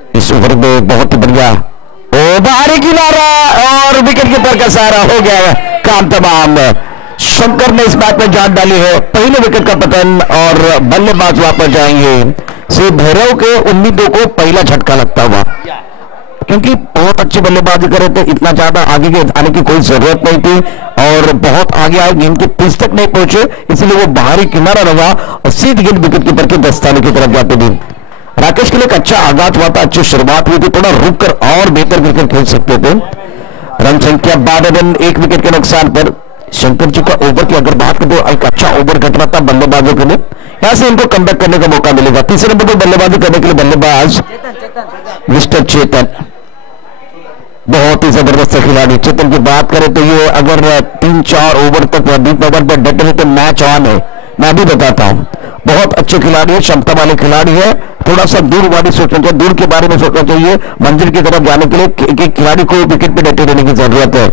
इस ओवर में बहुत ही बढ़िया ओ बाहरी किनारा और विकेट कीपर का सहारा हो गया, काम तमाम। शंकर ने इस मैच में जान डाली है, पहले विकेट का पतन और बल्लेबाज वापस जाएंगे। श्री भैरव के उम्मीदों को पहला झटका लगता हुआ, क्योंकि बहुत अच्छी बल्लेबाजी कर रहे थे, इतना ज्यादा आगे के आने की कोई जरूरत नहीं थी और बहुत आगे आए, गेंद के पिच तक नहीं पहुंचे, इसलिए वो बाहरी किनारा लगा और सीधी गेंद विकेट कीपर के दस्ताने की तरफ जाती थी। राकेश के लिए एक अच्छा आगाज हुआ था, अच्छी शुरुआत हुई थी, थोड़ा रुक कर और बेहतर क्रिकेट खेल सकते थे। रन संख्या 12 रन, 1 विकेट के नुकसान पर। शंकर जी का ओवर की अगर बात करें तो एक अच्छा ओवर घट रहा था बल्लेबाजों के लिए, यहां से इनको कमबैक करने का मौका मिलेगा। तीसरे नंबर पर बल्लेबाजी करने के लिए बल्लेबाज मिस्टर चेतन, बहुत ही जबरदस्त खिलाड़ी। चेतन की बात करें तो ये अगर 3-4 ओवर तक 20 ओवर पर डटे रहे तो मैच ऑन है, मैं भी बताता हूं। बहुत अच्छे खिलाड़ी है, क्षमता वाले खिलाड़ी है, थोड़ा सा दूर वाली सोचना चाहिए, दूर के बारे में सोचना चाहिए। मंजिल की तरफ जाने के लिए एक खिलाड़ी को विकेट पे डटे रहने की जरूरत है।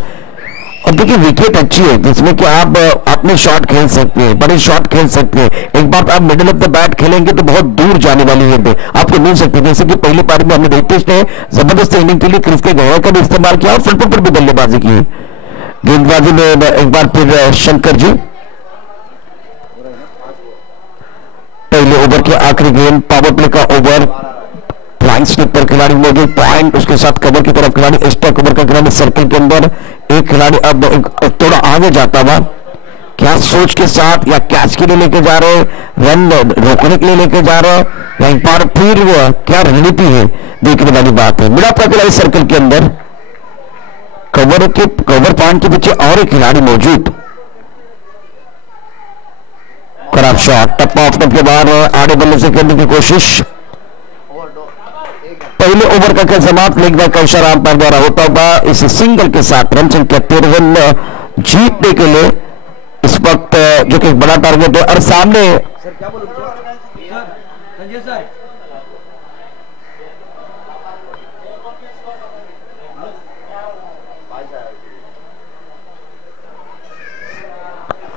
और देखिए विकेट अच्छी है जिसमें कि आप अपने शॉट खेल सकते हैं, बड़े शॉट खेल सकते हैं। एक बार आप मिडिल ऑफ द बैट खेलेंगे तो बहुत दूर जाने वाली गेंद आपको मिल सकती है। जैसे कि पहली पारी में हमने रितेश ने जबरदस्त इनिंग के लिए क्रीज के गहराई का भी इस्तेमाल किया और फ्रंट पर भी बल्लेबाजी की। गेंदबाजी में एक बार फिर शंकर जी, पहले ओवर के आखिरी गेंद, पावर प्ले का ओवर, फ्लाइंग स्लिप पर खिलाड़ी मौजूद, पॉइंट उसके साथ कवर की तरफ खिलाड़ी, एक्स्ट्रा कवर का खिलाड़ी, सर्कल के अंदर एक खिलाड़ी अब थोड़ा आगे जाता हुआ, क्या सोच के साथ या कैच के लिए लेके जा रहे, रन रोकने के लिए लेके जा रहे, या एक बार फिर क्या रणनीति है, देखने वाली बात है। मिड ऑफ का खिलाड़ी सर्कल के अंदर, कवर पॉइंट के पीछे और एक खिलाड़ी मौजूद, खराब शॉट, टप्पा ऑफ के बाद आड़े बल्ले से खेलने की कोशिश। पहले ओवर का खेल समाप्त, लेग बाय का इशारा अंपायर द्वारा होता हुआ। इस सिंगल के साथ रन संख्या 13 जीतने के लिए इस वक्त जो कि एक बड़ा टारगेट है और सामने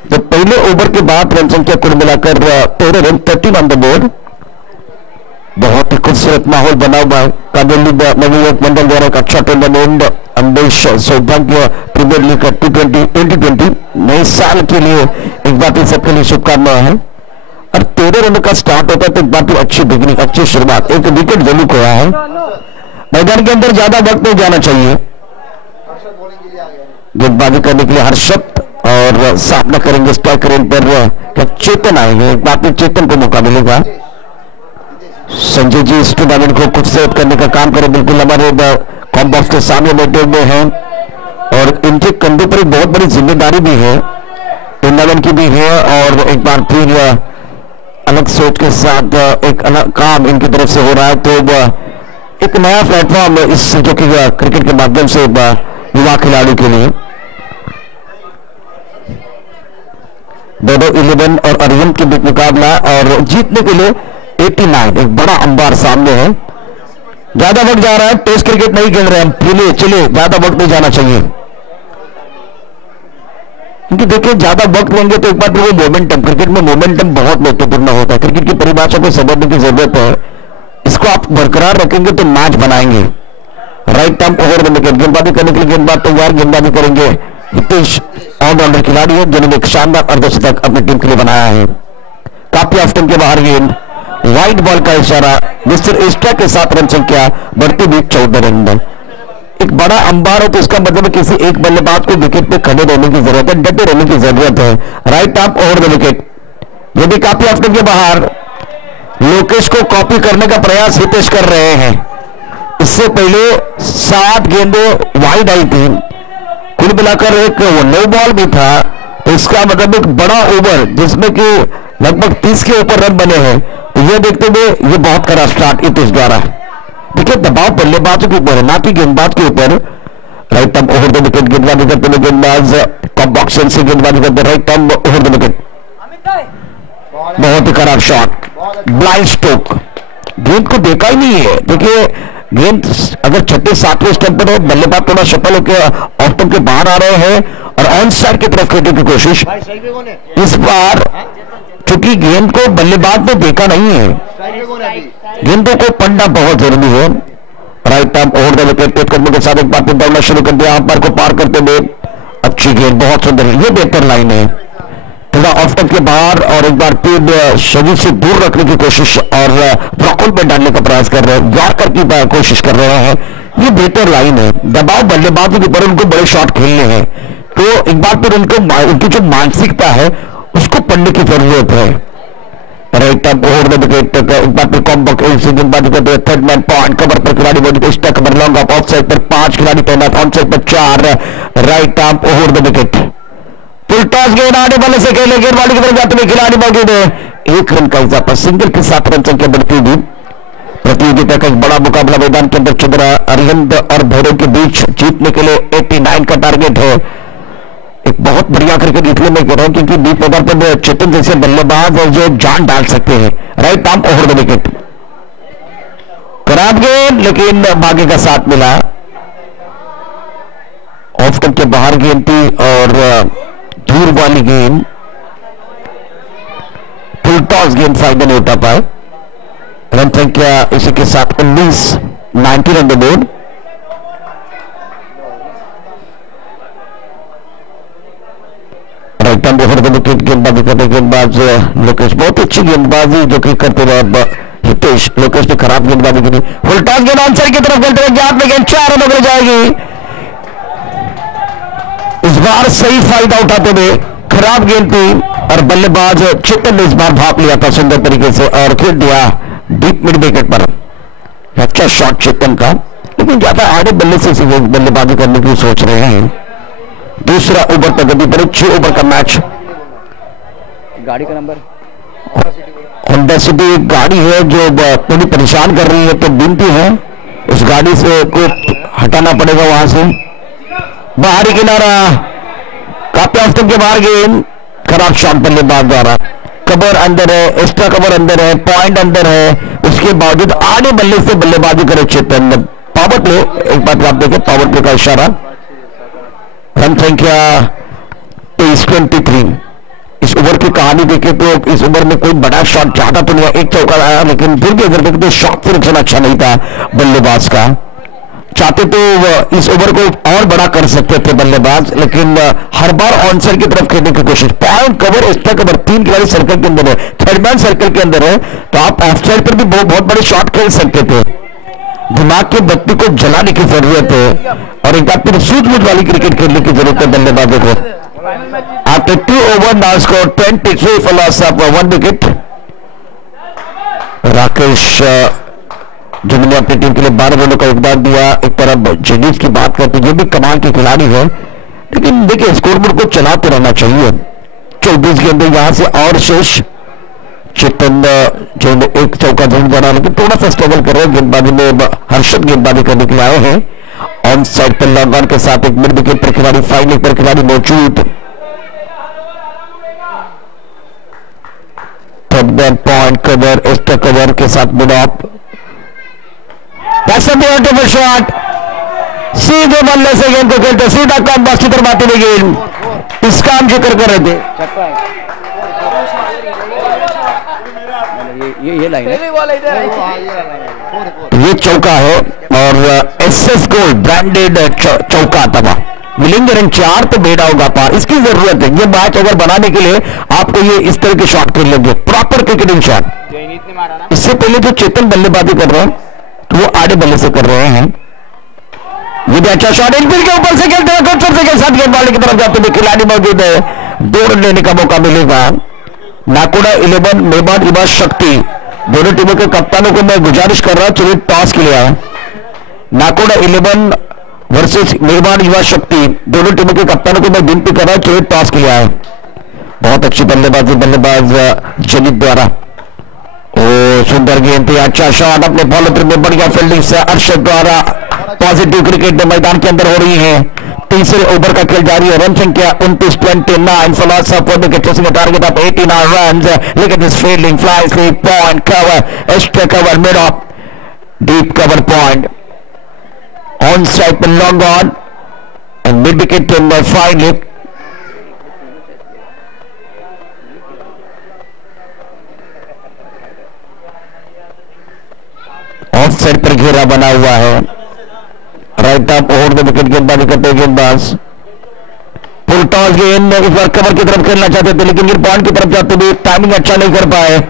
तो पहले ओवर के बाद रन संख्या कुल मिलाकर 13 रन, 13 ऑन द बोर्ड। बहुत ही खूबसूरत माहौल बना हुआ है। काबुली नवयुवक मंडल द्वारा एक अच्छा टूर्नामेंट अम्बेश सौभाग्य प्रीमियर लीग का T20 नए साल के लिए एक बार सबके लिए शुभकामनाएं हैं। और 13 रन का स्टार्ट होता है तो एक बार अच्छी बिगनिंग, अच्छी शुरुआत, एक विकेट जरूर खोया है। मैदान के अंदर ज्यादा वक्त नहीं जाना चाहिए, गेंदबाजी करने के लिए हर्षद और सामना करेंगे स्ट्राइक रेंज पर चेतन आएंगे, एक बार चेतन को मौका मिलेगा। संजय जी इस टूर्नामेंट को खूबसूरत करने का काम करें, बिल्कुल हमारे कॉम बॉक्स के सामने बैठे हुए हैं और इनके कंधे पर एक बहुत बड़ी जिम्मेदारी भी है, टूर्नामेंट की भी है और एक बार फिर अलग सोच के साथ एक अलग काम इनकी तरफ से हो रहा है। तो एक नया प्लेटफॉर्म इस जो कि क्रिकेट के माध्यम से युवा खिलाड़ी के लिए। दोनों 11 और अरियन के बीच मुकाबला और जीतने के लिए 89, एक बड़ा अंबार सामने है। ज्यादा वक्त जा रहा है, टेस्ट क्रिकेट नहीं खेल रहे हैं, चलिए ज्यादा वक्त नहीं जाना चाहिए, क्योंकि देखिए ज्यादा वक्त लेंगे तो एक बार वो मोमेंटम, क्रिकेट में मोमेंटम बहुत महत्वपूर्ण होता है। क्रिकेट की परिभाषा को समझने की जरूरत है, इसको आप बरकरार रखेंगे तो मैच बनाएंगे। राइट टाइम ओवर में गेंदबाजी करने के लिए गेंदबाज तैयार, गेंदबाजी करेंगे हितेश, ऑलराउंडर खिलाड़ी है जिन्होंने एक शानदार अर्धशतक अपनी टीम के लिए बनाया है। काफी ऑफ के बाहर गेंद, व्हाइट बॉल का इशारा, मिस्टर एस्ट्रा के साथ रन संख्या बढ़ती हुई 14 रन। एक बड़ा अंबार हो तो इसका मतलब किसी एक बल्लेबाज को विकेट पे खड़े रहने की जरूरत है, डटे रहने की जरूरत है। Right arm over the wicket, यदि काफी ऑफ के बाहर लोकेश को कॉपी करने का प्रयास हितेश कर रहे हैं। इससे पहले 7 गेंदें वाइड आई थी, कुल मिलाकर एक नो बॉल भी था, तो इसका मतलब एक बड़ा ओवर जिसमें कि लगभग 30 के ऊपर रन बने हैं। तो ये देखते हुए ये बहुत खराब स्टार्ट हितेश द्वारा। देखिए दबाव बल्लेबाजों के ऊपर है, ना कि गेंदबाज के ऊपर। Right arm over the wicket, गेंदबाजी करते हुए गेंदबाज टॉप बॉक्स से गेंदबाजी करते, right arm over the wicket, बहुत ही खराब शॉट, ब्लाइंड स्ट्रोक, गेंद को देखा ही नहीं है। देखिए गेंद अगर 6-7वें स्टंप पर हो, बल्लेबाज थोड़ा सफल होकर ऑफ स्टंप के बाहर आ रहे हैं और ऑन साइड की तरफ खेलने की कोशिश। इस बार चूंकि गेंद को बल्लेबाज ने देखा नहीं है, गेंदों को पढ़ना बहुत जरूरी है। Right arm over the wicket, तेज कदमों के साथ एक बार फिर दौड़ना शुरू कर दिया अंपायर को पार करते हुए। अच्छी गेंद, बहुत सुंदर, ये बेहतर लाइन है, थोड़ा ऑफ स्टंप के बाहर और एक बार फिर शरीर से दूर रखने की कोशिश और ब्रॉकआउट में डालने का प्रयास कर रहे हैं, यॉर्कर की कोशिश कर रहे हैं। ये बेहतर लाइन है, दबाव बल्लेबाजों के ऊपर उनको बड़े शॉट खेलने हैं, तो एक बार फिर उनकी जो मानसिकता है उसको पढ़ने की जरूरत है। Right up over the wicket, एक बार फिर कॉम्बैक गेंदबाजी करते हुए थर्ड मैन पॉइंट, कवर पर खिलाड़ी बॉडी को stuck cover, long off off side पर 5 खिलाड़ी तैनात, ऑन साइड पर 4, right up over the wicket. Full toss गेंद आने वाले से खेले, गेंदबाजी की तरफ जाते हुए खिलाड़ी मौजूद है, 1 रन का इजाफा, सिंगल के साथ रन संख्या बढ़ती हुई। प्रतियोगिता का एक बड़ा मुकाबला मैदान के अंदर चल रहा, अरिहंत और भैरव के बीच, जीतने के लिए 89 का टारगेट है। एक बहुत बढ़िया क्रिकेट इसलिए मैं कह रहा हूं क्योंकि डीप ओवर पर चेतन जैसे बल्लेबाज और जो जान डाल सकते हैं। Right arm over the wicket, खराब गेंद लेकिन भाग्य का साथ मिला, ऑफ स्टंप के बाहर गेंद थी और दूर वाली गेंद, फुल टॉस गेंद फायदा नहीं उठा पाए। रन संख्या इसी के साथ 19 run the board. Right arm over the wicket, गेंदबाजी करते गेंदबाज लोकेश, बहुत अच्छी गेंदबाजी जो कि करते रहे हितेश, लोकेश ने खराब गेंदबाजी की, फुल टॉस गेंद आंसर की तरफ खेलते हुए गैप में गेंद 4 रन हो जाएगी। इस बार सही फायदा उठाते हुए, खराब गेंद थी और बल्लेबाज चेतन ने इस बार भाप लिया था सुंदर तरीके से और खेल दिया डीप मिड विकेट पर। अच्छा शॉट चेतन का, लेकिन ज्यादा आड़े बल्ले से बल्लेबाजी करने की सोच रहे हैं। दूसरा ओवर पर गति पर 6 ओवर का मैच। गाड़ी का नंबर होंडा सिटी एक गाड़ी है जो थोड़ी परेशान कर रही है, तो विनती है उस गाड़ी से को हटाना पड़ेगा वहां से। बाहरी किनारा, काफी ऑफ स्टंप के बाहर गेंद, खराब शॉट बल्लेबाज द्वारा, कवर अंदर है, एक्स्ट्रा कवर अंदर है, पॉइंट अंदर है, उसके बावजूद आड़े बल्ले से बल्लेबाजी करे चेतन। पावर प्ले, एक बात आप देखें पावर प्ले का इशारा। रन संख्या 23। इस ओवर की कहानी देखें तो इस ओवर में कोई बड़ा शॉट ज्यादा तो नहीं, एक चौका आया, लेकिन फिर भी अगर देखें तो शॉट सिलेक्शन अच्छा नहीं था बल्लेबाज का। चाहते तो इस ओवर को और बड़ा कर सकते थे बल्लेबाज, लेकिन हर बार ऑनसाइड की तरफ खेलने की कोशिश, पॉइंट कवर एक्स्ट्रा कवर, 3 खिलाड़ी सर्कल के अंदर है, थर्ड मैन सर्कल के अंदर है, तो आप ऑफ साइड पर भी बहुत बड़े शॉट खेल सकते थे। दिमाग के बत्ती को जलाने की जरूरत है और एक बार फिर सूझबूझ वाली क्रिकेट खेलने की जरूरत है बल्लेबाजों को। After 2 over now score 23 for loss of 1 wicket. Rakesh जिन्होंने अपनी टीम के लिए 12 रनों का योगदान दिया। एक तरफ जेनिस की बात करते ये भी कमाल के खिलाड़ी है, लेकिन देखिए स्कोरबोर्ड को चलाते रहना चाहिए। 24 गेंदें यहां से और शेष। चेतन जो एक चौका जरूर बना, लेकिन थोड़ा सा स्ट्रगल कर रहे हैं गेंदबाजी में, हर्षद गेंदबाजी करने के लिए आए हैं। ऑन साइड पर लॉन्ग ऑन के साथ एक मिड विकेट पर खिलाड़ी, फाइनल पर खिलाड़ी मौजूद। Third man point cover, extra cover के साथ मिड ऑफ, शॉट सीधे बल्ले से गेंद को खेलते, सीधा कॉम बॉक्स की तरफ आते हुए गेंद, इसका हम जिक्र कर रहे थे। ये लाइन ये चौका है और एसएस गोल्ड ब्रांडेड चौका तबा मिलेंगे रन 4 तो बेड़ा होगा पार, इसकी जरूरत है। ये मैच अगर बनाने के लिए आपको ये इस तरह के शॉट खेल लेंगे, प्रॉपर क्रिकेटिंग शॉट। इससे पहले जो चेतन बल्लेबाजी कर रहे हैं तो वो आड़े बल्ले से कर रहे हैं। ये भी अच्छा शॉट, इनफील्ड के ऊपर से खेलते हैं, सबसे के साथ गेंदबाजी की तरफ जाते हुए खिलाड़ी मौजूद है, 2 रन लेने का मौका मिलेगा। नाकोड़ा 11 मेहमान युवा शक्ति, दोनों टीमों के कप्तानों को मैं गुजारिश कर रहा हूं चलिए टॉस के लिए आए। नाकोड़ा 11 वर्सेस मेहमान युवा शक्ति, दोनों टीमों के कप्तानों को मैं विनती कर रहा हूं चलिए टॉस के लिए आए। बहुत अच्छी बल्लेबाजी बल्लेबाज जनित द्वारा, ओ सुंदर गेंद थी, अच्छा शॉट अपने बॉलर में, बढ़िया फील्डिंग से अर्शद द्वारा। पॉजिटिव क्रिकेट मैदान के अंदर हो रही है। तीसरे ओवर का खेल जारी है, रन संख्या 29 for loss of 1 wicket, chasing target of 89 runs. Look at this fielding, fly slip, point cover, extra cover, mid off, deep cover point, on side पर long on and mid wicket in finally. Off side पर घेरा बना हुआ है। Right arm over the wicket गेंदबाजी करते गेंदबाज। Full toss गेंद इस बार कवर की तरफ खेलना चाहते थे लेकिन ये पॉइंट की तरफ जाते हुए टाइमिंग अच्छा नहीं कर पाए।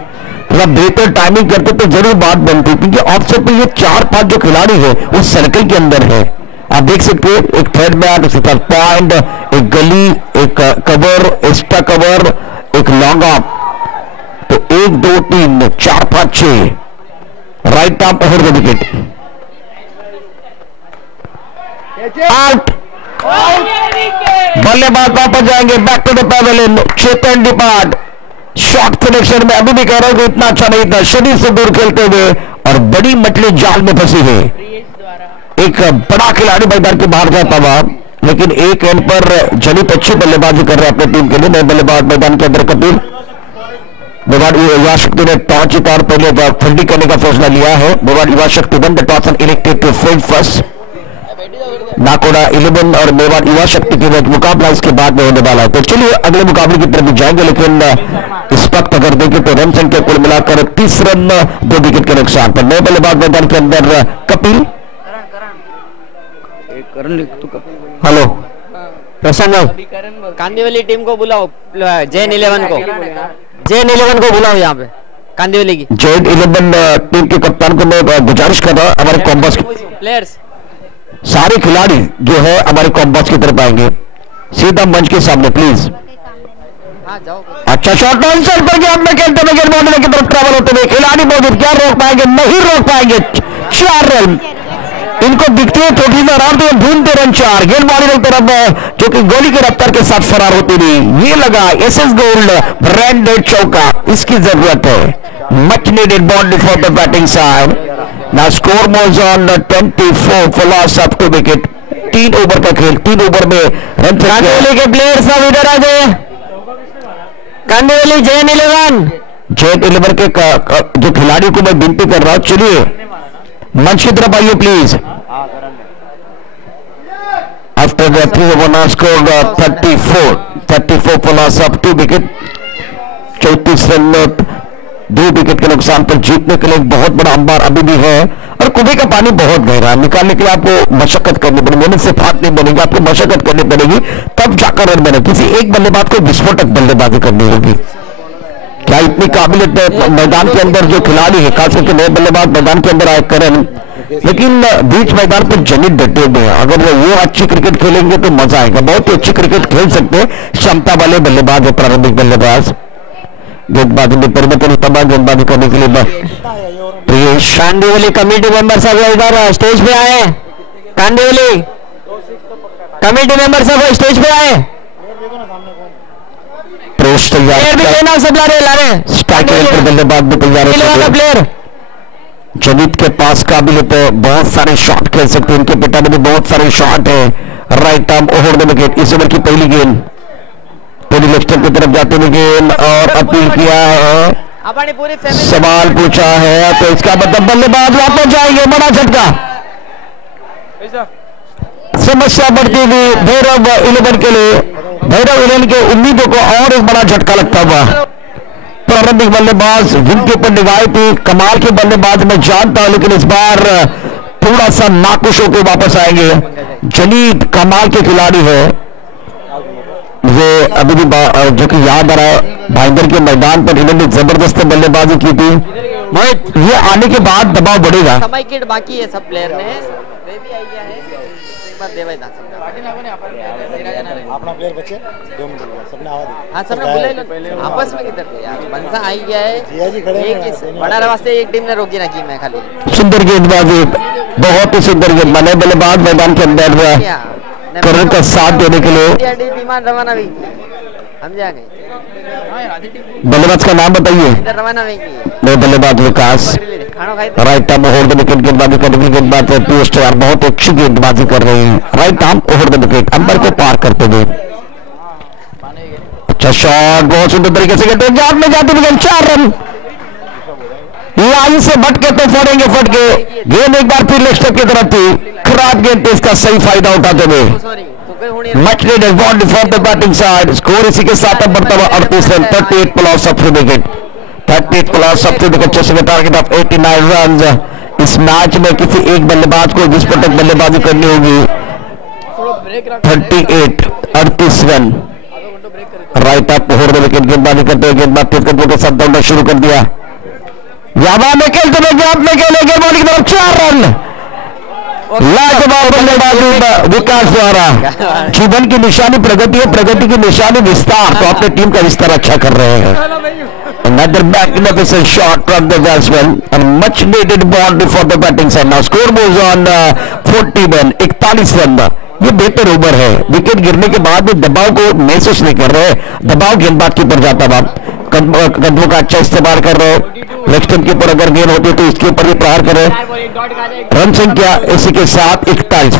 थोड़ा बेहतर टाइमिंग करते तो जरूर बात बनती, क्योंकि ऑफ साइड पर ये 4-5 जो खिलाड़ी है उस सर्कल के अंदर है। आप देख सकते हैं एक थर्ड मैन, उसके साथ पॉइंट, एक गली, एक कवर, एक्स्ट्रा कवर, एक लॉन्ग ऑफ। तो 1 2 3 4 5 6 right arm over the wicket. Out. बल्लेबाज वापस जाएंगे back to the pavilion. Chetan depart shot selection में अभी भी कह रहा हूं कि इतना अच्छा नहीं था, शरीर से दूर खेलते हुए और बड़ी मछली जाल में फंसी है। एक बड़ा खिलाड़ी मैदान के बाहर जाता हुआ, लेकिन एक एंड पर जनित अच्छी बल्लेबाजी कर रहे हैं अपनी टीम के लिए। नए बल्लेबाज मैदान के अंदर कपिल युवा शक्ति ने टॉस जीता और पहले फील्डिंग करने का फैसला लिया है। Mewar Yuva Shakti won the toss and elected to field first. Nakoda 11 और मेवाड़ युवा शक्ति के बीच मुकाबला इसके बाद में होने वाला है। तो चलिए अगले मुकाबले की तरफ भी जाएंगे, लेकिन इस वक्त अगर देखें तो रन संख्या कुल मिलाकर 30 रन 2 विकेट के नुकसान पर। नए बल्लेबाज मैदान के अंदर कपिल। हेलो प्रसन्न, कांदीवली टीम को बुलाओ, जैन 11 को, जैन 11 को बुलाओ यहाँ पे कांदीवली की। जैन 11 टीम के कप्तान को मैं गुजारिश कर रहा हूँ हमारे कॉम्बस प्लेयर्स सारे खिलाड़ी जो है हमारे कॉम्बस की तरफ आएंगे सीधा मंच के सामने प्लीज। हाँ जाओ। अच्छा शॉट ऑन साइड पर गया, अपने खेलते हुए गेंद बाउंड्री की तरफ ट्रैवल होते हुए खिलाड़ी मौजूद, क्या रोक पाएंगे? नहीं रोक पाएंगे। 4 रन इनको दिखते हैं, थोड़ी सी आराम से ढूंढते रन 4। गेंद बाउंड्री की तरफ जो कि गोली की रफ्तार के साथ फरार होती रही। ये लगा एसएस गोल्ड ब्रांडेड चौका, इसकी जरूरत है। Much needed boundary for the batting side. Now score moves on 24 for loss of 2 wicket. 3 over का खेल, 3 ओवर में रन कांदिवली के प्लेयर्स सब इधर आ जाए। कांदिवली जैन 11 के जो खिलाड़ी को मैं विनती कर रहा हूं, चलिए मंच की तरफ आइए please. After the 3 over now score 34 for loss of 2 wicket. 34 run 2 wicket के नुकसान पर जीतने के लिए एक बहुत बड़ा अंबार अभी भी है और कुएं का पानी बहुत गहरा है। निकालने के लिए आपको मशक्कत करनी पड़ेगी, मेहनत से फात नहीं बनेगी, आपको मशक्कत करनी पड़ेगी तब जाकर रन बने। किसी एक बल्लेबाज को विस्फोटक बल्लेबाजी करनी होगी। क्या इतनी काबिलियत है मैदान के अंदर जो खिलाड़ी है, खास करके नए बल्लेबाज मैदान के अंदर आए करण, लेकिन बीच मैदान पर जनित डटे हुए हैं। अगर वो अच्छी क्रिकेट खेलेंगे तो मजा आएगा। बहुत ही अच्छी क्रिकेट खेल सकते हैं, क्षमता वाले बल्लेबाज है, प्रारंभिक बल्लेबाज। गेंदबाजी में परिवर्तन तबाह गेंदबाजी करने के लिए कांदिवली कमेटी मेंबर सब इधर स्टेज पे आए। कांदिवली कमेटी मेंबर सब स्टेज पे आए। प्रेस तैयार भी लेना, सब ला रहे स्ट्राइक बल्लेबाज भी तैयार है। प्लेयर जनित के पास काबिलियत है, बहुत सारे शॉट खेल सकते हैं, इनके पिता में भी बहुत सारे शॉट है। Right arm over the wicket. इस ओवर की पहली गेंद पहली लेफ्टर की तरफ जाते हुए गेंद और अपील किया है, सवाल पूछा है, तो इसका मतलब बल्लेबाज वापस जाएंगे। बड़ा झटका, समस्या बढ़ती हुई भैरव 11 के लिए। भैरव 11 के उम्मीदों को और एक बड़ा झटका लगता हुआ। प्रारंभिक बल्लेबाज जिनके ऊपर निगाह थी, कमाल के बल्लेबाज मैं जानता हूं, लेकिन इस बार थोड़ा सा नाखुश होकर वापस आएंगे। जनीत कमाल के खिलाड़ी है, मुझे अभी भी जो कि याद आ रहा है भाईंदर के मैदान पर इन्होंने जबरदस्त बल्लेबाजी की थी। ये आने के बाद दबाव बढ़ेगा। समय किट बाकी है सब प्लेयर ने, वे भी आई गया है। एक बार देवाई दास अपना प्लेयर बचे 2 मिनट सबने आवाज दी। हां सबने बुलाए आपस में किधर थे यार, बंसा आई गया है। एक बड़ा रास्ते एक टीम ने रोकी ना की मैं खाली। सुंदर गेंदबाजी, बहुत ही सुंदर गेंद। नए बल्लेबाज मैदान के अंदर करण का साथ देने के लिए रवाना हुई, हम जा गए। बल्लेबाज का नाम बताइए। रवाना हुई नए बल्लेबाज Vikas. Right arm over the wicket गेंदबाजी करने की गेंदबाज पीएस यार बहुत अच्छी गेंदबाजी कर रहे हैं। Right arm over the wicket umpire को पार करते हुए अच्छा शॉट, बहुत सुंदर तरीके से जाते हुए 4 रन। लाइन से भटके तो फोड़ेंगे फटके। गेंद एक बार फिर लेफ्ट की तरफ थी, खराब गेंद थे, इसका सही फायदा उठाते हुए much needed boundary for the batting side. Score इसी के साथ अब बढ़ता हुआ 38 run. 38 plus of 3 wicket. 38 plus of 3 wicket, chasing a target of 89 run इस मैच में किसी एक बल्लेबाज को विस्फोटक बल्लेबाजी करनी होगी। 38 रन। राइट अप होड़ दे विकेट गेंदबाजी करते हुए गेंदबाज तेज कदमों के साथ दौड़ना शुरू कर दिया। याबा में खेलते हुए गैप में खेले गेंदबाजी की तरफ 4 रन। लाजवाब बल्लेबाजी विकास द्वारा। जीवन की निशानी प्रगति है, प्रगति की निशानी विस्तार। तो अपने टीम का विस्तार अच्छा कर रहे हैं। Another magnificent shot from the batsman and much needed boundary for the batting side. Now score moves on 41 41 run. ये बेहतर ओवर है। विकेट गिरने के बाद भी दबाव को महसूस नहीं कर रहे। दबाव गेंदबाज के ऊपर जाता है। कदमों का अच्छा इस्तेमाल कर रहे हो। लेग स्टंप के ऊपर अगर गेंद होती है तो इसके ऊपर भी प्रहार करें। रन संख्या इसी के साथ 41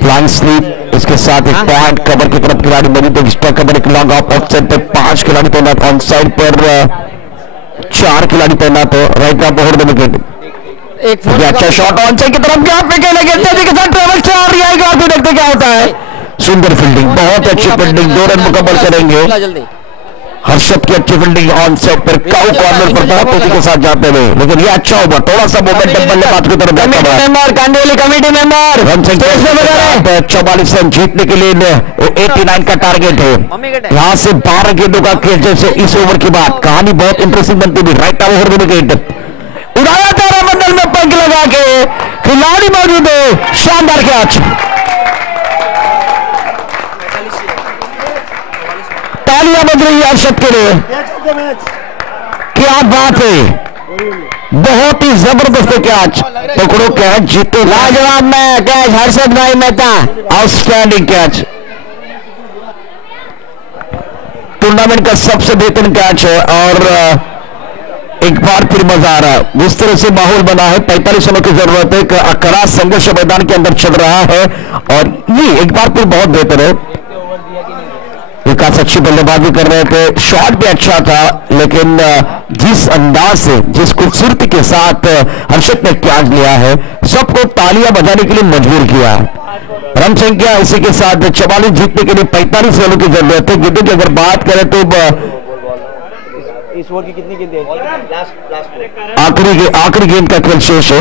फ्लाइंग स्लीप। इसके साथ एक पॉइंट कवर की तरफ खिलाड़ी बनी तो एक्स्ट्रा कवर एक लॉन्ग ऑफ साइड पर 5 खिलाड़ी तैनात। ऑन साइड पर 4 खिलाड़ी तैनात हो। Right of hold wicket. एक अच्छा शॉट ऑन साइड की तरफ गैप में खेलेंगे तेजी के साथ ट्रेवल 4 आएगा और फिर देखते क्या होता है। सुंदर फील्डिंग, बहुत अच्छी फील्डिंग, 2 रन मुकम्मल करेंगे। हर्षद की अच्छी फील्डिंग ऑन साइड पर काउ कॉर्नर पर बहुत तेजी के साथ जाते हुए, लेकिन ये अच्छा ओवर थोड़ा सा मोमेंटम बल्लेबाज की तरफ जाता है। कमेटी मेंबर रन संख्या 44 रन जीतने के लिए 89 का टारगेट है। यहां से 12 गेंदों का खेल जैसे इस ओवर की बात कहानी बहुत इंटरेस्टिंग बनती थी। राइट ओवर विकेट उड़ाया तारामंडल में पंख लगा के खिलाड़ी मौजूद है। शानदार कैच। तालियां बज रही है हर्षद के लिए। क्या बात है, बहुत ही जबरदस्त कैच। पकड़ो कैच, जीतो। लाजवाब में कैच हर्षद भाई मेहता, आउटस्टैंडिंग कैच। टूर्नामेंट का सबसे बेहतरीन कैच है और एक बार फिर मजा आ रहा है। जिस तरह से माहौल बना है, 45 रनों की जरूरत है। अकड़ा संघर्ष मैदान के अंदर चल रहा है और ये एक बार फिर बहुत बेहतर है। विकास अच्छी बल्लेबाजी कर रहे थे, शॉट भी अच्छा था, लेकिन जिस अंदाज से, जिस खूबसूरती के साथ हर्षद ने कैच लिया है, सबको तालियां बजाने के लिए मजबूर किया। रन संख्या इसी के साथ 44 जीतने के लिए 45 रनों की जरूरत है। गेंदों की अगर बात करें तो इस ओवर की कितनी गेंदें? आखिरी गेंद का खेल शेष है।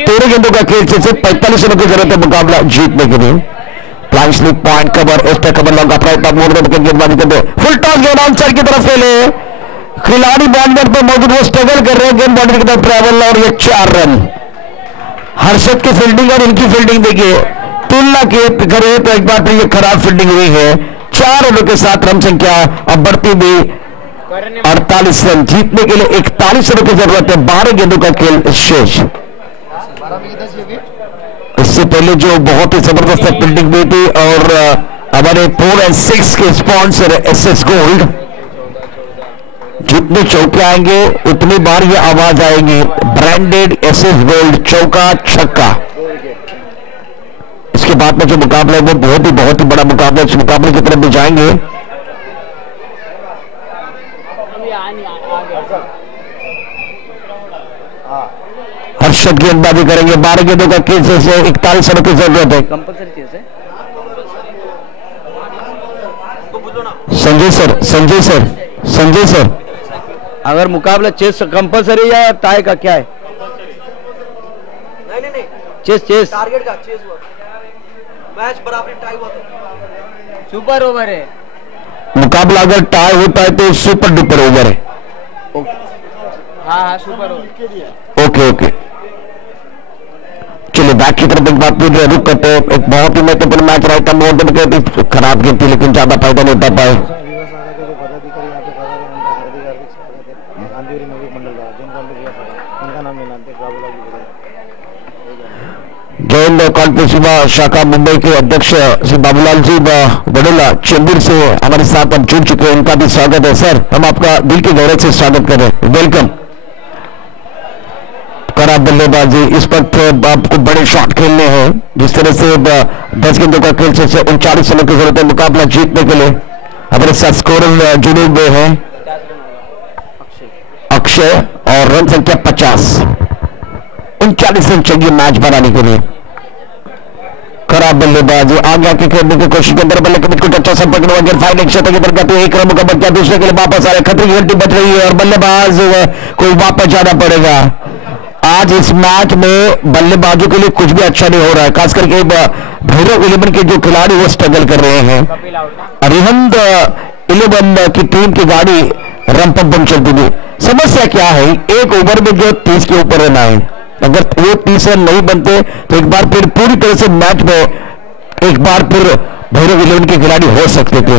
13 गेंदों का खेल शेष है। 45 रनों की जरूरत है मुकाबला जीतने के लिए। Flying slip point cover extra cover long up right up मोड़ में गेंदबाजी कर दे। फुल टॉस गेंद ऑन साइड की तरफ खेले। खिलाड़ी बाउंड्री पर मौजूद वो स्ट्रगल कर रहे हैं गेंद बाउंड्री की तरफ ट्रैवल और ये 4 रन। हर्षद की फील्डिंग और इनकी फील्डिंग देखिए, तुलना करें तो एक बार फिर ये खराब फील्डिंग हुई है। 4 रनों के साथ रन संख्या अब बढ़ती भी 48 रन। जीतने के लिए 41 रनों की जरूरत है। 12 गेंदों का खेल शेष। इससे पहले जो बहुत ही जबरदस्त फील्डिंग हुई थी और हमारे 4 और 6 के स्पॉन्सर एसएस गोल्ड, जितने चौके आएंगे उतनी बार ये आवाज आएगी, ब्रांडेड एसएस गोल्ड चौका छक्का। इसके बाद में जो मुकाबला है वो बहुत ही बड़ा मुकाबला। इस मुकाबले की तरफ भी जाएंगे। हर्षद गेंदबाजी करेंगे। 12 गेंदों का खेल से 41 रनों की जरूरत है। कंपलसरी चीज है। संजय सर अगर मुकाबला चेस कंपलसरी या टाई का क्या है? नहीं चेस टारगेट का चेस हुआ, मैच बराबरी टाई हुआ तो सुपर ओवर है। मुकाबला अगर टाई होता है तो सुपर डुपर ओवर है। हाँ सुपर ओवर। ओके चलिए बैक की तरफ एक बात फिर रुक करते हैं। एक बहुत ही महत्वपूर्ण मैच रहा था। मोहन के खराब गेम थी लेकिन ज्यादा फायदा नहीं उठा पाए। जैन कॉन्फ्रेंस शाखा मुंबई के अध्यक्ष श्री बाबूलाल जी वडोला चेंबूर से हमारे साथ अब जुड़ चुके हैं। उनका भी स्वागत है। सर, हम आपका दिल के गौरव से स्वागत करें। वेलकम। खराब बल्लेबाजी, इस पर आपको बड़े शॉट खेलने हैं। जिस तरह से 10 गेंदों का खेल से 39 रनों की जरूरत है मुकाबला जीतने के लिए। हमारे साथ स्कोरर जुड़े हुए हैं अक्षय और रन संख्या 50। 39 रन चाहिए मैच बनाने के लिए। खराब बल्लेबाजी, आगे आके खेलने की कोशिश के अंदर बल्ले के बीच कुछ अच्छा संपर्क हुआ, फाइनल क्षेत्र की तरफ एक रन मुकम्मल किया, दूसरे के लिए वापस आ रहे, खतरे की घंटी बच रही है और बल्लेबाज को वापस जाना पड़ेगा। आज इस मैच में बल्लेबाजों के लिए कुछ भी अच्छा नहीं हो रहा है, खास करके भैरव 11 के जो खिलाड़ी वो स्ट्रगल कर रहे हैं। अरिहंत 11 की टीम की गाड़ी रंपम चलती थी। समस्या क्या है, एक ओवर में जो 30 के ऊपर रन आए, अगर वो 30 रन नहीं बनते तो एक बार फिर पूरी तरह से मैच में एक बार फिर भैरव 11 के खिलाड़ी हो सकते थे।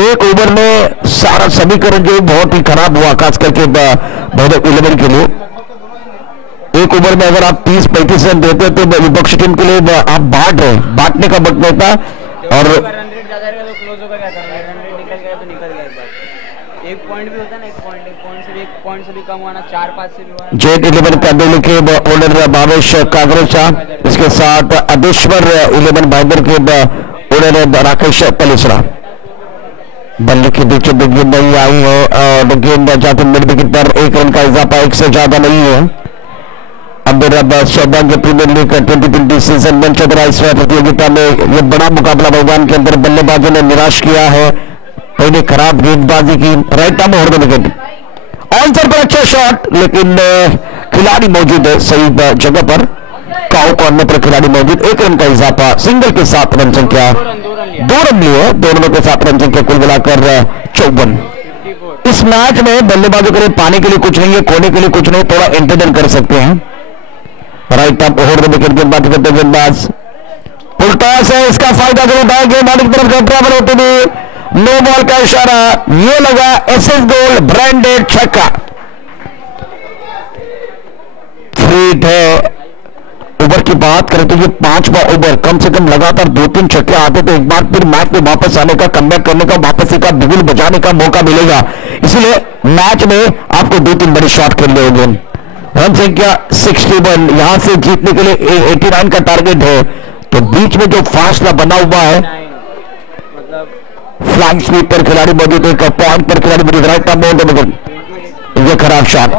एक ओवर में सारा समीकरण जो बहुत ही खराब हुआ, खास करके भैरव 11 के लिए। एक ओवर में अगर आप 30-35 रन देते तो विपक्षी टीम के लिए आप बांटने का वक्त होता और एक पॉइंट भी होता है ना, एक पॉइंट से भी कम हुआ ना, 4-5 से भी हुआ। जेट 11 कांदिवली के ओनर भावेश कागरेचा, इसके साथ अदेश्वर 11 भाईदर के ओनर राकेश पलेसरा। बल्ले के बीच गेंद नहीं आई है और गेंद जाते मिड विकेट पर, एक रन का इजाफा, एक से ज्यादा नहीं है। अब सौभाग्य प्रीमियर लीग 2020 सीजन बन चल रहा है। इस प्रतियोगिता में यह बड़ा मुकाबला मैदान के अंदर बल्लेबाजों ने निराश किया है, पहले खराब गेंदबाजी की, right arm over the wicket, on sir पर अच्छा शॉट, लेकिन खिलाड़ी मौजूद है सही जगह पर, काउ कॉर्नर पर खिलाड़ी मौजूद, एक रन का इजाफा, सिंगल के साथ रन संख्या 2 रन लिए, दोनों के साथ रन संख्या कुल मिलाकर 54। इस मैच में बल्लेबाजों के लिए पाने के लिए कुछ नहीं है, खोने के लिए कुछ नहीं, थोड़ा एंटरटेन कर सकते हैं। Right arm over the wicket गेंदबाजी करते गेंदबाज, फुल टॉस है, इसका फायदा जरूर उठाया, गेंदबाजी की तरफ बराबर होते हुए नो बॉल का इशारा, ये लगा एसएस गोल्ड ब्रांडेड छक्का, फ्रीट है। ओवर की बात करें तो ये 5वां ओवर, कम से कम लगातार 2-3 छक्के आते तो एक बार फिर मैच में वापस आने का, कमबैक करने का, वापस एक बिगुल बजाने का मौका मिलेगा। इसलिए मैच में आपको 2-3 बड़े शॉट खेलने होंगे। रन संख्या 61, यहां से जीतने के लिए 89 का टारगेट है, तो बीच में जो फासला बना हुआ है, फ्लैग स्वीप पर खिलाड़ी मौजूद है, पॉइंट पर खिलाड़ी मौजूद, right arm over the wicket, ये खराब शॉट।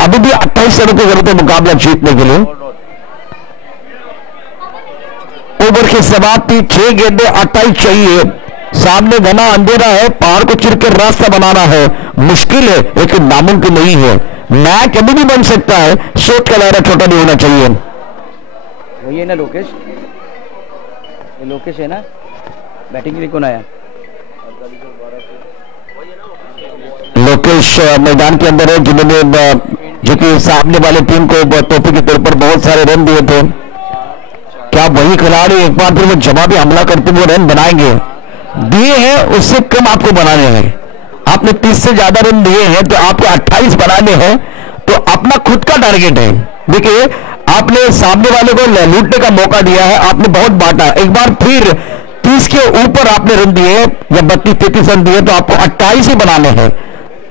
अभी भी 28 रनों की जरूरत है मुकाबला जीतने के लिए। ओवर की समाप्ति, 6 गेंदें 28 चाहिए, सामने घना अंधेरा है, पहाड़ को चिर कर रास्ता बनाना है, मुश्किल है लेकिन नामुमकिन नहीं है। मैच अभी भी बन सकता है, सोच का दायरा छोटा नहीं होना चाहिए। वही है ना लोकेश, ये लोकेश है ना, बैटिंग के लिए कौन आया? लोकेश मैदान के अंदर है, जिन्होंने जो कि सामने वाले टीम को तोहफे के तौर पर बहुत सारे रन दिए थे। क्या वही खिलाड़ी एक बार फिर वो जवाबी हमला करते हुए रन बनाएंगे? दिए हैं उससे कम आपको बनाने हैं, आपने 30 से ज्यादा रन दिए हैं तो आपको 28 बनाने हैं, तो अपना खुद का टारगेट है। देखिए, आपने सामने वाले को लूटने का मौका दिया है, आपने बहुत बांटा, एक बार फिर 30 के ऊपर आपने रन दिए या 32-33 रन दिए तो आपको 28 ही बनाने हैं।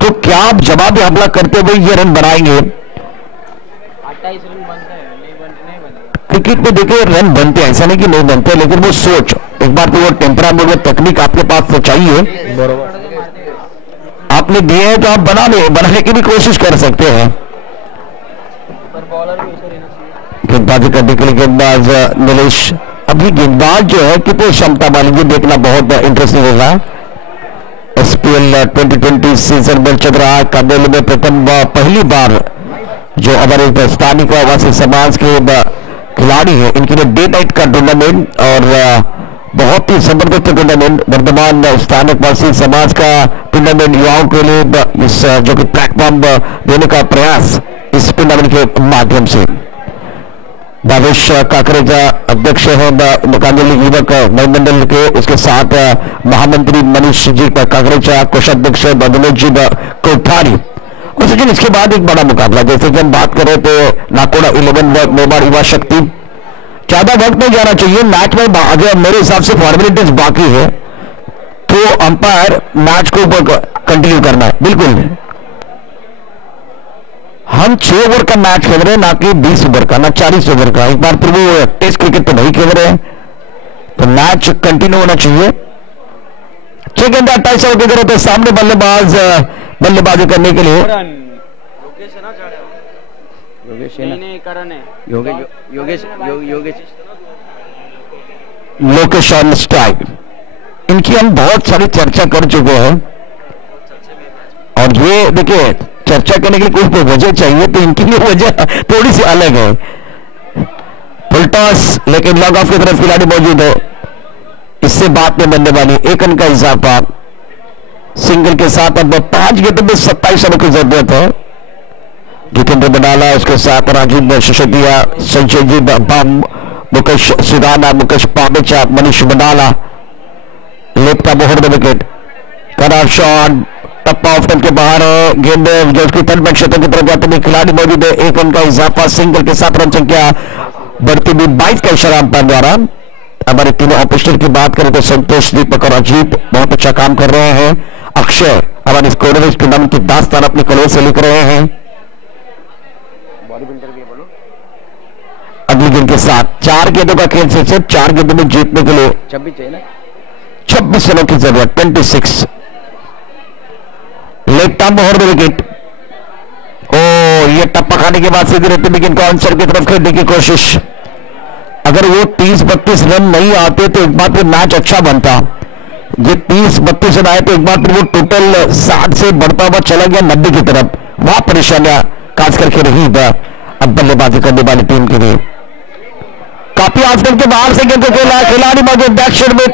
तो क्या आप जवाबी हमला करते हुए ये रन बनाएंगे? 28 रन बनता है, नहीं बनेगा। क्रिकेट में देखिए रन बनते हैं, ऐसा नहीं कि नहीं बनते, लेकिन वो सोच, एक बार तो वो टेम्परामेंट, वो तकनीक आपके पास तो चाहिए। आपने दिए हैं तो आप बनाने की भी कोशिश कर सकते हैं। गेंदबाजी करने के लिए गेंदबाज नीलेश, अभी गेंदबाज जो है कितनी क्षमता वाली, ये देखना बहुत इंटरेस्टिंग होगा। एसपीएल 2020 सीजन में चल रहा है, कांदिवली में पहली बार जो हमारे स्थानीय आवासीय समाज के खिलाड़ी है, इनके लिए डे नाइट का टूर्नामेंट और बहुत ही जबरदस्त टूर्नामेंट, वर्धमान स्थानिक वासी समाज का टूर्नामेंट युवाओं के लिए इस जो कि प्लेटफॉर्म देने का प्रयास इस टूर्नामेंट के माध्यम से। भावेश काकरेजा अध्यक्ष है कांदिवली युवक मंडल के, उसके साथ महामंत्री मनीष जी काकरेजा, कोषाध्यक्ष मनोज जी कोठारी। और सचिन, इसके बाद एक बड़ा मुकाबला, जैसे कि हम बात करें तो नाकोड़ा 11 मेवाड़ युवा शक्ति, ज्यादा वक्त नहीं जाना चाहिए मैच में, अगर मेरे हिसाब से फॉर्मेलिटीज बाकी है तो अंपायर मैच को कंटिन्यू करना है। बिल्कुल, हम 6 ओवर का मैच खेल रहे हैं, ना कि 20 ओवर का, ना 40 ओवर का। एक बार फिर वो टेस्ट क्रिकेट तो नहीं खेल रहे हैं, तो मैच कंटिन्यू होना चाहिए। 6 गेंद 28 ओवर की जरूरत है, सामने बल्लेबाजी करने के लिए। योगेश है ना, योगेश है ना, योगेश लोकेश ऑन स्ट्राइक। इनकी हम बहुत सारी चर्चा कर चुके हैं और ये देखिए चर्चा करने के लिए कोई वजह चाहिए, तो इनके लिए वजह थोड़ी सी अलग है। फुल टॉस, लेकिन लॉग ऑफ की तरफ खिलाड़ी मौजूद है, इससे बात नहीं बनने वाली। 1 रन का इजाफा सिंगल के साथ। अब 5 गेंदों में 27 रनों की जरूरत है। जितेंद्र बनाला, उसके साथ राजीव सिसोदिया, संजय जी बम, मुकेश सुदाना, मुकेश पामेचा, मनीष बनाला। लेपटा बोहर द विकेट, खराब शॉट, टप्पा ऑफ के बाहर है। गेंद जो उसकी थर्ड बैट क्षेत्र की तरफ जाते हुए खिलाड़ी मौजूद है। 1 रन का इजाफा सिंगल के साथ रन संख्या बढ़ती हुई 22 का इशारा अंपायर द्वारा। हमारे तीनों ऑपोजिटर की बात करें तो संतोष, दीपक और अजीत बहुत अच्छा काम कर रहे हैं। अक्षय हमारे स्कोर इस टूर्नामेंट की दास्तान अपनी कलम से लिख रहे हैं। अगली गेंद के साथ 4 गेंदों का खेल से 4 गेंदों में जीतने के लिए 26 रनों की जरूरत। 26 leg arm over the wicket. ओ ये टप्पा खाने के बाद सीधे रहते लेकिन आंसर की तरफ खेलने की कोशिश। अगर वो 30-32 रन नहीं आते तो एक बार फिर मैच अच्छा बनता। ये 30-32 रन आए तो एक बार फिर वो टोटल 60 से बढ़ता हुआ चला गया 90 की तरफ। वहां परेशानियां खास करके रही था अब बल्लेबाजी करने वाली टीम के लिए। काफी आफतर के बाहर से गेंद को खेला, खिलाड़ी मौजूद बैकशेड में।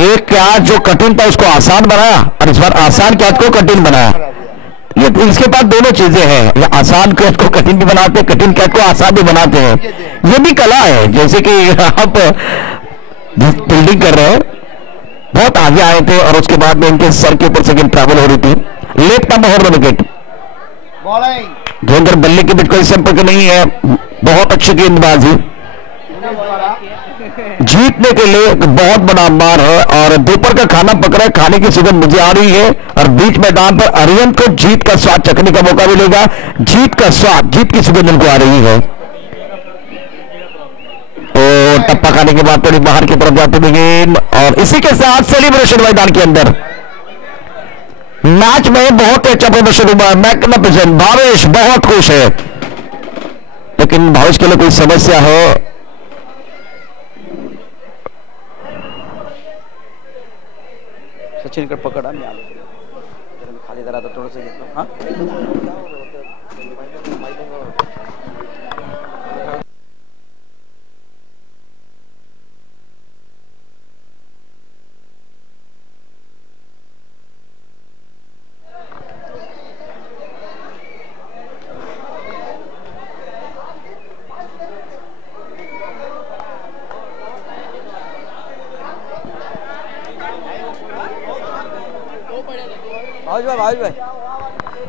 एक कैच जो कठिन था उसको आसान बनाया और इस बार आसान कैच को कठिन बनाया। ये इसके पास दोनों चीजें हैं, ये आसान कैच को कठिन भी बनाते हैं, कठिन कैच को आसान भी बनाते हैं। ये भी कला है। जैसे कि आप फील्डिंग कर रहे हैं, बहुत आगे आए थे और उसके बाद में इनके सर के ऊपर से गेंद ट्रैवल हो रही थी। Left arm over the wicket. जोंगर बल्ले के बीच कोई संपर्क नहीं है। बहुत अच्छी गेंदबाजी, जीतने के लिए बहुत बड़ा मार है और दोपहर का खाना पकड़ा, खाने की सुगंध मुझे आ रही है और बीच मैदान पर अरियन को जीत का स्वाद चखने का मौका मिलेगा। जीत का स्वाद, जीत की सुगंध उनको आ रही है। तो टप्पा खाने के बाद थोड़ी बाहर की तरफ जाते हुए गेंद और इसी के साथ सेलिब्रेशन मैदान के अंदर। मैच में बहुत अच्छा प्रदर्शन हुआ। मैग्निफिसेंट, भावेश बहुत खुश है, लेकिन भावेश के लिए कोई समस्या है। सचिन कर पकड़ा मैं आलो खाली जरा तो थोड़ा सा हाँ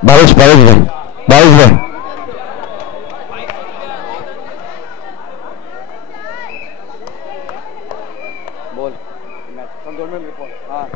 बारिश बोल मैं कंट्रोल में रिपोर्ट हाँ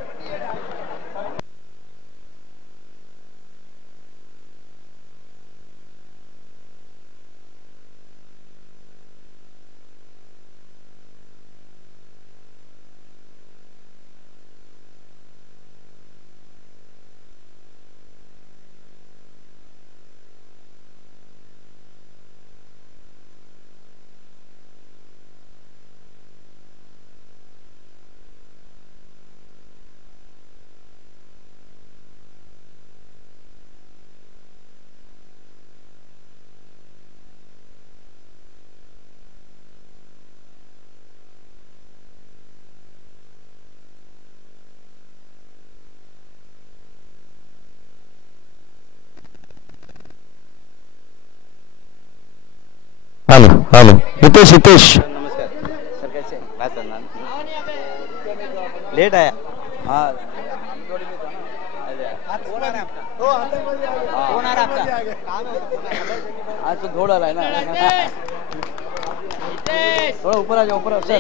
हेलो हितेश नमस्कार सर, कैसे बात करना लेट आया हाँ आज तो दौड़ रहा है ना थोड़ा ऊपर आ जाओ ऊपर सर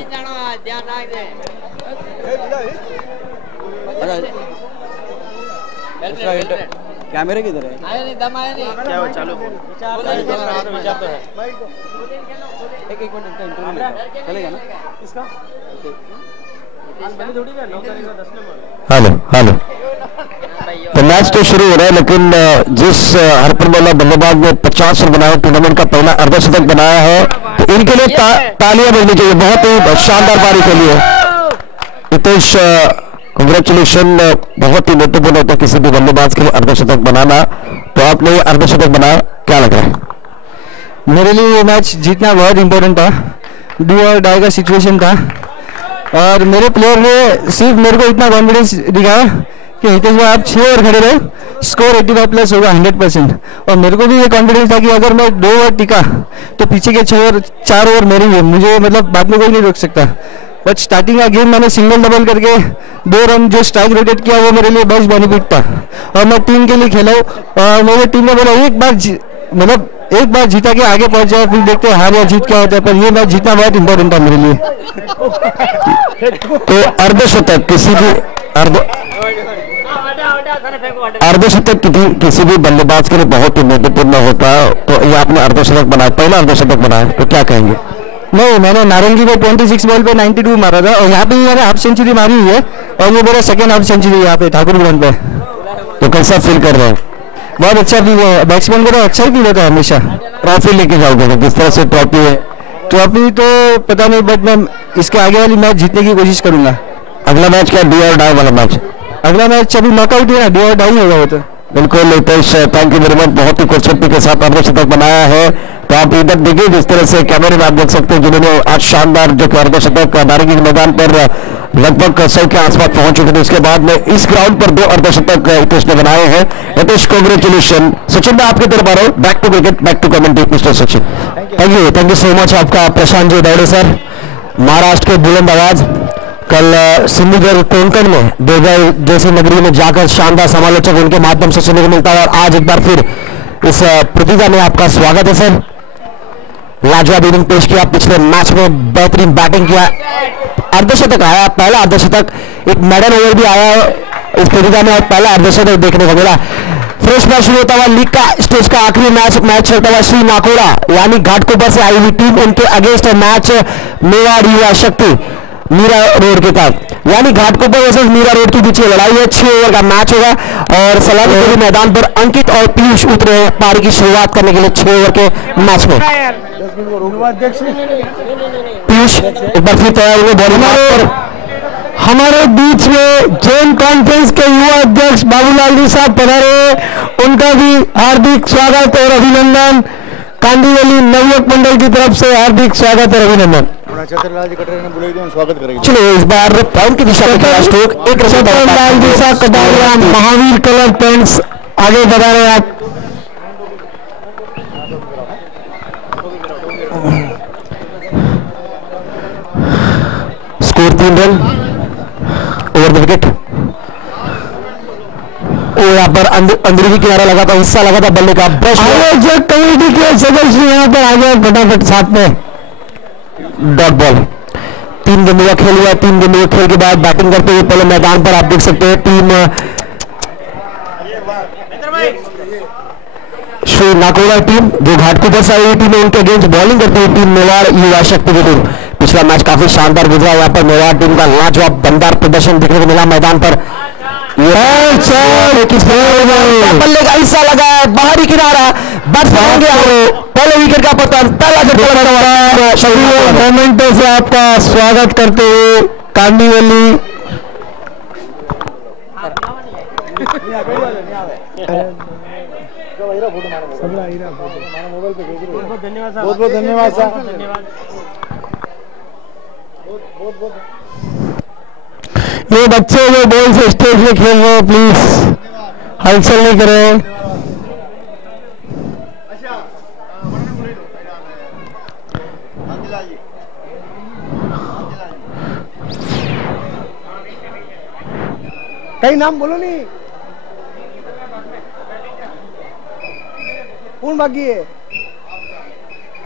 कैमरे किधर है आया नहीं दम आया नहीं क्या चालू विचार तो है एक मिनट इंटरव्यू चलेगा ना इसका हेलो तो मैच तो शुरू हो रहा है, लेकिन जिस हरप्रीत बल्ला बल्लेबाज ने 50 रन बनाए, टूर्नामेंट का पहला अर्धशतक बनाया है, तो इनके लिए तालियां बजनी चाहिए, बहुत ही शानदार पारी के लिए। हितेश कांग्रेचुलेशन। बहुत ही महत्वपूर्ण होता है किसी भी बल्लेबाज के लिए अर्धशतक बनाना, तो आपने ये अर्धशतक बनाया, क्या लग रहा है? मेरे लिए ये मैच जीतना बहुत इंपॉर्टेंट था, डू और डाई का सिचुएशन था, और मेरे प्लेयर ने सिर्फ मेरे को इतना कॉन्फिडेंस दिखाया कि हितेश भाई आप 6 ओवर खड़े रहे, स्कोर 85 प्लस होगा 100%। और मेरे को भी ये कॉन्फिडेंस था कि अगर मैं 2 ओवर टिका तो पीछे के 4 ओवर मेरे ही है, मुझे मतलब बाद में कोई नहीं रोक सकता। बट स्टार्टिंग का गेम मैंने सिंगल डबल करके 2 रन जो स्ट्राइक रोटेट किया वो मेरे लिए बेस्ट बेनिफिट था, और मैं टीम के लिए खेला हूँ। और मेरी टीम ने बोला एक बार जीता के आगे पहुंच जाए, फिर देखते हैं हार या जीत क्या होता है, पर ये मैच जीतना बहुत इंपॉर्टेंट था मेरे लिए। तो अर्धशतक किसी भी अर्धशतक किसी भी बल्लेबाज के लिए बहुत ही महत्वपूर्ण होता है, तो ये आपने अर्धशतक बनाया, पहला अर्धशतक बनाया, तो क्या कहेंगे? नहीं, मैंने नारंगी पे 26 बॉल पे 92 मारा था, और यहाँ पे मैंने हाफ सेंचुरी मारी हुई है, और ये मेरा सेकंड हाफ सेंचुरी यहाँ पे ठाकुर ग्राउंड पे। तो कैसा फील कर रहे हैं? बहुत अच्छा फील है, बैट्समैन को तो अच्छा ही फील होता है हमेशा। ट्रॉफी लेके जाओगे तो किस तरह से ट्रॉफी है? ट्रॉफी तो पता नहीं, बट मैं इसके आगे वाली मैच जीतने की कोशिश करूंगा। अगला मैच क्या, डू और डाई वाला मैच? अगला मैच अभी नॉकआउट है ना, डू और डाई होगा वो तो। बिल्कुल Hitesh, thank you very much, बहुत ही खूबसूरती के साथ अर्धशतक बनाया है। तो आप इधर देखिए, जिस तरह से कैमरे में आप देख सकते हैं जिन्होंने आज शानदार जो अर्धशतक नारंगी के मैदान पर लगभग 100 के आसपास पहुंच चुके थे, उसके बाद में इस ग्राउंड पर 2 अर्धशतक हितेश ने बनाए हैं। हितेश कांग्रेचुलेशन। सचिन मैं आपकी तरफ आ रहा हूँ, back to cricket, back to commentary, mister Sachin. Thank you so much आपका प्रशांत जी दौड़े सर, महाराष्ट्र के बुलंद आवाज। कल सिंधुदुर्ग कोंकण में देवगढ़ जैसी नगरी में जाकर शानदार समालोचक उनके माध्यम से सुनने को मिलता है, और आज एक बार फिर इस प्रतिभा में आपका स्वागत है सर। लाजवाब इनिंग पेश किया, पिछले मैच में बेहतरीन बैटिंग किया, अर्धशतक आया, पहला अर्धशतक, एक मेडल ओवर भी आया है इस प्रतिभा में, और पहला अर्धशतक देखने को मिला। फ्रेश मैच शुरू होता हुआ लीग का स्टेज का आखिरी मैच चलता हुआ श्री नाकोड़ा यानी घाटकोपर से आई हुई टीम, उनके अगेंस्ट मैच मेवाड़ युवा शक्ति मीरा रोड के तहत, यानी घाटकोपर वर्सेस मीरा रोड के बीच लड़ाई है। 6 ओवर का मैच होगा, और सलामी मैदान पर अंकित और पीयूष उतरे हैं पारी की शुरुआत करने के लिए 6 ओवर के मैच में। पीयूष एक बार फिर तैयार हुए बॉलिंग पर। हमारे बीच में जैन कॉन्फ्रेंस के युवा अध्यक्ष बाबूलाल जी साहब पधारे, उनका भी हार्दिक स्वागत और अभिनंदन। कांडीवली नवयुवक मंडल की तरफ से हार्दिक स्वागत और अभिनंदन। चलो इस बार पॉइंट की दिशा में स्ट्रोक एक लाल जी साहब कटारिया महावीर कलर पेंट्स आगे बढ़ा रहे आप। Score 3 run over the wicket. यहाँ पर अंदरूनी किनारा लगा था, हिस्सा लगा था बल्ले का, ब्रश आयोजक कमेटी के सदस्य यहाँ पर आ गए फटाफट साथ में। डॉट बॉल, 3 गेंदों का खेल हुआ। 3 गेंदों के खेल के बाद बैटिंग करते हुए पहले मैदान पर आप देख सकते हैं टीम श्री नाकोड़ा टीम जो घाटकोपर से आई हुई टीम है, उनके अगेंस्ट बॉलिंग करती हुई टीम मेवाड़ युवा शक्ति की टीम। पिछला मैच काफी शानदार गुजरा, यहाँ पर मेवाड़ टीम का लाजवाब दमदार प्रदर्शन देखने को मिला मैदान पर। बल्ले का हिस्सा लगा है, बाहरी किनारा, पहले विकेट का पतन, पहला मोमेंटो से आपका स्वागत करते हुए कांडीवली बहुत बहुत धन्यवाद सर। ये बच्चे जो बॉल से स्टेज में खेल रहे हैं प्लीज हलचल नहीं करें। कई नाम बोलो नहीं, कौन बाकी है,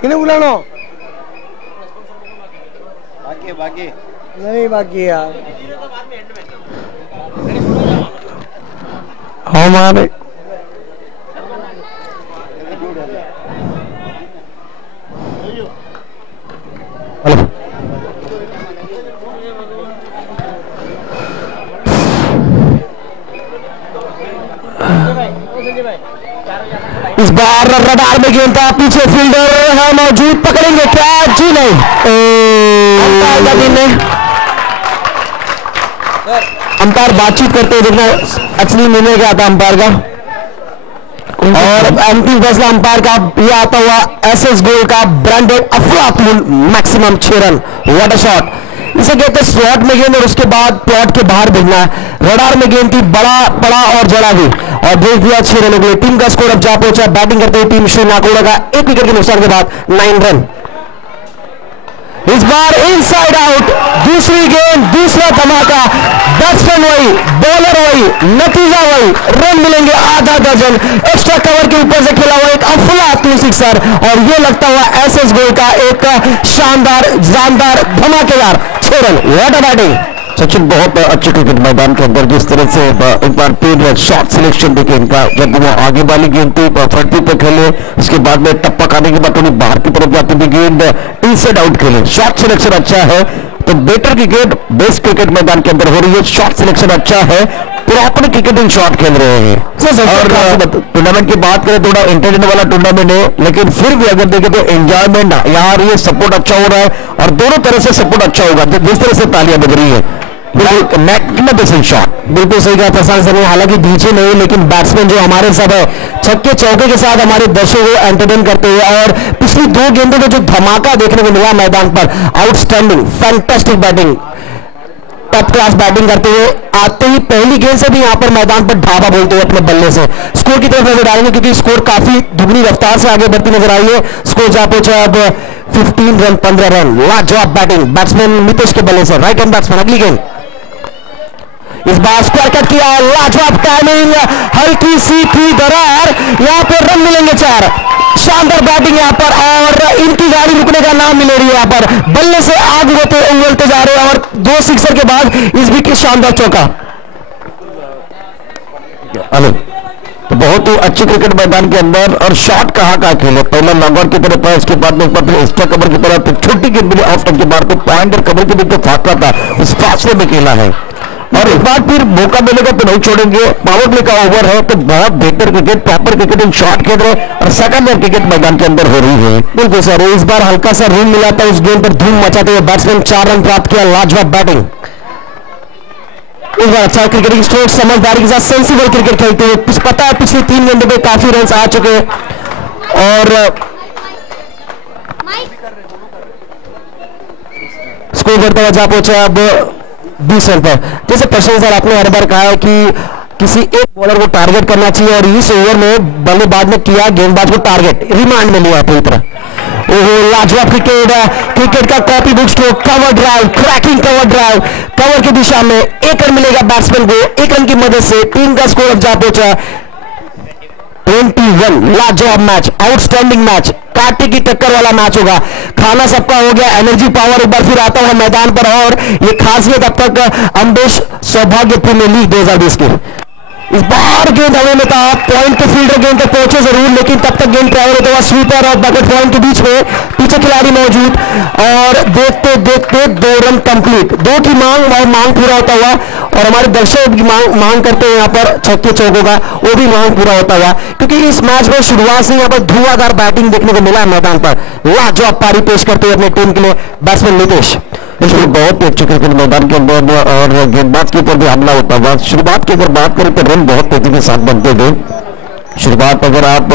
किन्हें बुलाना? बाकी नहीं, बाकी यार हमारे इस बार और रडार में गेंद था, पीछे फील्डर है मौजूद, पकड़ेंगे क्या? जी नहीं, अंपायर बातचीत करते हुए देखना एक्चुअली निर्णय क्या था अंपायर का, और अंतिम फैसला अंपायर का यह आता हुआ एसएस गोल का ब्रांडेड अफलातून maximum 6 run. What a shot! इसे कहते हैं स्लॉट में गेंद और उसके बाद प्लॉट के बाहर भेजना है। रडार में गेंद थी, बड़ा पड़ा और जड़ा भी, और भेज दिया 6 रनों के लिए। टीम का स्कोर अब जा पहुंचा बैटिंग करते हुए टीम श्री नाकोड़ा का 1 विकेट के नुकसान के बाद 9 रन। इस बार इनसाइड आउट, दूसरी गेंद, दूसरा धमाका, बैट्समैन वही, बॉलर वही, नतीजा वही, रन मिलेंगे आधा दर्जन। एक्स्ट्रा कवर के ऊपर से खेला हुआ एक अफलातून सिक्सर, और ये लगता हुआ एसएस गोल का एक शानदार जानदार धमाकेदार 6 run. What a batting! Sachin बहुत अच्छे क्रिकेट मैदान के अंदर जिस तरह से एक बार फिर शॉट सिलेक्शन देखे इनका, जब वो आगे वाली गेंद थी फ्रंट पे खेले, उसके बाद में टप्पा खाने के बाद थोड़ी बाहर की तरफ जाती थी गेंद, इनसाइड आउट खेले। शॉट सिलेक्शन अच्छा है, तो बेटर क्रिकेट बेस्ट क्रिकेट मैदान के अंदर हो रही है। शॉट सिलेक्शन अच्छा है, प्रॉपर क्रिकेटिंग शॉट खेल रहे हैं। और टूर्नामेंट की बात करें, थोड़ा इंटरटेनमेंट वाला टूर्नामेंट है, लेकिन फिर भी अगर देखें तो एंजॉयमेंट यहाँ ये सपोर्ट अच्छा हो रहा है, और दोनों तरह से सपोर्ट अच्छा होगा। जिस तरह से तालियां बज रही है, मैग्निफिसेंट शॉट, बिल्कुल सही कहा प्रशांत सर ने। हालांकि डीजे नहीं, लेकिन बैट्समैन जो हमारे सब है छक्के चौके के साथ हमारे दर्शकों को एंटरटेन करते हुए, और पिछली 2 गेंदों में जो धमाका देखने को मिला मैदान पर, outstanding fantastic batting, top class batting करते हुए आते ही पहली गेंद से भी यहां पर मैदान पर ढाबा बोलते हुए अपने बल्ले से स्कोर की तरफ नजर डालेंगे, क्योंकि स्कोर काफी दुगनी रफ्तार से आगे बढ़ती नजर आई है। स्कोर जा पहुंचा अब 15 रन 15 रन। लाजवाब बैटिंग बैट्समैन नितेश के बल्ले से, राइट हैंड बैट्समैन। अगली गेंद इस बार स्क्वायर कट किया, लाजवाब टाइमिंग, हल्की सी थी दरार, यहां पर रन मिलेंगे 4। शानदार बैटिंग यहां पर, और इनकी गाड़ी रुकने का नाम मिल रही है। यहां पर बल्ले से आग उगलते जा रहे हैं, और 2 सिक्सर के बाद इस भी की शानदार चौका। हेलो, तो बहुत ही अच्छे क्रिकेट मैदान के अंदर, और शॉट कहाँ खेले, पहला लॉन्गर की तरफ है, उसके बाद में एक्स्ट्रा कवर की तरफ, छोटी गेंद मिली ऑफ स्टंप के बाद, तो पॉइंट और कवर के बीच जो फासला था उस फासले में खेला है। और एक बार फिर मौका मिलेगा तो नहीं छोड़ेंगे। पावर प्ले का ओवर है, तो बहुत बेहतर क्रिकेट, प्रॉपर क्रिकेटिंग शॉट खेल रहे, और सेकंड ईयर क्रिकेट मैदान के अंदर हो रही है। बिल्कुल सर, इस बार हल्का सा रन मिला था, उस गेंद पर धूम मचाते हुए बैट्समैन 4 रन प्राप्त किया। लाजवाब बैटिंग, इस बार अच्छा क्रिकेटिंग स्ट्रोक, समझदारी के साथ सेंसिबल क्रिकेट खेलते हुए। पता है पिछली 3 गेंदों में काफी रन आ चुके, और स्कोर बढ़ता हुआ जा पहुंचा अब 20 रन पर। जैसे प्रशांत सर आपने हर बार कहा है कि किसी एक बॉलर को टारगेट करना चाहिए, और इस ओवर में बल्लेबाज ने किया गेंदबाज को टारगेट, रिमांड में लिया पूरी तरह। ओहो, लाजवाब क्रिकेट का copy book stroke, cover drive, cracking cover drive, cover की दिशा में 1 रन मिलेगा बैट्समैन को। 1 रन की मदद से टीम का स्कोर अब जा पहुंचा 21। लाजवाब मैच, आउटस्टैंडिंग मैच, कांटे की टक्कर वाला मैच होगा। खाना सबका हो गया, एनर्जी पावर एक बार फिर आता हुआ मैदान पर, और ये खासियत अब तक अम्बेश सौभाग्य प्रीमियर लीग 2020 की। इस बार गेंद हवा में था, पॉइंट के फील्डर गेंद तक पहुंचे जरूर, लेकिन तब तक गेंद ट्रैवल होता हुआ स्वीपर और बकेट पॉइंट के बीच में पीछे खिलाड़ी मौजूद, और देखते देखते 2 रन कंप्लीट। 2 की मांग पूरा होता हुआ, और हमारे दर्शक भी मांग करते हैं यहाँ पर छक्के चौकों का, वो भी मांग पूरा होता हुआ, क्योंकि इस मैच में शुरुआत से यहाँ पर धुआंधार बैटिंग देखने को मिला है मैदान पर। लाजवाब पारी पेश करते हुए अपने टीम के लिए बैट्समैन नितेश। बहुत ही अच्छे क्रिकेट मैदान के अंदर, और गेंदबाज के ऊपर भी हमला होता हुआ। शुरुआत की अगर बात करें तो रन बहुत तेजी के साथ बनते थे। शुरुआत अगर आप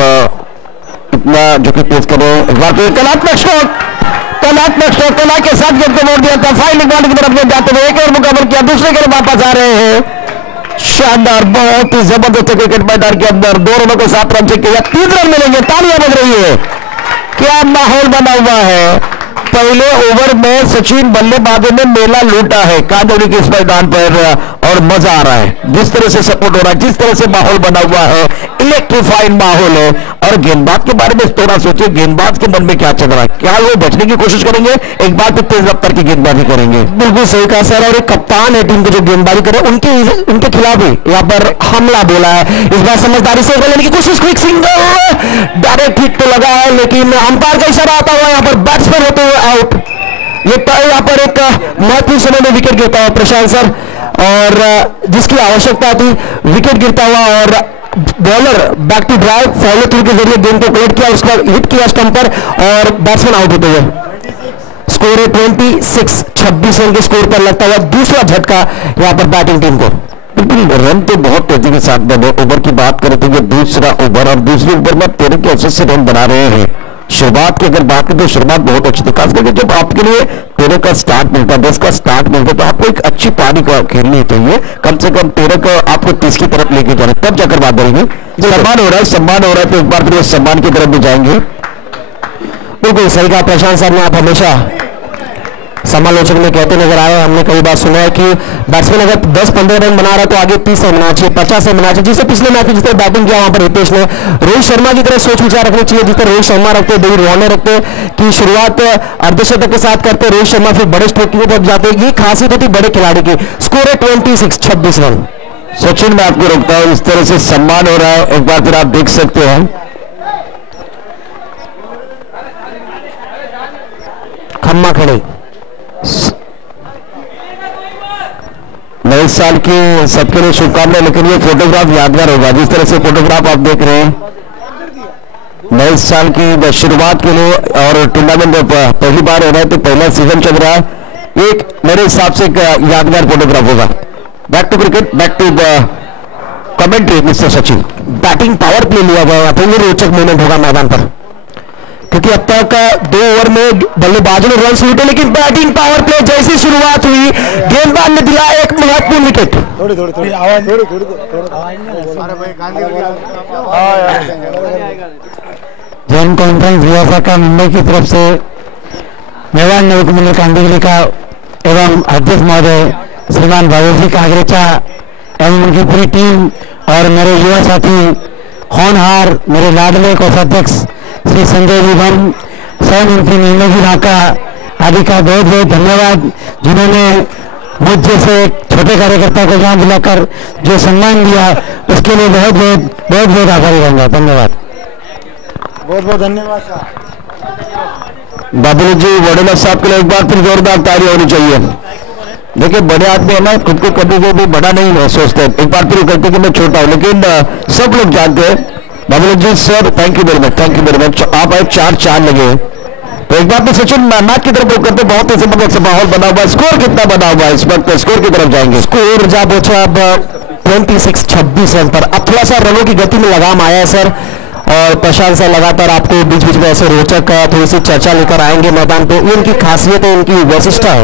इतना जो कि तेज करें, कलात्मक स्ट्रोक कला के साथ गेंद को मोड़ दिया था, फाइनल बॉल की तरफ गेंद जाते हुए 1 ओवर मुकाबला किया, दूसरे के वापस आ रहे हैं। शानदार, बहुत ही जबरदस्त क्रिकेट मैदान के अंदर 2 रनों के 7 रन किया, 3 रन मिलेंगे, तालियां बज रही है। क्या माहौल बना हुआ है। पहले ओवर में सचिन बल्लेबाजों ने मेला लूटा है कांजौड़ी के इस मैदान पर, और मजा आ रहा है जिस तरह से सपोर्ट हो रहा है, जिस तरह से माहौल बना हुआ है, इलेक्ट्रीफाइड माहौल है। और गेंदबाज के बारे में थोड़ा सोचिए, गेंदबाज के मन में क्या चल रहा है, क्या वो बचने की कोशिश करेंगे, एक बार फिर तेज रफ्तार की गेंदबाजी करेंगे। बिल्कुल सही कहा सर, और एक कप्तान है टीम के जो गेंदबाजी करे, उनके खिलाफ भी यहाँ पर हमला बोला है। इस बार समझदारी से लेने की कोशिश, क्विक सिंगल, डायरेक्ट हिट तो लगा है, लेकिन अंपायर का इशारा आता हुआ यहाँ पर बैट्समैन होते हुए आउट। ये यहाँ पर एक महत्वपूर्ण समय में विकेट गिरता हुआ प्रशांत सर, और जिसकी आवश्यकता थी विकेट गिरता हुआ, और bowler back to drive follow through के जरिए गेंद को कलेक्ट किया, उसका हिट किया स्टंप पर और बैट्समैन आउट होते हुए। स्कोर है 26 रन के स्कोर पर लगता हुआ दूसरा झटका यहां पर बैटिंग टीम को। बिल्कुल रन तो बहुत तेजी के साथ बने। ओवर की बात करें तो ये दूसरा ओवर और दूसरे ओवर में 13 के औसत से रन बना रहे हैं। शुरुआत की अगर बात करें तो शुरुआत बहुत अच्छी थी, खास करके जब आपके लिए 13 का स्टार्ट मिलता है, 10 का स्टार्ट मिलता है, तो आपको एक अच्छी पारी को खेलनी चाहिए। कम से कम 13 का आपको 30 की तरफ लेके जाना, तब जाकर बात करेंगे। सम्मान हो रहा है तो एक बार फिर सम्मान की तरफ भी जाएंगे। बिल्कुल सही कहा प्रशांत साहब ने। आप हमेशा समालोचक में कहते नजर आए, हमने कई बार सुना है कि बैट्समैन अगर 10-15 रन बना रहा है तो आगे 30 रन बनाना चाहिए, 50 रन बनाना चाहिए। जिससे पिछले मैच में जिस तरह बैटिंग किया वहां पर हितेश ने, रोहित शर्मा की तरह सोच विचार रखनी चाहिए जिस तरह रोहित शर्मा रखते हैं, डेविड वार्नर रखते हैं कि शुरुआत अर्धशतक के साथ करते रोहित शर्मा, फिर बड़े स्ट्रोक की तरफ जाते हैं। ये खासियत होती बड़े खिलाड़ी की। स्कोर है 26 रन। सचिन मैं आपको रोकता हूं, इस तरह से सम्मान हो रहा है, एक बार फिर आप देख सकते हैं। खम्मा खड़े नए साल की सबके लिए शुभकामनाएं, लेकिन ये फोटोग्राफ यादगार होगा। जिस तरह से फोटोग्राफ आप देख रहे हैं नए साल की शुरुआत के लिए और टूर्नामेंट पहली बार हो रहा है तो पहला सीजन चल रहा है, एक मेरे हिसाब से एक यादगार फोटोग्राफ होगा। Back to cricket, back to commentary mister Sachin. Batting power play लिया गया था, ये रोचक मोमेंट होगा मैदान पर, क्योंकि अब तक 2 ओवर में बल्लेबाजों ने रन लूटे, लेकिन बैटिंग पावर प्ले जैसी शुरुआत हुई गेंदबाज ने दिया एक महत्वपूर्ण विकेट। थोड़ी आवाज जैन कॉन्फ्रेंस रियासा का मुंबई की तरफ से मेवाड़ नवक मंडल कांदिवली का एवं अध्यक्ष महोदय श्रीमान भावेश कागरेचा एवं उनकी पूरी टीम और मेरे युवा साथी होनहार मेरे लाडले कोषाध्यक्ष श्री संजय विभम, सह मंत्री नीलगी नाका आदि का बहुत बहुत धन्यवाद, जिन्होंने मुझ जैसे छोटे कार्यकर्ता को यहाँ बुलाकर जो सम्मान दिया उसके लिए बहुत बहुत आभारी रहूंगा। धन्यवाद, बहुत बहुत धन्यवाद बाबू जी। वडेला साहब के लिए एक बार फिर जोरदार ताली होनी चाहिए। देखिए बड़े आदमी है ना, खुद को कभी भी बड़ा नहीं सोचते, एक बार फिर कहते कि मैं छोटा हूं, लेकिन सब लोग जानते हैं। Babu ji sir thank you very much, thank you very much. आप आए 4 लगे तो एक बार तो सचिन मैच की तरफ करते बहुत ही जबरदस्त माहौल बना हुआ है। स्कोर कितना बना हुआ है इस वक्त, स्कोर की तरफ जाएंगे। स्कोर जा पहुंचा अब 26 रन पर। अब थोड़ा सा रनों की गति में लगाम आया है सर, और प्रशांत सर लगातार आपको बीच बीच में ऐसे रोचक थोड़ी सी चर्चा लेकर आएंगे मैदान पे। ये उनकी खासियत है, उनकी वैशिष्टता है।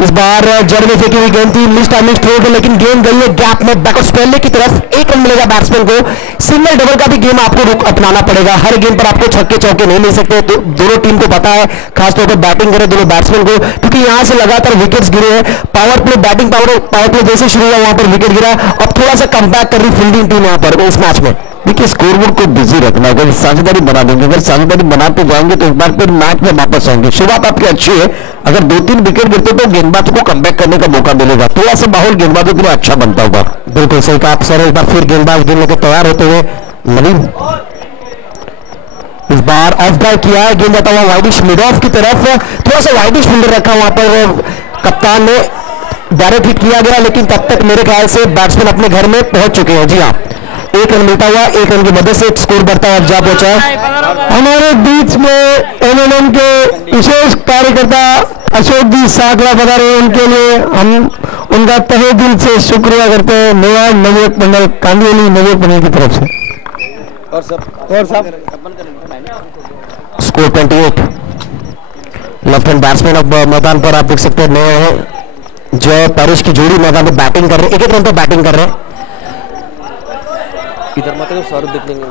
इस बार जड़ में फेंकी हुई गेंद थी, मिस्ड टाइमिंग थ्रो, लेकिन गेंद गई है गैप में बैकवर्ड पहले की तरफ। 1 रन मिलेगा बैट्समैन को। सिंगल डबल का भी गेम आपको अपनाना पड़ेगा, हर गेंद पर आपको छक्के चौके नहीं मिल सकते। तो दोनों टीम को पता है, खासतौर पर बैटिंग करें दोनों बैट्समैन को, क्योंकि यहां से लगातार विकेट्स गिरे हैं। Power play batting power play जैसे शुरू हुआ वहां पर विकेट गिरा। अब थोड़ा सा कम बैक कर रही फील्डिंग टीम यहां पर इस मैच में। देखिए स्कोरबोर्ड को बिजी रखना, अगर साझेदारी बना देंगे, अगर साझेदारी बनाते जाएंगे तो एक बार फिर मैच में वापस आएंगे। शुरुआत आपकी अच्छी है, अगर 2-3 विकेट गिरते तो गेंदबाजों को कमबैक करने का मौका मिलेगा, थोड़ा सा माहौल गेंदबाजों के लिए अच्छा बनता होगा। बिल्कुल सही कहा आप सर। एक बार फिर गेंदबाज गेंद लेकर तैयार होते हुए नवीन इस बार ऑफ ड्राइव किया है, गेंद जाता हुआ वाइडिश मिड ऑफ की तरफ। थोड़ा सा वाइडिश फील्डर रखा वहां पर कप्तान ने, डायरेक्ट हिट किया गया, लेकिन तब तक मेरे ख्याल से बैट्समैन अपने घर में पहुंच चुके हैं। जी हाँ, 1 रन मिलता हुआ, 1 रन की मदद से स्कोर बढ़ता हुआ जा पहुंचा है। हमारे बीच में एमएनएम के विशेष कार्यकर्ता अशोक जी साकला बता रहे हैं, उनके लिए हम उनका तहे दिल से शुक्रिया करते हैं। मेवाड़ नवयुवक मंडल कांदिवली नवयुवक मंडल की तरफ से। और सब स्कोर 28। लेफ्ट हैंड बैट्समैन अब मैदान पर आप देख सकते हैं नए हैं जय पारिश की जोड़ी मैदान में बैटिंग कर रहे हैं, 1-1 रन पर बैटिंग कर रहे हैं। इधर मतलब सौरभ देख लेंगे,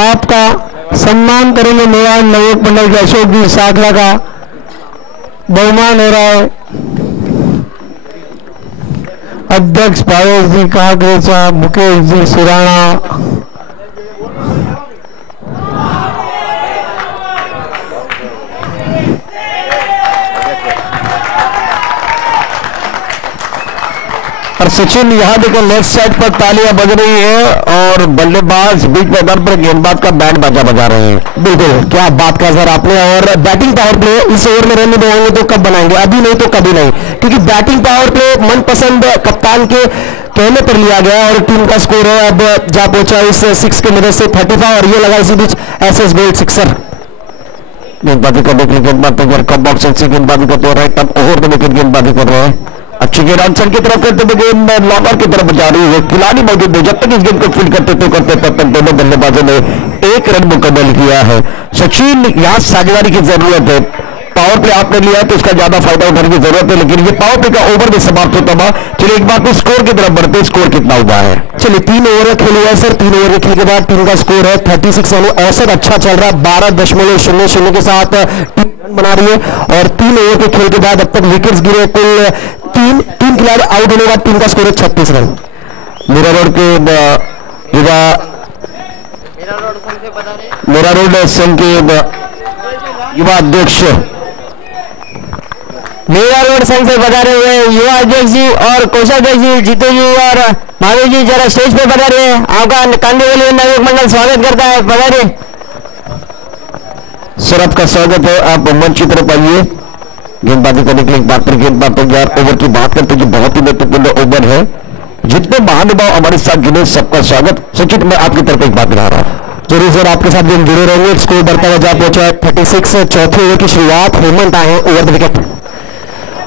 आपका सम्मान करेंगे मेवाड़ नवयुवक मंडल के अशोक जी साकला का बहुमान हो रहा है। अध्यक्ष भावेश जी कागरेचा, मुकेश जी सुराणा, और सचिन यहाँ देखो लेफ्ट साइड पर तालियां बज रही है और बल्लेबाज बीच मैदान पर गेंदबाज का बैंड बाजा बजा रहे हैं। बिल्कुल, क्या बात कहा सर आपने। और बैटिंग पावर प्ले इस ओवर में रन बनाएंगे तो कब बनाएंगे, अभी नहीं तो कभी नहीं, क्योंकि बैटिंग पावर प्ले मनपसंद कप्तान के कहने पर लिया गया और टीम का स्कोर है अब जा पहुंचा इस 6 की मदद से 35 और ये लगा इसी बीच एसएस गोल्ड सिक्सर। गेंदबाजी करने के लिए गेंदबाज कम बॉक्स से गेंदबाजी करते हैं, right up over the wicket गेंदबाजी कर रहे हैं। अच्छी गेंद आंसर की तरफ करते हुए गेंद लॉकर की तरफ जा रही है, खिलाड़ी मौजूद है, जब तक इस गेंद को फील्ड करते तो करते तब तक दोनों बल्लेबाजों ने 1 रन मुकम्मल किया है। सचिन यहाँ साझेदारी की जरूरत है, पावर प्ले आपने लिया है तो उसका ज्यादा फायदा उठाने की जरूरत है, लेकिन ये पावर प्ले का ओवर भी समाप्त होता हुआ। चलिए एक बार स्कोर की तरफ बढ़ते, स्कोर कितना हुआ है। चलिए 3 ओवर खेल हुआ है सर, 3 ओवर खेल के बाद टीम का स्कोर है 36, यानी औसत अच्छा चल रहा है, 12.00 के साथ टीम रन बना रही है। और 3 ओवर के खेल के बाद अब तक विकेट्स गिरे कुल 3 खिलाड़ी आउट होने के बाद टीम का स्कोर है 36 रन। मीरा रोड के मीरा रोड संघ के युवा अध्यक्ष मेरा रोड संघ से बता रहे हुए युवा अध्यक्ष जी और कोषाध्यक्ष जी जीतू जी और भाभी जी जरा स्टेज पे बता रहे हैं। आपका कांदिवली नागरिक मंडल स्वागत करता है, बता रहे। सर आपका स्वागत है, आप मंच की तरफ आइए। गेंदबाजी करने के लिए मात्र गेंदबाज तैयार। ओवर की बात करते हैं, बहुत ही महत्वपूर्ण ओवर है, जितने महानुभाव हमारे साथ जुड़े सबका स्वागत। सचिन मैं आपकी तरफ एक बात बता रहा हूँ, जरूर सर आपके साथ दिन जुड़े रहेंगे। स्कोर बढ़ता हुआ जा पहुंचा है 36। चौथे ओवर की शुरुआत हेमंत आए हैं ओवर द विकेट।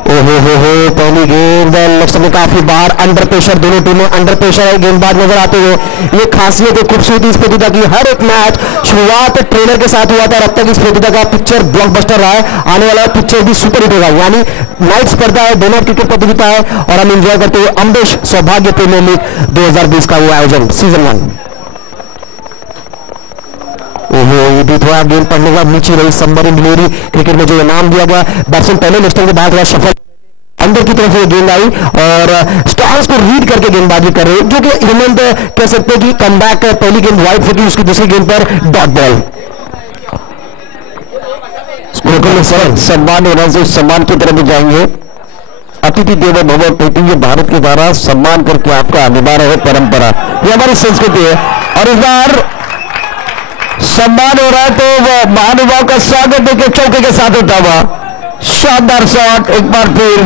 ओहो हो पहली गेंद लेफ्ट में काफी बार अंडर प्रेशर, दोनों टीमें अंडर प्रेशर है, गेंदबाज नजर आते हुए। ये खासियत है खूबसूरती इस प्रतियोगिता की, हर एक मैच शुरुआत ट्रेलर के साथ हुआ था और अब तक इस प्रतियोगिता का पिक्चर ब्लॉकबस्टर रहा है। आने वाला पिक्चर भी सुपर हिट होगा, यानी नाइट स्पर्धा है, दोनों क्रिकेट प्रतियोगिता है और हम एंजॉय करते हुए अम्बेश सौभाग्य प्रीमियर लीग 2020 का वो आयोजन सीजन 1। ओहो ये भी थोड़ा गेंद पड़ने के बाद नीचे रही सबमरीन डिलीवरी, क्रिकेट में जो इनाम दिया गया बैट्समैन पहले नेशनल के बाद सफल अंदर की तरफ ये गेंद आई और स्टॉन्स को रीड करके गेंदबाजी कर रहे हैं, जो कि हेमंत कह सकते हैं कि कमबैक। पहली गेंद वाइड फेंकी, उसकी दूसरी गेंद पर डॉट बॉल। सम्मान होना से सम्मान की तरफ जाएंगे। अतिथि देवो भव प्रीति, ये भारत के द्वारा सम्मान करके आपका अनिवार्य है, परंपरा, ये हमारी संस्कृति है। और इस बार सम्मान हो रहा है तो महानुभाव का स्वागत देखिए चौके के साथ होता हुआ। शानदार शॉट, एक बार फिर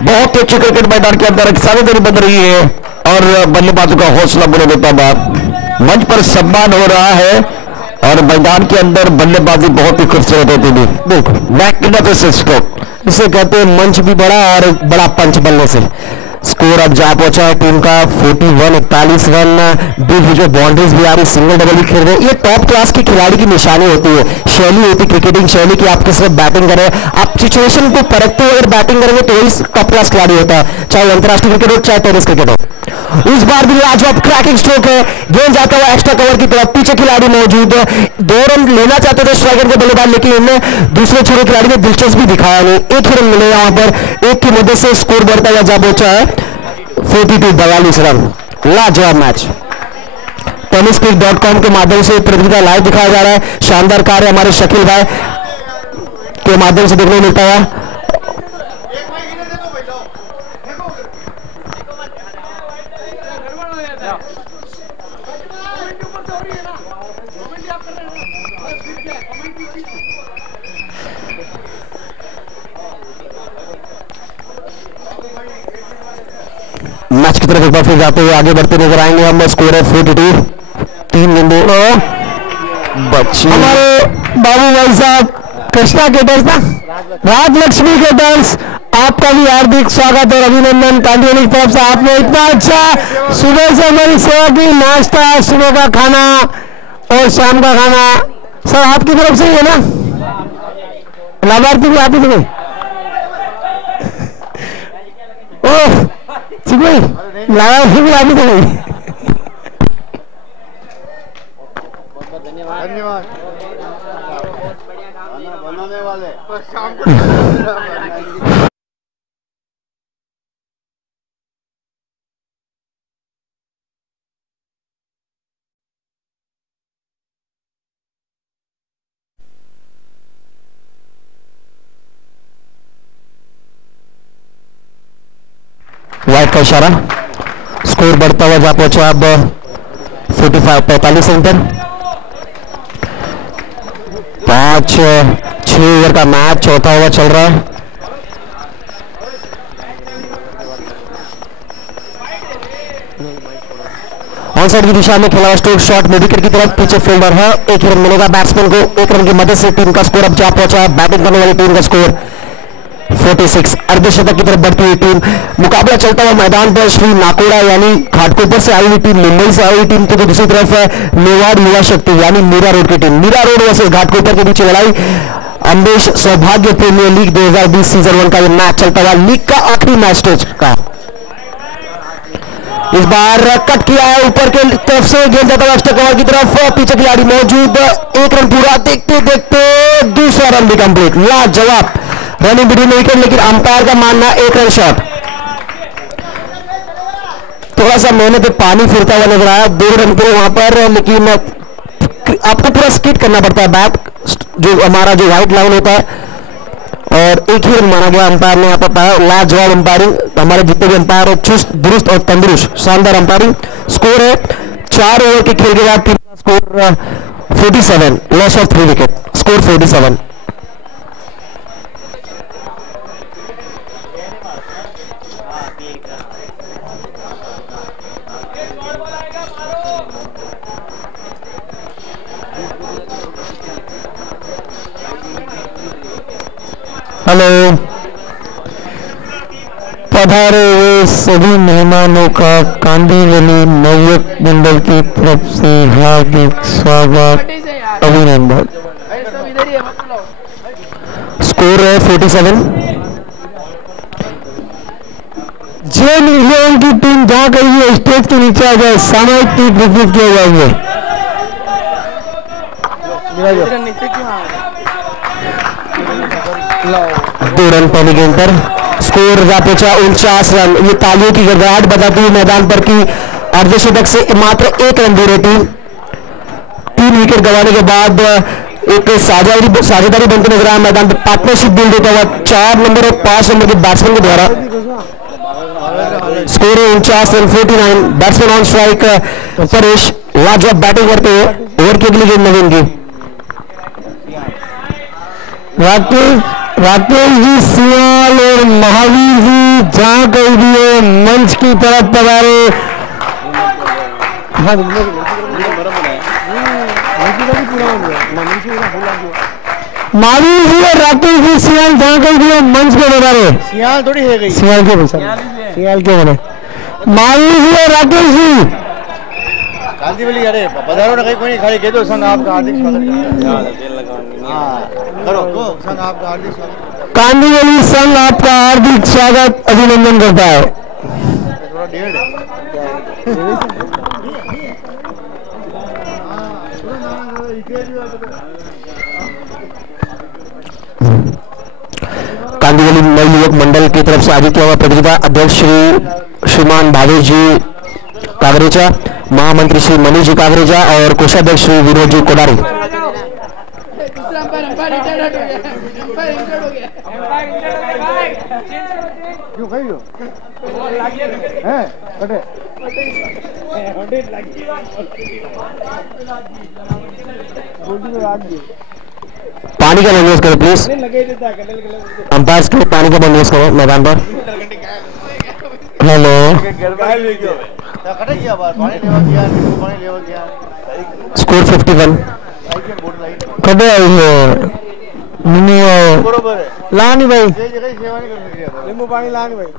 बहुत अच्छे क्रिकेट मैदान के अंदर एक साझेदारी बन रही है और बल्लेबाजों का हौसला बुलंद होता हुआ। मंच पर सम्मान हो रहा है और मैदान के अंदर बल्लेबाजी बहुत ही खूबसूरत होती थी। बिल्कुल मैग्निफिसेंट, इसे कहते हैं मंच भी बड़ा और बड़ा पंच बनने से। स्कोर अब जा पहुंचा है टीम का 41 रन। बीच बीच में बाउंड्रीज भी आ रही, सिंगल डबल भी खेल रहे हैं। ये टॉप क्लास की खिलाड़ी की निशानी होती है, शैली होती है क्रिकेटिंग शैली की, आप किस तरह बैटिंग करें, आप सिचुएशन को परखते हुए अगर बैटिंग करेंगे तो वही टॉप क्लास खिलाड़ी होता है, चाहे अंतर्राष्ट्रीय क्रिकेट हो चाहे टेनिस क्रिकेट हो। इस बार भी लाजवाब क्रैकिंग स्ट्रोक है, गेंद जाता हुआ एक्स्ट्रा कवर की तरफ, पीछे खिलाड़ी मौजूद है, 2 रन लेना चाहते थे स्ट्राइकर के बल्लेबाज, लेकिन इनने दूसरे छोटे खिलाड़ी ने दिलचस्पी दिखाया नहीं, 1 ही रन मिले यहाँ पर। 1 की मदद से स्कोर बढ़ता हुआ जा पहुंचा है 42 रन। लाजवाब मैच tennispick.com के माध्यम से प्रतियोगिता लाइव दिखाया जा रहा है। शानदार कार्य हमारे शकील भाई के माध्यम से देखने को मिलता है। मैच की तरफ एक बार फिर जाते हुए आगे बढ़ते नजर आएंगे हम। स्कोर है 42, 3 गेंदों बच्चे हमारे बाबू भाई साहब कृष्णा केटर्स ना राजलक्ष्मी केटर्स, आपका भी हार्दिक स्वागत और अभिनंदन कांदिवली की तरफ से। आपने इतना अच्छा सुबह से हमारी सेवा की, नाश्ता, सुबह का खाना और शाम का खाना सब आपकी तरफ से ही है ना? लाभार्थी भी आप ही थे? ओह लाभार्थी भी आप ही थे? धन्यवाद बनाने वाले वाइट का इशारा। स्कोर बढ़ता हुआ जा पहुंचा अब 45 सेंटर। 5-6 ओवर का मैच, चौथा ओवर चल रहा है। ऑन साइड की दिशा में खेला स्ट्रोक शॉट में विकेट की तरफ, पीछे फील्डर है। 1 रन मिलेगा बैट्समैन को। 1 रन की मदद से टीम का स्कोर अब जा पहुंचा। बैटिंग करने वाली टीम का स्कोर 46। अर्धशतक की तरफ बढ़ती हुई टीम। मुकाबला चलता हुआ मैदान पर श्री नाकोड़ा यानी घाटकोपर से आई हुई टीम, मुंबई से आई हुई टीम, तो दूसरी तरफ है मेवाड़ युवा शक्ति यानी मीरा रोड की टीम। मीरा रोड वर्सेस घाटकोपर के बीच लड़ाई। अम्बेश सौभाग्य प्रीमियर लीग 2020 सीजन 1 का यह मैच चलता हुआ, लीग का आखिरी मैच स्टेज का। इस बार कट किया है ऊपर के तरफ से, गेंद जाता हुआ एक्स्ट्रा कवर की तरफ, पीछे खिलाड़ी मौजूद। 1 रन पूरा, देखते देखते दूसरा रन भी कंप्लीट। लाजवाब रनिंग बिटवीन विकेट, लेकिन अंपायर का मानना 1 रन शॉट। थोड़ा सा मेहनत पानी फिरता हुआ नजर आया 2 रन के वहां पर, लेकिन आपको पूरा स्किट करना पड़ता है बैट, जो हमारा जो व्हाइट लाइन होता है, और 1 ही रन माना गया अंपायर ने यहाँ पर पाया। लाजवाब अंपायरिंग, हमारे जितने भी अंपायर हो चुस्त दुरुस्त और तंदुरुस्त, शानदार अंपायरिंग। स्कोर है 4 ओवर के खेल के बाद टीम का score 47, loss of 3 wicket, score 47। Hello, पधारे हुए सभी मेहमानों का कांदीवली नवयुवक मंडल की तरफ से हार्दिक स्वागत, अभिनंदन। स्कोर है 47। जेल इलेवन की टीम जहां गई है स्टेज के नीचे आ जाए, सामूहिक टीम विजिट किए जाएंगे। 2 रन पहली गेंद पर, स्कोर जा पहुंचा 49 रन। ये तालियों की गड़गड़ाहट बताती हुई मैदान पर की अर्धशतक से मात्र 1 रन दूर है टीम। 3 विकेट गंवाने के बाद एक साझेदारी बनते नजर आया मैदान पर, पार्टनरशिप बिल्ड होता हुआ 4 नंबर और 5 नंबर के बैट्समैन के द्वारा। स्कोर है 49 run 49। Batsman on strike Paresh, लाजवाब बैटिंग करते हुए। ओवर की अगली गेंद नवीन की। राकेश जी सियाल और महावीर जी जहां कहीं भी है मंच की तरफ पधारे। महावीर जी और राकेश जी सियाल जहां कहीं भी है मंच पे पधारे। सियाल थोड़ी है गई, सियाल क्यों सियाल क्यों बने? महावीर जी और राकेश जी कांदीवली, अरे पधारो ना, कहीं कोई नहीं, खाली कह दो संघ आपका हार्दिक स्वागत करो, संघ आपका हार्दिक स्वागत। कांदीवली संघ आपका हार्दिक स्वागत, अभिनंदन करता है। थोड़ा डेढ़ कांदीवली नवयुवक मंडल की तरफ से आदित्य हुआ प्रतियोगिता अध्यक्ष श्रीमान भावेश जी कागरेजा, महामंत्री श्री मनीष जी कागरेजा और कोषाध्यक्ष श्री विनोद जी कोडारी। पानी का बंदोबस्त करो प्लीज, अंपायर के पानी का बंदोबस्त करो मैदान पर। Hello, score 51। कब आई है लानी भाई, नींबू पानी लानी भाई।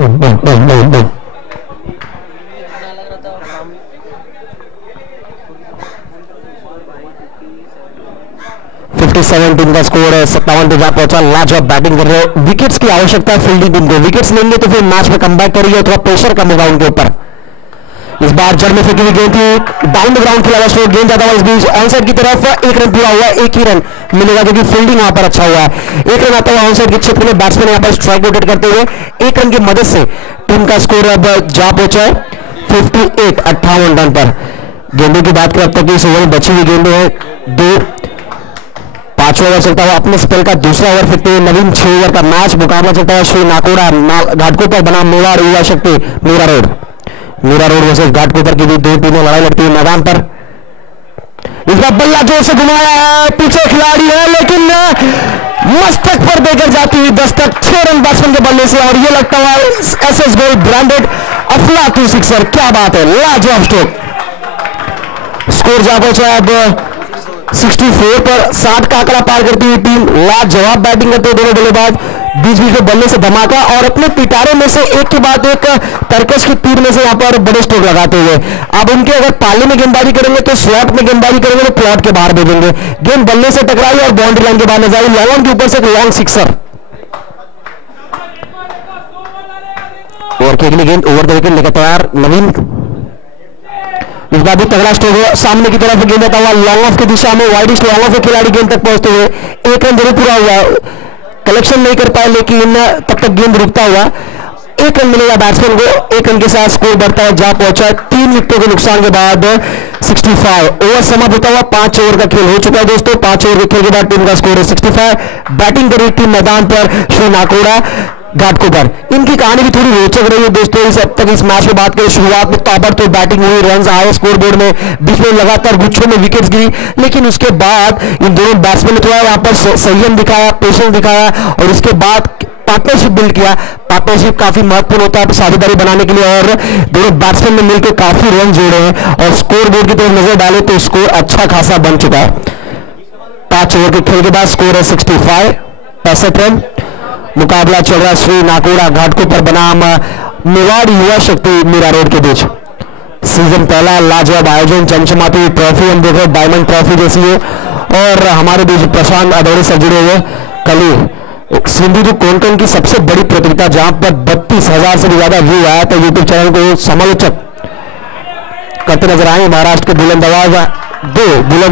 57 टीम का स्कोर है, 57 पे जा पहुंचा। लाजवाब बैटिंग कर रहे हैं। विकेट्स की आवश्यकता है फील्डिंग टीम को, विकेट्स लेंगे तो फिर मैच में कमबैक करेगी और थोड़ा प्रेशर कम होगा उनके ऊपर। इस बार जड़ में फेंकी हुई गेंद थी, डाउन द ग्राउंड खेला हुआ स्ट्रोक, गेंद जाता हुआ इस बीच ऑनसाइड की तरफ। एक रन पूरा हुआ, एक ही रन मिलेगा क्योंकि फील्डिंग वहां पर अच्छा हुआ है। एक रन आता हुआ ऑनसाइड के क्षेत्र में, बैट्समैन यहां पर स्ट्राइक रोटेट करते हुए एक रन की मदद से टीम का स्कोर अब जा पहुंचा है 58 रन पर। गेंदों की बात करें अब तक इस ओवर में बची हुई गेंदें हैं 2। 5वां ओवर चलता हुआ अपने स्पेल का दूसरा ओवर फेंकते हुए नवीन 6 ओवर का मैच मुकाबला चलता हुआ श्री नाकोड़ा घाटकोपर बना मेवाड़ युवा शक्ति मीरा रोड वर्सेस घाटकोपर की भी दो टीमें लड़ाई लड़ती हुई मैदान पर। इस बार बल्ला जोर से घुमाया है, पीछे खिलाड़ी है लेकिन मस्तक पर देकर जाती हुई दस्तक 6 रन बैट्समैन के बल्ले से और ये लगता हुआ एसएस गोल्ड ब्रांडेड अफलातू सिक्सर। क्या बात है, लाजवाब स्ट्रोक। स्कोर जा पहुंचा अब 64 पर 60 का आंकड़ा पार करती हुई टीम। लाजवाब बैटिंग करते हुए दोनों बल्लेबाज, बीच बीच में बल्ले से धमाका और अपने पिटारे में से एक के बाद एक तरकश की तीर में से यहां पर बड़े स्ट्रोक लगाते हुए। अब उनके अगर पाले में गेंदबाजी करेंगे तो स्लॉट में गेंदबाजी करेंगे तो प्लॉट के बाहर भेजेंगे। गेंद बल्ले से टकराई और बाउंड्री लाइन के बाहर नजर आई, लॉन्ग के ऊपर से एक लॉन्ग सिक्सर। ओवर के अगली गेंद ओवर द विकेट लेकर तैयार नवीन। इस बार भी तगड़ा स्ट्रोक है, सामने की तरफ गेंद आता हुआ लॉन्ग ऑफ की दिशा में, वाइडिश लॉन्ग ऑफ के खिलाड़ी गेंद तक पहुंचते हुए एक रन जरूर पूरा हुआ, कलेक्शन नहीं कर पाए लेकिन तब तक गेंद रुकता हुआ। एक रन मिलेगा बैट्समैन को, एक रन के साथ स्कोर बढ़ता है जा पहुंचा 3 विकेटों के नुकसान के बाद 65। ओवर समाप्त होता हुआ 5 ओवर का खेल हो चुका है दोस्तों। 5 ओवर के खेल के बाद टीम का स्कोर है 65। बैटिंग कर रही टीम मैदान पर श्री नाकोड़ा घाटकोपर। इनकी कहानी भी थोड़ी रोचक रही है दोस्तों। इस अब तक इस मैच में बात करें, शुरुआत में ताबड़तोड़ बैटिंग हुई, रन आए स्कोर बोर्ड में, बीच में लगातार गुच्छों में विकेट्स गिरी, लेकिन उसके बाद इन दोनों बैट्समैन ने थोड़ा यहाँ पर संयम दिखाया, पेशेंस दिखाया और उसके बाद पार्टनरशिप बिल्ड किया। पार्टनरशिप काफी महत्वपूर्ण होता है साझेदारी बनाने के लिए और दोनों बैट्समैन ने मिलकर काफी रन जोड़े हैं और स्कोर बोर्ड की तरफ नजर डाले तो स्कोर अच्छा खासा बन चुका है। 5 ओवर के खेल के बाद स्कोर है 65 रन। मुकाबला चल रहा श्री नाकोड़ा घाटकोपर बनाम मेवाड़ युवा शक्ति मीरा रोड के बीच। सीजन पहला लाजवाब आयोजन, चमचमाती हुई ट्रॉफी हम देख रहे हैं, डायमंड ट्रॉफी जैसी है और हमारे बीच प्रशांत अडोरे से जुड़े हुए कल सिंधु कोंकण की सबसे बड़ी प्रतियोगिता जहां पर 32,000 से भी ज्यादा व्यू आया था। यूट्यूब चैनल को समालोचक करते नजर आए महाराष्ट्र के बुलंद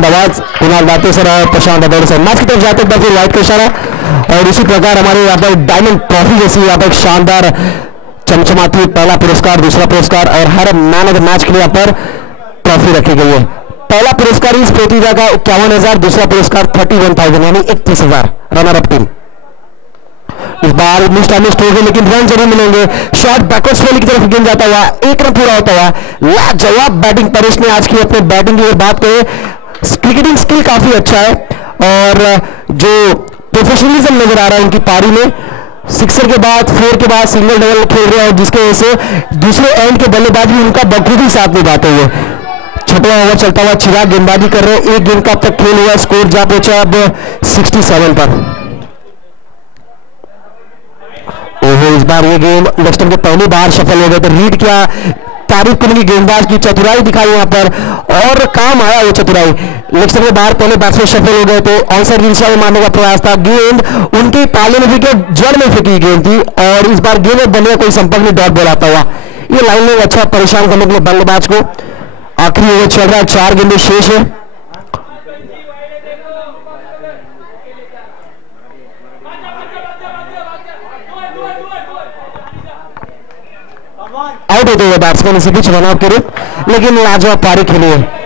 आवाज कुणाल दाते सर और प्रशांत अडोरे सर। मैच की तरफ जाते हैं फिर लाइट का इशारा और इसी प्रकार हमारे यहाँ पर डायमंड ट्रॉफी जैसी यहाँ पर शानदार चमचमाती पहला पुरस्कार, दूसरा पुरस्कार और her man of the match के लिए यहाँ पर ट्रॉफी रखी गई है। पहला पुरस्कार इस प्रतियोगिता का 51,000, दूसरा पुरस्कार 31,000 यानी 31,000। रनर अप टीम इस बार स्ट्रोक है लेकिन रन जरूर मिलेंगे। शॉट बैकवर्ड स्पेल की तरफ गेंद जाता हुआ, एक रन पूरा होता हुआ। लाजवाब बैटिंग परेश ने आज की अपने बैटिंग की बात करें, क्रिकेटिंग स्किल काफी अच्छा है और जो प्रोफेशनलिज्म नजर आ रहा है उनकी पारी में। सिक्सर के बाद 4 के बाद सिंगल डबल खेल रहे हैं और जिसके वजह से दूसरे एंड के बल्लेबाज भी उनका बखूबी साथ निभाते हुए। 6वां ओवर चलता हुआ चिराग गेंदबाजी कर रहे हैं, एक गेंद का अब तक खेल हुआ, स्कोर जा पहुंचा अब 67 पर। ओहो, इस बार ये गेम लेस्टर के पहली बार सफल हो गए थे। रीड किया, तारीफ करने की गेंदबाज की चतुराई दिखाई यहाँ पर और काम आया वो चतुराई। लेस्टर के बाहर पहले बैट्समैन सफल हो गए थे, ऑनसाइड की दिशा में मारने का प्रयास था, गेंद उनके पाले में विकेट जड़ में फेंकी गेंद थी और इस बार गेंद बने कोई संपर्क नहीं, डॉट बॉल आता हुआ। ये लाइन में अच्छा परेशान करने के लिए बल्लेबाज को। आखिरी ओवर चल रहा है, 4 गेंदें शेष है। आउट होते हुए बैट्समैन इसी बीच रन आउट के रूप, लेकिन लाजवाब पारी खेली है।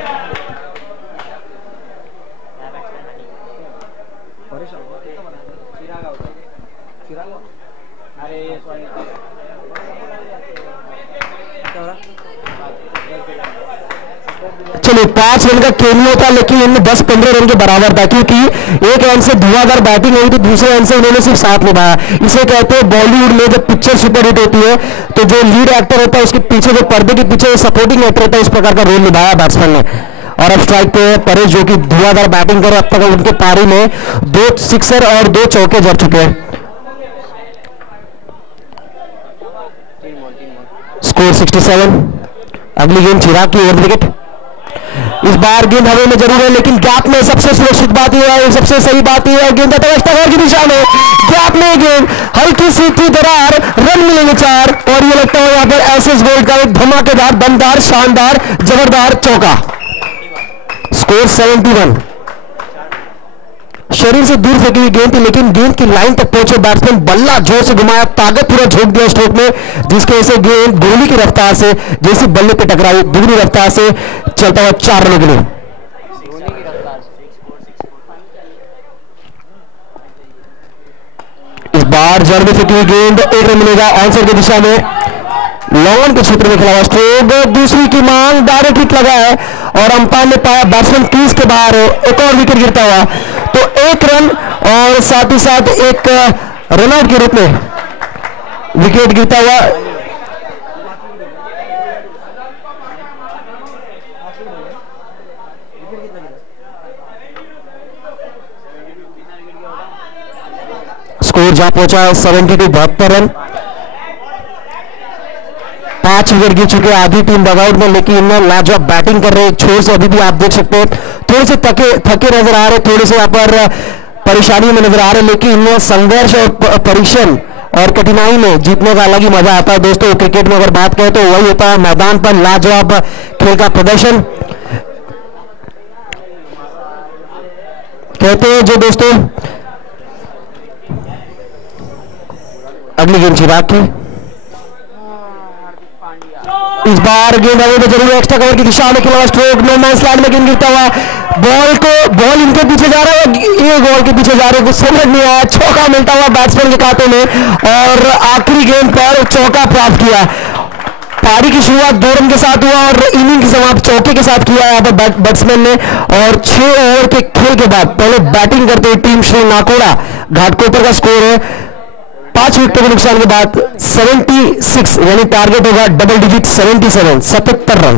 चलिए 5 रन का खेल होता लेकिन 10-15 रन के बराबर था क्योंकि एक रन से धुआंधार बैटिंग हुई थी, दूसरे रन से उन्होंने सिर्फ साथ निभाया। इसे कहते हैं बॉलीवुड में जब पिक्चर सुपर हिट होती है तो जो लीड एक्टर होता है उसके पीछे, जो पर्दे के पीछे सपोर्टिंग एक्टर होता है, इस प्रकार का रोल निभाया बैट्समैन ने। और अब स्ट्राइक पे परेश जो कि धुआंधार बैटिंग कर, अब तक उनके पारी में 2 सिक्सर और 2 चौके जड़ चुके हैं। स्कोर 67। अगली गेंद चिराग की ओवर विकेट। इस बार गेंद हवा में जरूर है, लेकिन गैप में सबसे सुरक्षित बात यह है, सबसे सही बात यह है, गेंद की दिशा में गैप में गेंद, हल्की सी थी दरार, रन मिलेंगे 4 और ये लगता है यहां पर एसएस गोल्ड का एक धमाकेदार, दमदार, शानदार, जबरदार चौका। स्कोर 71। शरीर से दूर फेंकी हुई गेंद थी, लेकिन गेंद की लाइन तक पहुंचे बैट्समैन, बल्ला जोर से घुमाया, ताकत पूरा झोंक दिया स्ट्रोक में, जिसके वजह से गेंद गोली की रफ्तार से जैसी बल्ले पे टकराई, दुगनी रफ्तार से चलता हुआ 4 रनों के लिए। इस बार जड़ में फेंकी हुई गेंद, 1 रन मिलेगा आंसर की दिशा में। लॉन के क्षेत्र में खेला हुआ स्ट्रोक, दूसरी की मांग, डायरेक्ट हिट लगा है और अंपायर ने पाया बैट्समैन क्रीज के बाहर है, एक और विकेट गिरता हुआ, तो 1 रन और साथ ही साथ एक रनआउट के रूप में विकेट गिरता हुआ। स्कोर जहां पहुंचा है 72 रन। 5 विकेट गिर चुके आधी टीम डगआउट में, लेकिन लाजवाब बैटिंग कर रहे हैं। छोर से अभी भी आप देख सकते हैं थोड़े से थके नजर आ रहे, थोड़े से यहाँ पर परेशानी में नजर आ रहे, लेकिन संघर्ष और परिश्रम और कठिनाई में जीतने का अलग ही मजा आता है दोस्तों। क्रिकेट में अगर बात करें तो वही होता है, मैदान पर लाजवाब खेल का प्रदर्शन कहते हैं जो दोस्तों। अगली गेंद चिराग की। इस बार गेंद हवा में जरूर एक्स्ट्रा कवर की दिशा में खेला स्ट्रोक, नो मैन लैंड में गेंद गिरता हुआ, बॉल इनके पीछे जा रहा है, ये बॉल के पीछे जा रहे हैं, कुछ समझ नहीं आया, चौका मिलता हुआ बैट्समैन के खाते में और आखिरी गेंद पर चौका प्राप्त किया। पारी की शुरुआत 2 रन के साथ हुआ और इनिंग की समाप्त चौके के साथ किया यहाँ पर बैट्समैन ने। और 6 ओवर के खेल के बाद पहले बैटिंग करते हुए टीम श्री नाकोड़ा घाटकोपर का स्कोर है 5 विकेटों के नुकसान के बाद 76, यानी टारगेट होगा डबल डिजिट 77, 77 रन।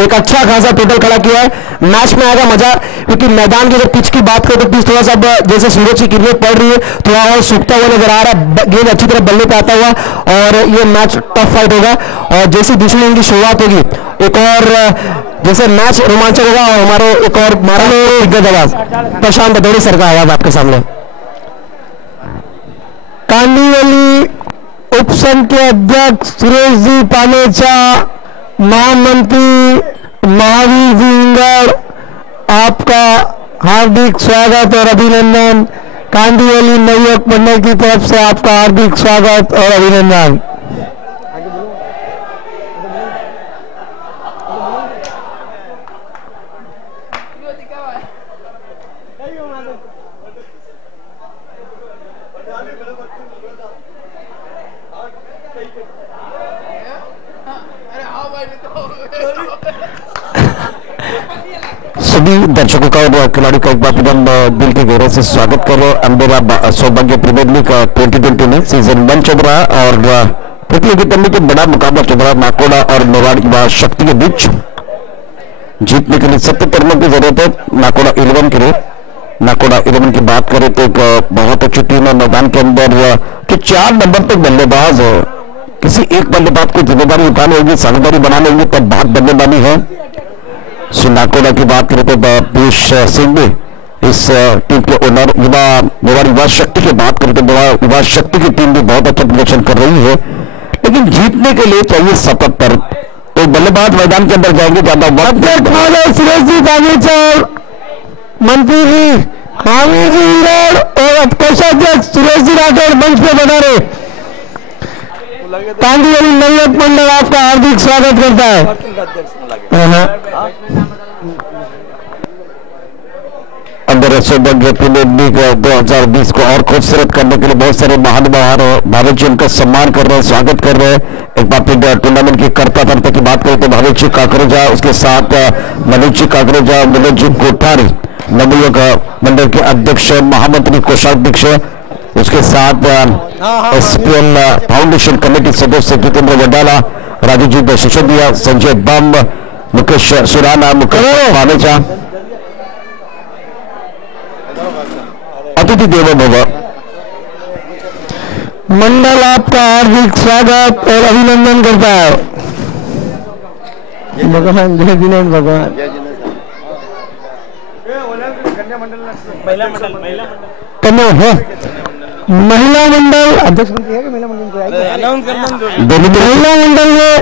एक अच्छा खासा टोटल खड़ा किया है। मैच में आएगा मजा, क्योंकि मैदान की अगर पिच की बात करें तो पिच थोड़ा सा जैसे सूरज की किरणें पड़ रही है, थोड़ा और सूखता हुआ नजर आ रहा है, गेंद अच्छी तरह बल्ले पे आता हुआ और ये मैच टफ फाइट होगा। और जैसे दूसरी इनिंग की शुरुआत होगी, एक और जैसे मैच रोमांचक होगा और हमारे एक और दिग्गज आवाज प्रशांत भदौड़ी सर का आवाज आपके सामने। कांदिवली उपसंघ के अध्यक्ष सुरेश जी पानेचा, महामंत्री महावीर जी इंगड़, आपका हार्दिक स्वागत और अभिनंदन। कांदिवली नवयुवक मंडल की तरफ से आपका हार्दिक स्वागत और अभिनंदन। सभी दर्शकों का और खिलाड़ी का एक बार हम दिल के गहरे से स्वागत कर रहे हैं अंबेरा सौभाग्य प्रीमियर लीग 2020 में सीजन 1 चल रहा है और प्रतियोगिता में जो बड़ा मुकाबला चल रहा है नाकोड़ा और मेवाड़ युवा शक्ति के बीच। जीतने के लिए 70 रनों की जरूरत है नाकोड़ा 11 के लिए। नाकोड़ा 11 की बात करें तो एक बहुत अच्छी टीम है। मैदान के अंदर जो 4 नंबर तक बल्लेबाज है, किसी एक बल्लेबाज को जिम्मेदारी उठानी होगी, साझेदारी बनानी होगी, तब बहुत बल्लेबाजी है। नाकोड़ा की बात करें तो पीयूष सिंह भी इस टीम के ओनर। मेवाड़ युवा शक्ति की बात करें तो युवा शक्ति की टीम भी बहुत अच्छा प्रदर्शन कर रही है, लेकिन जीतने के लिए चाहिए 77। तो बल्लेबाज मैदान के अंदर जाएंगे ज्यादा वक्त। सुरेश जी बागीचर, मंत्री जी महावीर जी इंगड़ और कोषाध्यक्ष सुरेश जी राठौर मंच पे बना रहे। कांदिवली नवयुवक मंडल आपका हार्दिक स्वागत करता है। अंदर सौभाग्य प्रीमियर लीग 2020 को और खूबसूरत करने के लिए बहुत सारे महानुभाव भारत जी उनका सम्मान कर रहे हैं, स्वागत कर रहे हैं। एक बार फिर टूर्नामेंट की कर्ता धर्ता की बात करें तो भारत जी काकरेजा, उसके साथ मनोज जी काकरेजा, मनोज जी कोठारी नवयुवक मंडल के अध्यक्ष, महामंत्री कोषाध्यक्ष, उसके साथ एसपीएल फाउंडेशन कमेटी सदस्य जितेंद्र वडाला, राजू जी सिसोदिया, संजय बम, मुकेश सुराना, मुकेश मानेचा, अतिथि देवो भव। मंडल आपका हार्दिक स्वागत और अभिनंदन करता है। भगवान जय जिनेन्द्र भगवान। कन्या है महिला मंडल अध्यक्ष है कि महिला मंडल महिला मंडल में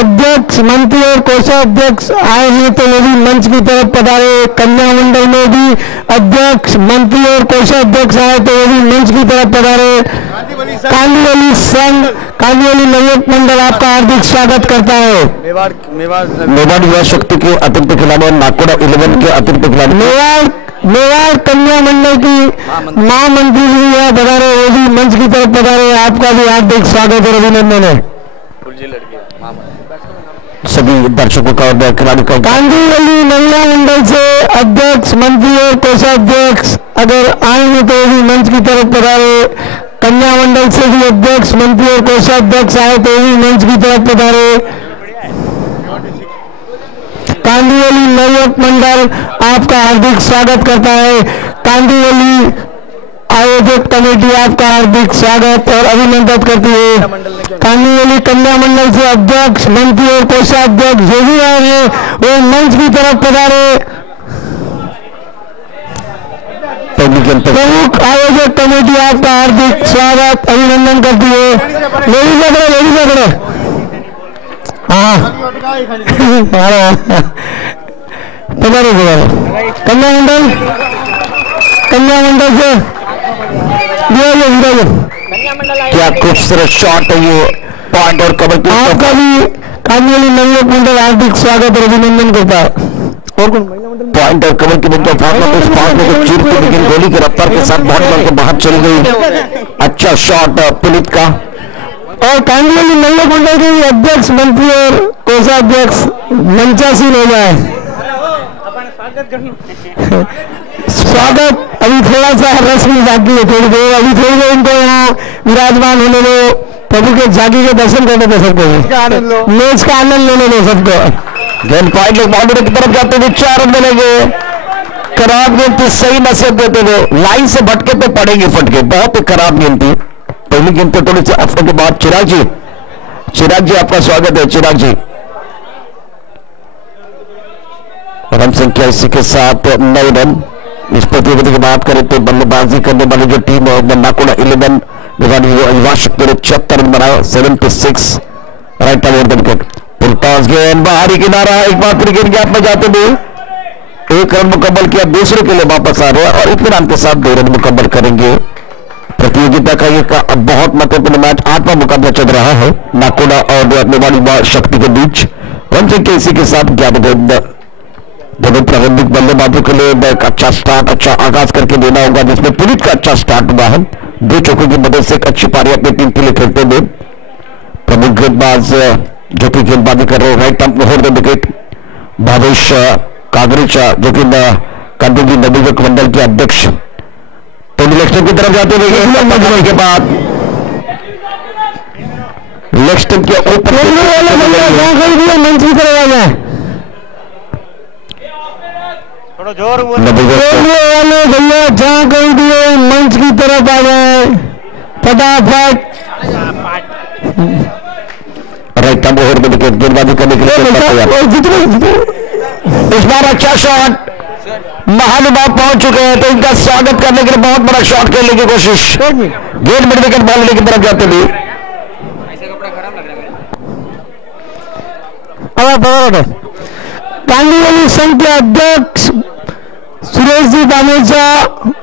अध्यक्ष मंत्री और कोषाध्यक्ष आए हैं तो वो भी मंच की तरफ पधारे। कन्या मंडल में भी अध्यक्ष मंत्री और कोषाध्यक्ष आए तो वो भी मंच की तरफ पधारे। कांदीवली संघ कांदीवली नवयुवक मंडल आपका हार्दिक स्वागत करता है। मेवाड़ युवा शक्ति के अतिरिक्त खिलाड़ी और नाकोड़ा 11 के अतिरिक्त खिलाड़ी मेवाड़ कन्या मंडल की महामंत्री जी यहाँ पधारे, वो भी मंच की तरफ पधारे। आपका भी हार्दिक स्वागत और अभिनंदन है। सभी दर्शकों का और खिलाड़ी का। कांदीवली महिला मंडल से अध्यक्ष मंत्री और कोषाध्यक्ष अगर आएंगे तो भी मंच की तरफ पधारे। कन्या मंडल से भी अध्यक्ष मंत्री और कोषाध्यक्ष आए तो भी मंच की तरफ पधारे। कांदीवली नवयुवक मंडल आपका हार्दिक स्वागत करता है। कांदीवली आयोजक कमेटी आपका हार्दिक स्वागत और अभिनंदन करती है। कांदीवली कन्या मंडल से अध्यक्ष मंत्री और कोषाध्यक्ष जो भी आए हैं वो मंच की तरफ पधारे। प्रमुख आयोजक कमेटी आपका हार्दिक स्वागत अभिनंदन करती है। लेडीज पकड़े हाँ पधारो कन्या मंडल से क्या खूबसूरत शॉट है ये। पॉइंट और कवर की आपका भी कांदीवली नवयुवक मंडल हार्दिक स्वागत और अभिनंदन करता है। और पॉइंट और कवर की मुद्दा को चीर के लेकिन गोली की रफ्तार के साथ बहुत बॉल के बाहर चली गई। अच्छा शॉट पुलित का। और कांदीवली नवयुवक मंडल के अध्यक्ष मंत्री और कोषाध्यक्ष मंचासीन हो जाए। स्वागत अभी थोड़ा सा रस्मी बाकी है, थोड़ी देर अभी थोड़ी देर इनको यहाँ विराजमान होने दो। प्रभु के झांकी के दर्शन करने दो सबको, मैच का आनंद लेने दो सबको। गेंद पॉइंट बाउंड्री की तरफ जाते हुए 4 रन मिलेंगे। खराब गेंद थी, सही नसीहत देते हुए लाइन से भटके तो पड़ेंगे फटके। बहुत ही खराब गेंद थी। पहली गेंद पे थोड़ी सी अफवाह के बाद चिराग जी आपका स्वागत है। चिराग जी रन संख्या इसी के साथ 9 रन। इस प्रतियोगिता की बात करें तो बल्लेबाजी करने वाली जो टीम है नाकोड़ा 11 युवा शक्ति ने 76 रन बनाए 76 राइट ओवर द विकेट। पुलटास गेंद बाहरी किनारा, एक बार फिर गेंद गैप में जाते हुए 1 रन मुकम्मल किया। दूसरे के लिए वापस आ रहे हैं और इतमान के साथ 2 रन मुकम्मल करेंगे। प्रतियोगिता का ये बहुत महत्वपूर्ण मैच 8वां मुकाबला चल रहा है नाकोड़ा और मेवाड़ युवा शक्ति के बीच। रन संख्या इसी के साथ 11 गेंद। दोनों प्रारंभिक बल्लेबाजों के लिए एक अच्छा स्टार्ट, अच्छा आगाज करके देना होगा, जिसमें पुलिस का अच्छा स्टार्ट हुआ है। 2 चौकों की मदद से एक अच्छी पारी अपनी टीम के लिए खेलते हुए प्रमुख गेंदबाज जो कि गेंदबाजी कर रहे हैं right arm over the wicket Bhavesh Kagrecha जो कि कांदीवली नवयुवक मंडल के अध्यक्ष। तो इलेक्शन की तरफ जाते हुए के बाद इलेक्शन के ऊपर मंच की तरफ आ जाए। जोर वाले भैया जहाँ कहीं दिए मंच की तरफ आ जाए फटाफट। Right arm over the wicket गेंदबाजी करने के लिए इस बार अच्छा शॉट महानुभाव पहुंच चुके हैं तो इनका स्वागत करने के लिए बहुत बड़ा शॉट खेलने की कोशिश। गेंद मिड विकेट बॉल की तरफ जाते हुए कांदीवली संघ के अध्यक्ष सुरेश जी दानेजा,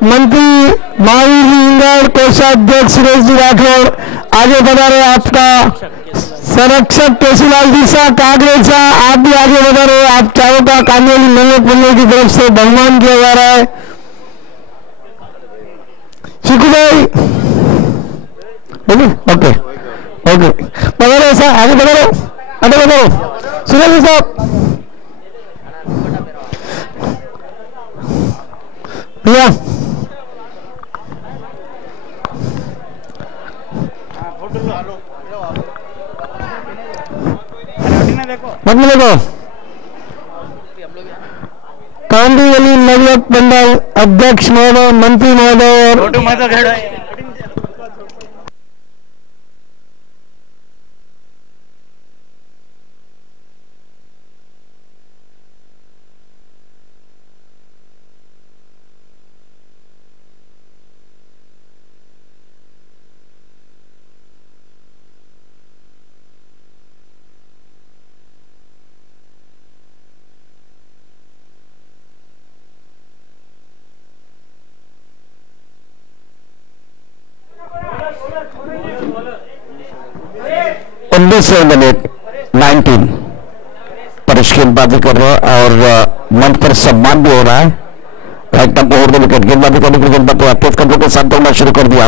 मंत्री महावीर जी इंगड़, कोषाध्यक्ष सुरेश जी राठौर आगे बढ़ा रहे। आपका संरक्षक केशुलाल दिशा कागरेचा आप भी आगे बढ़ा रहे। आप चारों का कांदीवली नवयुवक मंडल की तरफ से बहुमान किया जा रहा है। शिकू भाई ओके ओके बढ़ा रहे सर, आगे बढ़ा रहे, आगे बढ़ा रहे सुरेश जी साहब भैया। मत देखो कांदीवली नवयुवक मंडल अध्यक्ष महोदय, मंत्री महोदय और मिनट 19 पर गेंदबाजी कर रहे हैं और मंच पर सम्मान भी हो रहा है। राइट नंबर ओवर विकेट गेंदबाजी करने के गेंदबाज को तेज कंट्रोल के साथ दौड़ना शुरू कर दिया।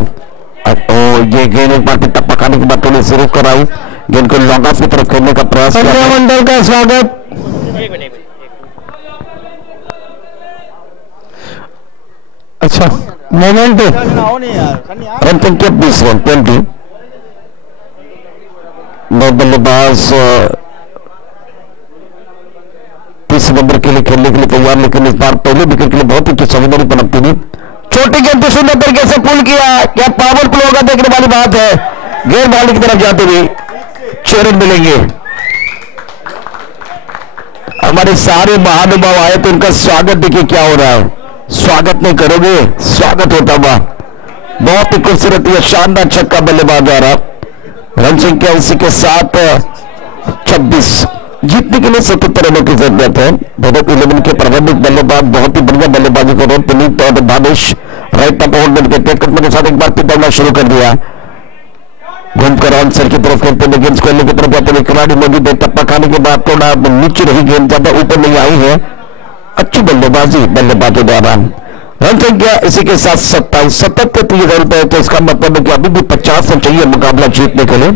ये गेंद एक बार फिर टप्पा खाने के बाद थोड़ी शुरू कराई, गेंद को लॉन्ग ऑफ की तरफ खेलने का प्रयास किया। मंडल का स्वागत। अच्छा मोमेंट रन संख्या 20 रन 20। नौ बल्लेबाज 30 नंबर के लिए खेलने के लिए तैयार, लेकिन इस बार पहले विकेट के लिए बहुत ही समझदारी पनपती थी। छोटी गेंद को सुंदर तरीके से पुल किया, क्या पावर प्ले होगा देखने वाली बात है। गेंद बाली की तरफ जाते हुए 6 रन मिलेंगे। हमारे सारे महानुभाव आए तो उनका स्वागत देखिए क्या हो रहा है। स्वागत नहीं करोगे, स्वागत होता हुआ बहुत ही खूबसूरत या शानदार छक्का बल्लेबाज द्वारा। रन संख्या इसी के साथ 26। जीतने के लिए 77 रनों की जरूरत है। भारत 11 के प्रबंधित बल्लेबाज बहुत ही बढ़िया बल्लेबाजी कर रहे हैं। पुनीत और भावेश राइट अप ओवर के टेकअप के साथ एक बार फिर दौड़ना शुरू कर दिया। घूमकर आंसर की तरफ खेलते हुए गेंद स्क्वायर की तरफ जाते हुए खिलाड़ी मौजूद है। टप्पा खाने के बाद थोड़ा नीचे रही गेंद, ज्यादा ऊपर नहीं आई है। अच्छी बल्लेबाजी बल्लेबाजों द्वारा। रन संख्या इसी के साथ 27। 77 की जरूरत है, तो इसका मतलब है कि अभी भी 50 रन चाहिए मुकाबला जीतने के लिए।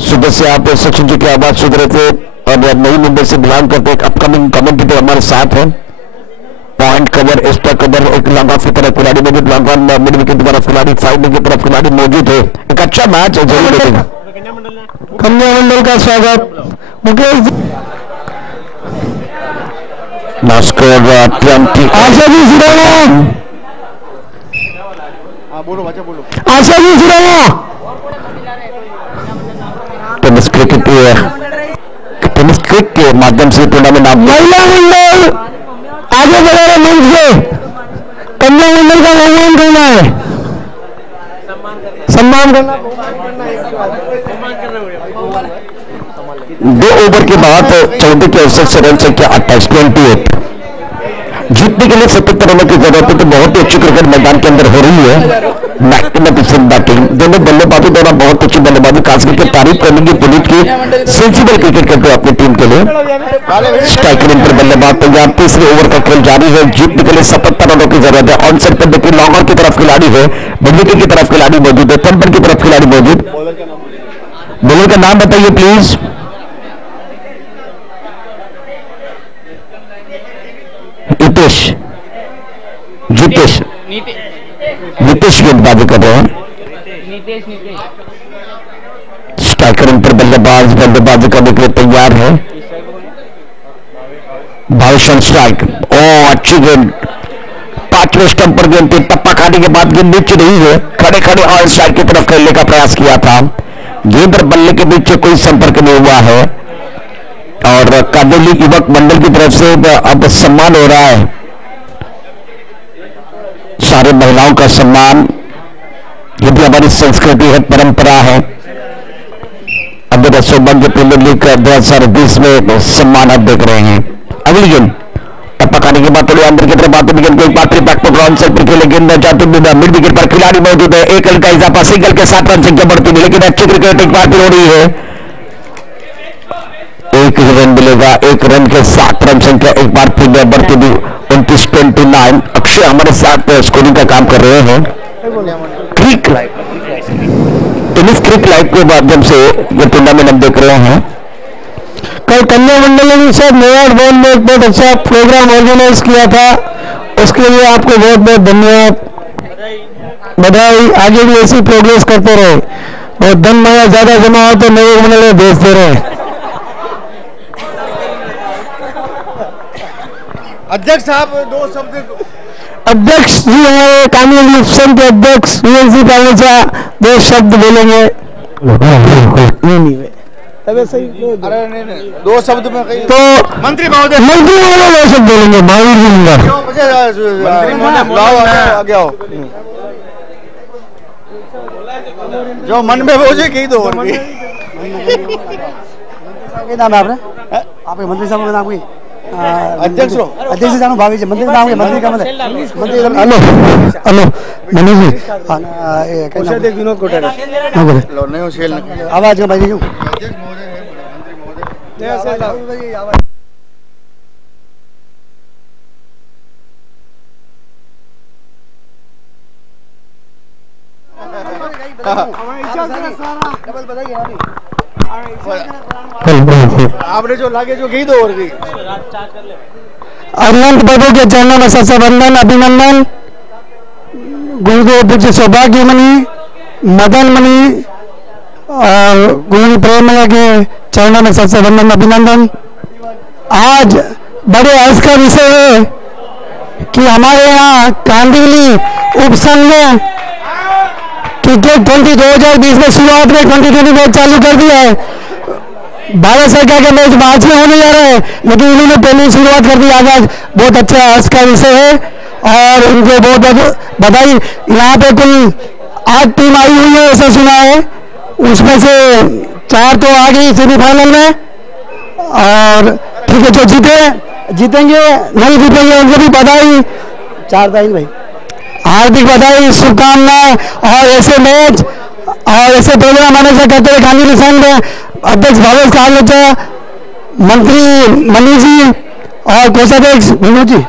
सुबह से आप सचिन जी की आवाज सुन रहे थे और नई मुंबई से बिलोंग करते एक अपकमिंग कमेंटेटर हमारे साथ है। पॉइंट कवर, एक्स्ट्रा कवर, एक लॉन्ग ऑफ की तरफ खिलाड़ी मौजूद, लॉन्ग ऑन मिड विकेट की तरफ खिलाड़ी, फाइनल की तरफ खिलाड़ी मौजूद है। एक अच्छा मैच जरूर देखेगा। कन्या मंडल का स्वागत। मुकेश नमस्कार 20 आशा जी सुराना। बोलो बच्चा बोलो। आशा जी सुराना टेनिस क्रिकेट के माध्यम से टूर्नामेंट आप महिला मंडल आगे बढ़ा रहे मंच से। कन्या मंडल का सम्मान करना है, सम्मान करना। 2 ओवर के बाद 14 के अवसर से रन संख्या 28। जीतने के लिए 77 रनों की जरूरत है, तो बहुत ही अच्छी क्रिकेट मैदान के अंदर हो रही है। मैग्निफिसेंट बैटिंग, दोनों बल्लेबाजों द्वारा बहुत अच्छी बल्लेबाजी, खास करके तारीफ करेंगे पुनीत की। सेंसिबल क्रिकेट करते हैं अपनी टीम के लिए। स्ट्राइकर इन पर बल्लेबाज तैयार, तीसरे ओवर का खेल जारी है। जीतने के लिए 77 रनों की जरूरत है। ऑन सेट पर देखिए लॉन्गर की तरफ खिलाड़ी है, विकेट की तरफ खिलाड़ी मौजूद है, टेम्पर की तरफ खिलाड़ी मौजूद। बॉलर का नाम बताइए प्लीज। जितेश नीतीश गेंदबाजी कर रहे हैं। स्ट्राइकर इन पर बल्लेबाज बल्लेबाजी करने के लिए तैयार है। Bhavesh on strike. ओ अच्छी गेंद, 5वें स्टंप पर गेंद थी। टप्पा खाने के बाद गेंद नीचे नहीं है, खड़े खड़े ऑन स्ट्राइक की तरफ खेलने का प्रयास किया था। गेंद और बल्ले के बीच कोई संपर्क नहीं हुआ है और काबुली युवक मंडल की तरफ से अब सम्मान हो रहा है। सारे महिलाओं का सम्मान, ये भी हमारी संस्कृति है, परंपरा है। अब सौभाग्य प्रीमियर लीग 2020 में सम्मान आप देख रहे हैं। अगली गेंद टप्पा खाने के बाद थोड़ी अंदर की तरफ आते गेंद को एक बार फिर बैक ग्राउंड सेट पर खेले। गेंद जाते हुए मिड विकेट पर खिलाड़ी मौजूद है। एक रन का इजाफा, सिंगल के साथ रन संख्या बढ़ती है, लेकिन अच्छी क्रिकेट एक बार फिर हो रही है। एक रन मिलेगा, 1 रन के साथ रन संख्या एक बार फिर बढ़ती हुई 29-29। अक्षय हमारे साथ स्कोरिंग का काम कर रहे हैं। क्रिक टेनिस क्रिक लाइव के माध्यम से ये टूर्नामेंट हम देख रहे हैं। कल कन्या मंडल के साथ मेवाड़ भवन में एक बहुत अच्छा प्रोग्राम ऑर्गेनाइज किया था, उसके लिए आपको बहुत बहुत धन्यवाद, बधाई। आगे भी ऐसी प्रोग्रेस करते रहे और धन माया ज्यादा जमा हो तो नए मंडल में भेजते रहे। अध्यक्ष साहब 2 शब्द। अध्यक्ष जी हमारे कानूनी संघ के अध्यक्ष वीएनसी पालेचा 2 शब्द बोलेंगे। नहीं तब सही। अरे नहीं 2 शब्द में कहीं तो मंत्री महोदय 2 शब्द बोलेंगे। महावीर जी मंत्री महोदय आगे आओ, जो मन में वो कही दो। नाम है आपने, आपके मंत्री साहब का नाम की अध्यक्ष अध्यक्ष जानो भाभी जी मंत्री नाम के मंत्री का मंत्री हेलो हेलो मनीष जी कोषाध्यक्ष विनोद कोठारी हां बोले नहीं सेल आवाज का भाई जी अध्यक्ष महोदय मंत्री महोदय आवाज आपने जो लागे जो घी दो और घी अनंत प्रभु के चरणों में सबसे वंदन अभिनंदन। गुरुदेव पूज्य सौभाग्य मणि मदन मणि और गुरुनी प्रेमया के चरणों में सबसे वंदन अभिनंदन। आज बड़े हर्ष का विषय है कि हमारे यहाँ कांदिवली उपसंघ में क्रिकेट 2020 में शुरुआत में 2020 मैच चालू कर दिया है। भारत सरकार के मैच मार्च में होने जा रहे हैं, लेकिन उन्होंने पहले शुरुआत कर दी। आज बहुत अच्छा हर्ष का विषय है और उनको बहुत बहुत बधाई। यहाँ पे कुल 8 टीम आई हुई है ऐसा सुना है, उसमें से 4 तो आ गई सेमीफाइनल में और ठीक है जो जीतेंगे नहीं जीतेंगे उनको भी बधाई। 4 था भाई, हार्दिक बधाई शुभकामनाएं। और ऐसे मैच और ऐसे प्रोग्राम हमेशा करते हुए गांधी संघ में अध्यक्ष भावेश कालोचा, मंत्री मनीष जी और कोषाध्यक्ष विनोद जी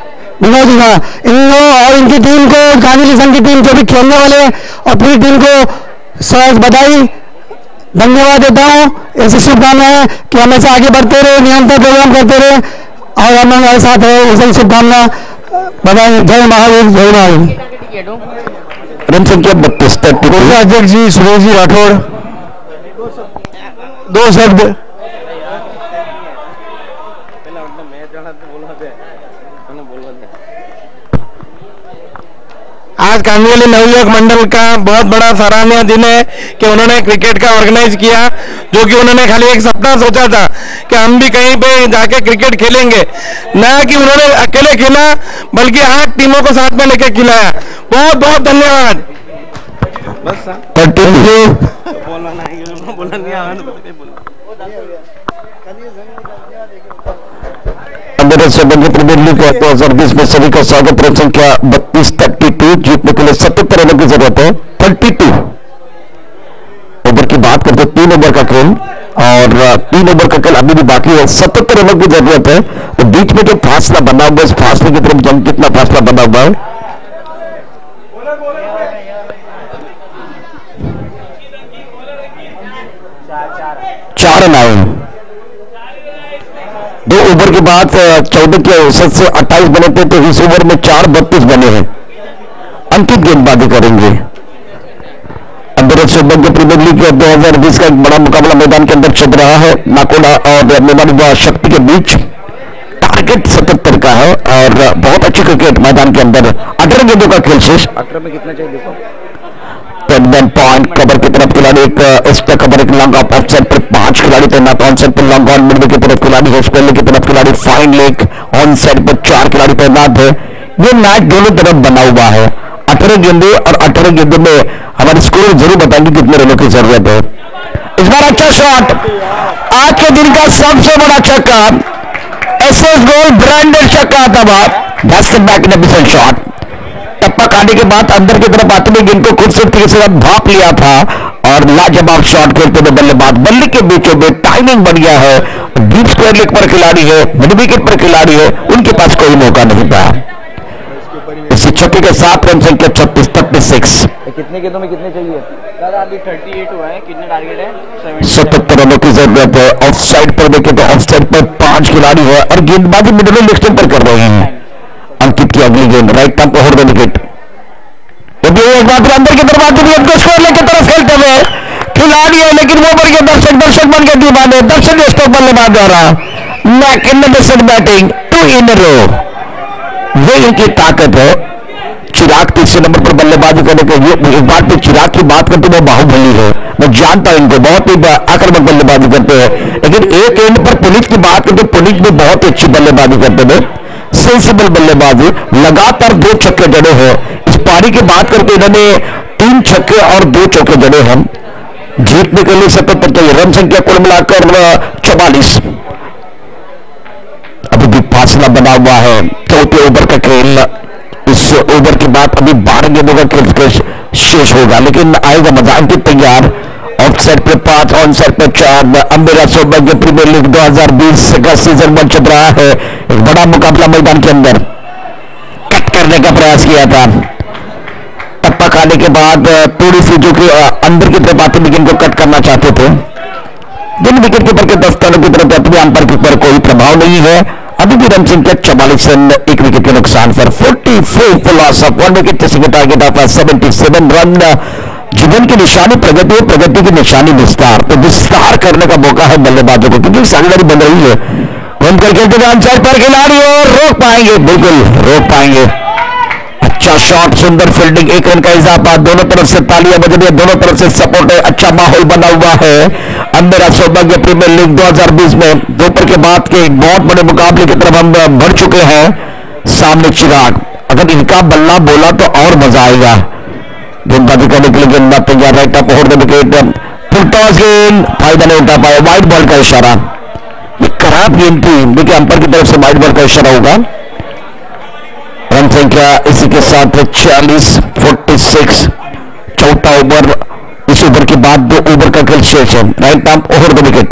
का इन लोग और इनकी टीम को गांधी संघ की टीम जो भी खेलने वाले और पूरी टीम को सहज बधाई धन्यवाद देता हूँ। ऐसी शुभकामनाएं कि हमेशा आगे बढ़ते रहे, निरंतर प्रोग्राम करते रहे और हम हमारे साथ है, ऐसी शुभकामना बधाई। जय महावीर जय महावीर। रन संख्या 32 अध्यक्ष जी सुरेश जी राठौड़ 2 शब्द। आज कांदिवली नवयुवक मंडल का बहुत बड़ा सराहनीय दिन है कि उन्होंने क्रिकेट का ऑर्गेनाइज किया, जो कि उन्होंने खाली एक सपना सोचा था कि हम भी कहीं पे जाके क्रिकेट खेलेंगे, ना कि उन्होंने अकेले खेला बल्कि 8 टीमों को साथ में लेकर खिलाया। बहुत बहुत धन्यवाद। बस सौभाग्य प्रीमियर लीग 2020 में सभी का स्वागत। रन संख्या 32 जीतने के लिए 77 रनों की जरूरत है। 32 ओवर की बात करते 3 ओवर का खेल और 3 ओवर का खेल अभी भी बाकी है। 77 रनों की जरूरत है। तो बीच में जो फासला बना हुआ है, इस फासले की तरफ जम कितना फासला बना हुआ है। चार रन आए। 2 ओवर के बाद 14 के औसत से 28 बने थे, तो इस ओवर में 4 32 बने हैं। अंकित गेंदबाजी करेंगे। अंदर सौभाग्य प्रीमियर लीग 2020 का एक बड़ा मुकाबला मैदान के अंदर चल रहा है। नाकोड़ा और मेवाड़ी शक्ति के बीच टारगेट 77 का है और बहुत अच्छी क्रिकेट मैदान के अंदर। 18 गेंदों का खेल शेष। 18 में कितना चाहिए देखो। पॉइंट कवर की तरफ खिलाड़ी एक एक्स्ट्रा कवर, एक लॉन्ग ऑफ ऑफसाइड पर 5 खिलाड़ी तैनात। ऑन साइड पर लॉन्ग ऑन मिडवे की तरफ खिलाड़ी है, स्पेल की तरफ खिलाड़ी, फाइन लेग ऑन साइड पर 4 खिलाड़ी तैनात है। ये मैच दोनों तरफ बना हुआ है। 18 गेंदे और 18 गेंदों में हमारे स्कोर जरूर बताएंगे कितने रनों की जरूरत है। इस बार अच्छा शॉट, आज के दिन का सबसे बड़ा छक्का, एसएस गोल ब्रांडेड छक्का था। Back in short. टप्पा खाने के बाद अंदर की तरफ आते हुए गेंद को खूबसूरती के साथ भाप लिया था और लाजवाब शॉट खेलते हुए बल्लेबाज बल्ले के बीचों में टाइमिंग बन गया है। डीप स्क्वायर लेग पर खिलाड़ी है, मिड विकेट पर खिलाड़ी है, उनके पास कोई मौका नहीं था। इसी छक्के के साथ रन संख्या 36। कितने गेंदों में कितने चाहिए सर? अभी 38 हुआ है, कितने टारगेट है? 77 रनों की जरूरत है। ऑफ साइड पर देखें तो ऑफ साइड पर 5 खिलाड़ी है और गेंदबाजी मिडिल लेग पर कर रहे हैं। अंकित की अगली गेंद राइट टर्न पर होड़ विकेट। एक बार अंदर की तरफ स्कोर लेकर तरफ खेलते हुए खिलाड़ी है, लेकिन वो बढ़ गया दर्शक बन के दीवाने। दर्शक स्टॉप बल्लेबाज द्वारा बैटिंग 2 इन रो। ये इनकी ताकत है। चिराग 3 नंबर पर बल्लेबाजी करने के एक बार फिर चिराग की बात करते वो बाहुबली है। मैं जानता हूं इनको, बहुत ही आक्रामक बल्लेबाजी करते हैं, लेकिन एक एंड पर पुनीत की बात करते पुनीत भी बहुत ही अच्छी बल्लेबाजी करते थे। सेंसिबल बल्लेबाजी, लगातार 2 छक्के जड़े हैं। इस पारी की बात करके इन्होंने 3 छक्के और 2 चौके जड़े हैं। जीतने के लिए 77 चाहिए। रन संख्या कुल मिलाकर 44। अभी भी पास फासला बना हुआ है। चौथे ओवर का खेल, इस ओवर के बाद अभी 12 गेंदों का खेल शेष होगा, लेकिन आएगा मजा की तैयार। ऑफ साइड पे 5, ऑन साइड पे 4। अंबेरा सौभाग्य प्रीमियर लीग 2020 का सीजन 1 चल रहा है। एक बड़ा मुकाबला मैदान के अंदर कट करने का प्रयास किया था, टप्पा खाने के बाद थोड़ी सी जो कि अंदर की तरफ आती लेकिन को कट करना चाहते थे। जिन विकेट कीपर के दस्तानों की तरफ जाते हुए अंपायर के ऊपर कोई प्रभाव नहीं है। अभी भी रन संख्या 44 रन, 1 विकेट के नुकसान पर 44 for loss of 1 wicket, chasing target of 77 run. जीवन की निशानी प्रगति और प्रगति की निशानी विस्तार, तो विस्तार करने का मौका है बल्लेबाजों को, क्योंकि साझेदारी बन रही है। घूम कर खेलते हुए अंसाइड पर खिलाड़ी और रोक पाएंगे, बिल्कुल रोक पाएंगे। अच्छा शॉट, सुंदर फील्डिंग, 1 रन का इजाफा, दोनों तरफ से तालियां बज रही है, दोनों तरफ से सपोर्ट है, अच्छा माहौल बना हुआ है। अंबेरा सौभाग्य प्रीमियर लीग 2020 में दोपहर के बाद के एक बहुत बड़े मुकाबले की तरफ हम बढ़ चुके हैं। सामने चिराग, अगर इनका बल्ला बोला तो और मजा आएगा। गेंदबाजी करने के लिए गेंदबाज तैयार, right up over the wicket, full toss गेंद, फायदा नहीं उठा पाया, वाइड बॉल का इशारा। ये खराब गेंद थी, देखिए अंपायर की तरफ से वाइड बॉल का इशारा होगा। रन संख्या इसी के साथ 46। चौथा ओवर, इस ओवर के बाद 2 ओवर का खेल शेष है। Right arm over the wicket,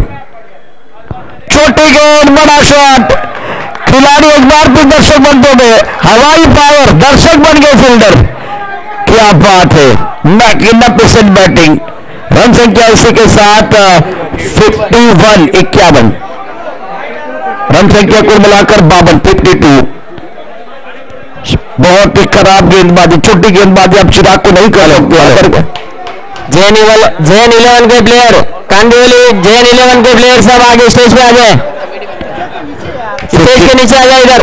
छोटी गेंद, बड़ा शॉट, खिलाड़ी एक बार फिर दर्शक बनते हुए, हवाई पावर, दर्शक बन गए फील्डर। क्या बात है, 51% बैटिंग। रन संख्या इसी के साथ 51। रन संख्या कुल मिलाकर 52। बहुत ही खराब गेंदबाजी, छोटी गेंदबाजी आप चिराग को नहीं कर सकते। JN11 के प्लेयर, कांदिवली JN11 के प्लेयर सब आगे स्टेज पे आ जाए, स्टेज के नीचे आ जाए इधर।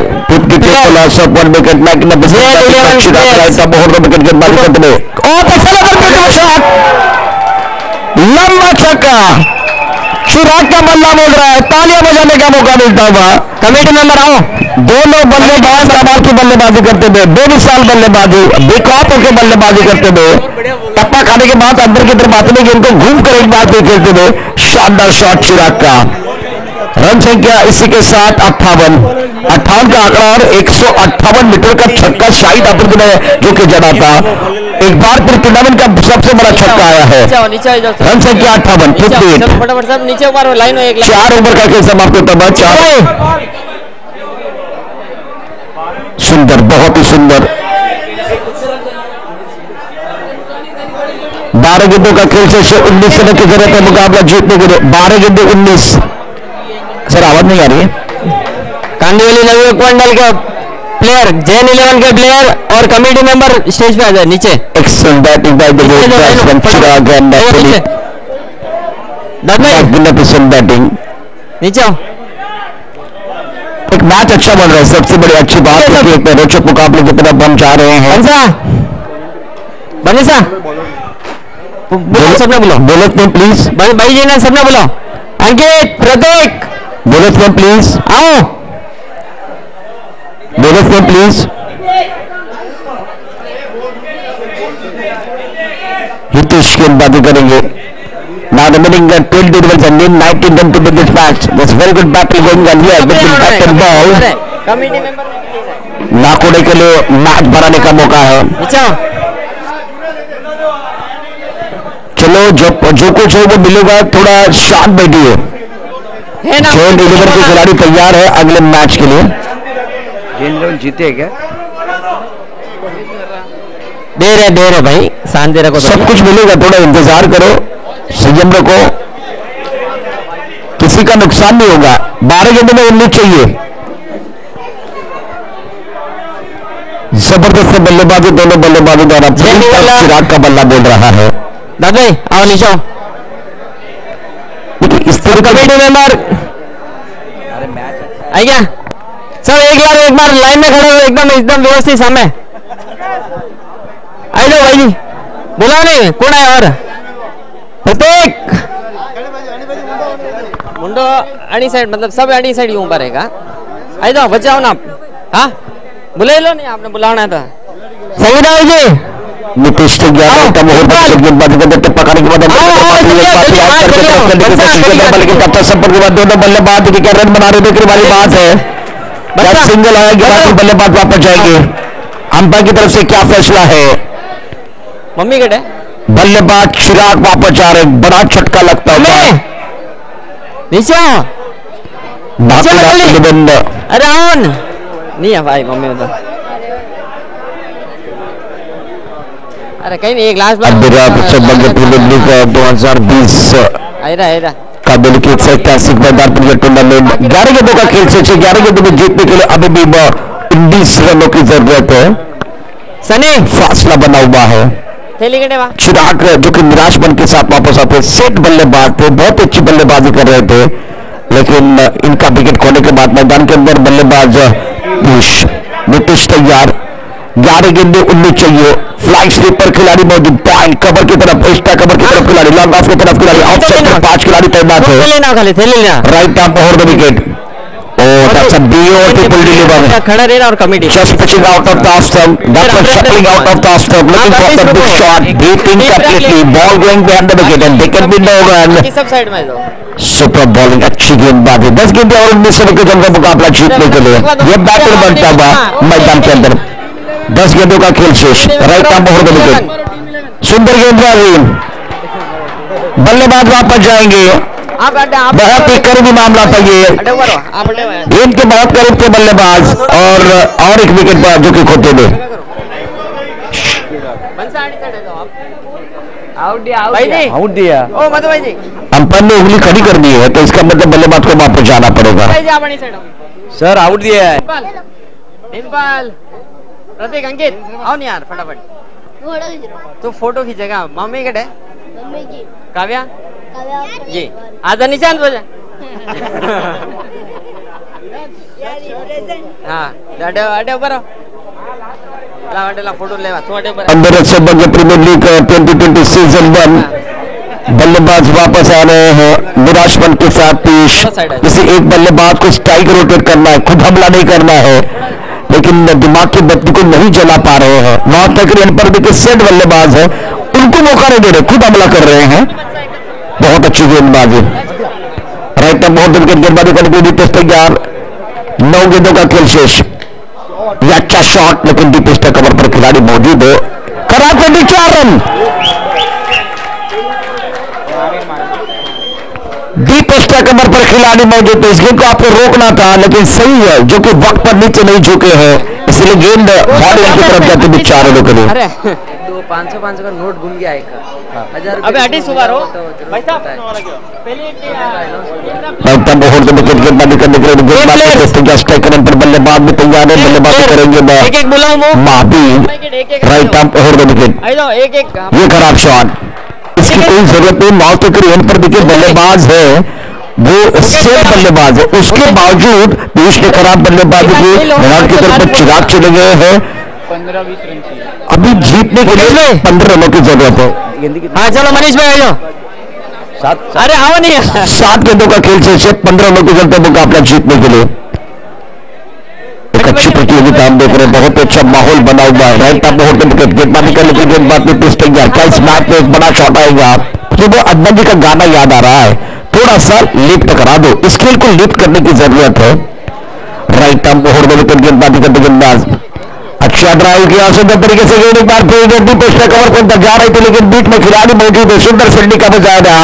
लंबा छक्का, चिराग का बल्ला बोल रहा है, तालियां बजाने का मौका मिलता हुआ। कमेटी मेंबर आओ। दोनों बल्लेबाज कमाल की बल्लेबाजी करते हुए, बेमिसाल बल्लेबाजी, बेखौफ होकर बल्लेबाजी करते हुए, टप्पा खाने के बाद अंदर की तरफ आते हुए इनको घूम कर एक बार फिर खेलते हुए, शानदार शॉट चिराग का। रन संख्या इसी के साथ 58 का आंकड़ा और 158 मीटर का छक्का शाहिद अफरीदी ने जो कि जड़ा था। एक बार फिर टूर्नामेंट का सबसे बड़ा छक्का आया है। रन संख्या 58। फटाफट सब नीचे ऊपर लाइन हो, 4 ओवर का खेल समाप्त होता है। 4 सुंदर, बहुत ही सुंदर। 12 गेंदों का खेल से 19 रन की जरूरत है मुकाबला जीतने के लिए। 12 गेंदे 19। सर आवाज नहीं आ रही है। कांदिवली नवयुवक मंडल के प्लेयर, JN11 के प्लेयर और कमेटी मेंबर स्टेज पे आ जाए नीचे। Excellent batting by the batsman Chirag and magnificent batting. नीचे आओ। एक मैच अच्छा बन रहा है, सबसे बड़ी अच्छी बात है कि एक रोचक मुकाबले की तरफ हम जा रहे हैं। बनीसा सबने बोलो, बोलत में प्लीज। भाई जी ने सबने बोलो। अंकित, प्रतीक, बोलत में प्लीज आओ। बोलत में प्लीज। हितेश गेंदबाजी करेंगे। Now remaining 20 overs and 19 run to win this match. There's very good battle going on here between bat and ball. Committee member Nakode के लिए मैच बनाने का मौका है। चलो जो कुछ है वो मिलेगा, थोड़ा शांत बैठिए। जॉइंट 11 के खिलाड़ी तैयार है अगले मैच के लिए। जीते क्या? दे रहे भाई, शांत दे रखो। सब कुछ मिलेगा, थोड़ा इंतजार करो, संयम रखो, किसी का नुकसान नहीं होगा। 12 गेंदों में 19 चाहिए। जबरदस्त बल्लेबाजी दोनों बल्लेबाजों द्वारा। चिराग का बल्ला बोल रहा है। दादा आओ नीचे आओ। इस तरह का कमेटी मेंबर आई क्या सब एक बार लाइन में खड़े हो, एकदम व्यवस्थित सामने आई लो भाई जी। बोला नहीं कौन है और प्रत्येक मुंडो अड़ी साइड, मतलब सब अड़ी साइड यूं पर रहेगा। आई जाओ बचाओ ना। हाँ बुला लो, नहीं आपने बुलाना था। सही ना जी। नीतीश के पकड़ने के बाद लेकिन संपर्क के बाद दोनों बल्लेबाज रन बना रहे, देखने वाली बात है। क्या सिंगल आएगी तो बल्लेबाज वापस जाएंगे? अंपायर की तरफ से क्या फैसला है? मम्मी कटे बल्लेबाज चिराग वापस आ रहे, बड़ा झटका लगता है। नीचे आओ, अरे ऑन नहीं है भाई मम्मी उधर। अरे कहीं नहीं, एक लास्ट बार सौभाग्य प्रीमियर लीग 2020 का दिल की ऐतिहासिक मैदान पर टूर्नामेंट 11 गेंदों का खेल से 11 गेंदों में जीतने के लिए अभी भी 19 रनों की जरूरत है। सनी फासला बना हुआ है। चिराग जो कि निराशपन के साथ वापस आते, सेट बल्लेबाज थे, बहुत अच्छी बल्लेबाजी कर रहे थे, लेकिन इनका विकेट खोने के बाद मैदान के अंदर बल्लेबाज नीतीश तैयार। 11 गेंदे 19 चाहिए। फ्लाइंग स्लीपर खिलाड़ी मौजूद, पॉइंट कवर की तरफ, एक्स्ट्रा कवर की तरफ खिलाड़ी, लॉन्ग ऑफ की तरफ खिलाड़ी, ऑफ साइड पर 5 खिलाड़ी तैनात है। Right arm over the wicket. Oh, that's a beautiful delivery. खड़ा रहना और committee Just pitching out of the off stump. That was shuttling out of the off stump. Looking for the big shot. Beating completely. Ball going behind the wicket and they can be no run. सब side में लो। Super bowling, अच्छी गेंदबाजी। 10 गेंदे और 19 run के जंग का मुकाबला जीतने के लिए ये बैटर बनता हुआ मैदान के अंदर। 10 गेंदों का खेल शेष। Right arm over the wicket. सुंदर गेंदबाजी। बल्लेबाज वापस जाएंगे। बहुत ही करीबी मामला था ये। गेंद के बहुत करीब थे बल्लेबाज और एक विकेट पर जो कि खोते थे। आउट दिया। अंपायर ने उंगली खड़ी कर दी है, तो इसका मतलब बल्लेबाज को वापस जाना पड़ेगा। सर आउट दिया है। प्रतीक अंकित आओ नहीं यार फटाफट। तो फोटो खींचेगा। मम्मी कटे काव्या जी आजा निशांत बोला। हाँ अडे ऊपर फोटो लेवा तू अडे ऊपर। अंदर सौभाग्य प्रीमियर लीग 2020 सीजन 1 बल्लेबाज वापस आ रहे हैं निराशपन के साथ पेश। किसी एक बल्लेबाज को स्ट्राइक रोटेट करना है, खुद हमला नहीं करना है, लेकिन दिमाग की बत्ती को नहीं जला पा रहे हैं। वहां तक पर देखिए सेट बल्लेबाज है, उनको मौका नहीं दे रहे, खुद हमला कर रहे हैं। बहुत अच्छी गेंदबाजी। राइट आर्म बहुत विकेट गेंदबाजी करने के लिए तैयार। 9 गेंदों का खेल शेष। यह अच्छा शॉट, लेकिन डीप स्टैक कवर पर खिलाड़ी मौजूद है। करा को 4 रन। डीप स्टैक कवर पर खिलाड़ी मौजूद है। इस गेंद को आपको रोकना था, लेकिन सही है जो कि वक्त पर नीचे नहीं झुके हैं, इसलिए गेंद बॉडी की तरफ जाती है 4 रनों के लिए। 500 का नोट भूल गया एक 1000 अबे अटी सुबारो भाई साहब पहले गेंदबाजी करने के लिए स्ट्राइक रन पर बल्लेबाज भी तैयार है। बल्लेबाजी करेंगे एक बुलाऊं Mahabir. Right arm over the wicket. ये खराब शॉट, इसकी कोई जरूरत नहीं। माउथ के एंड पर देखिए बल्लेबाज है, वो सेफ बल्लेबाज है, उसके बावजूद पीयूष ने खराब बल्लेबाजी की। मैदान की तरफ चिराग चले गए हैं। 15-20 रन चाहिए अभी जीतने के लिए 15 रनों की जरूरत है। हाँ चलो मनीष भाई आ जाओ। अरे आओ नहीं 7 गेंदों का खेल से 15 रनों की जरूरत है मुकाबला जीतने के लिए। एक अच्छी प्रतियोगिता हम देख रहे हैं, बहुत अच्छा माहौल बना हुआ है। Right arm over the wicket. गेंदबाजी करने की गेंदबाज में पिच तैयार। क्या इस मैच में एक बड़ा शॉट आएगा? मुझे अदनान जी का गाना याद आ रहा है, थोड़ा सा लिफ्ट करा दो। इस खेल को लिफ्ट करने की जरूरत है। Right arm over the wicket. गेंदबाजी करते गेंदबाज अच्छा ड्राइव किया सुंदर तरीके से। एक बार फिर डीप स्ट्राइक कवर पर जा रही थी, लेकिन बीच में खिलाड़ी मौजूद है। सुंदर फील्डिंग का बजाया।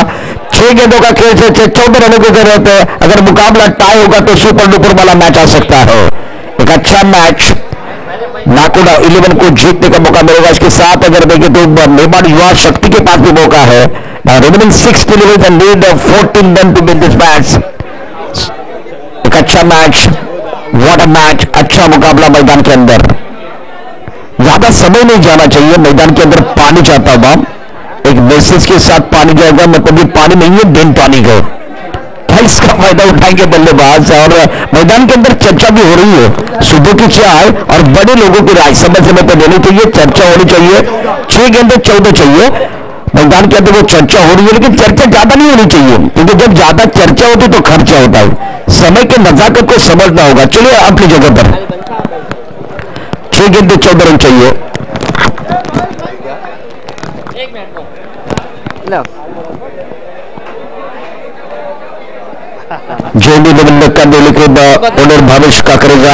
6 गेंदों का खेल से 14 रनों की जरूरत है। अगर मुकाबला टाई होगा तो सुपर डुपर वाला मैच आ सकता है। एक अच्छा मैच नाकोडा 11 को जीतने का मौका मिलेगा। इसके साथ अगर देखें तो मेवाड़ युवा शक्ति के पास भी मौका है। Remaining 6 deliveries and lead 14 run to win this match. एक अच्छा मैच, व्हाट अ मैच, अच्छा मुकाबला मैदान के अंदर। ज्यादा समय नहीं जाना चाहिए मैदान के अंदर। पानी जाता हुआ एक मैसेज के साथ पानी जाएगा, मतलब ये पानी नहीं है, दिन पानी का। क्या इसका फायदा उठाएंगे बल्लेबाज? और मैदान के अंदर चर्चा भी हो रही है, सुबह की चाय और बड़े लोगों की राय समय समय पर देनी चाहिए, चर्चा होनी चाहिए। 6 गेंदे 14 चाहिए मैदान के अंदर, वो चर्चा हो रही है, लेकिन चर्चा ज्यादा नहीं होनी चाहिए, क्योंकि जब ज्यादा चर्चा होती तो खर्चा होता है। समय के नजाकत को समझना होगा। चलिए अपनी जगह पर 6 गेंदे 14 रन चाहिए। जेडी गोविंद का दिल्ली के ओनर भावेश काकरेजा,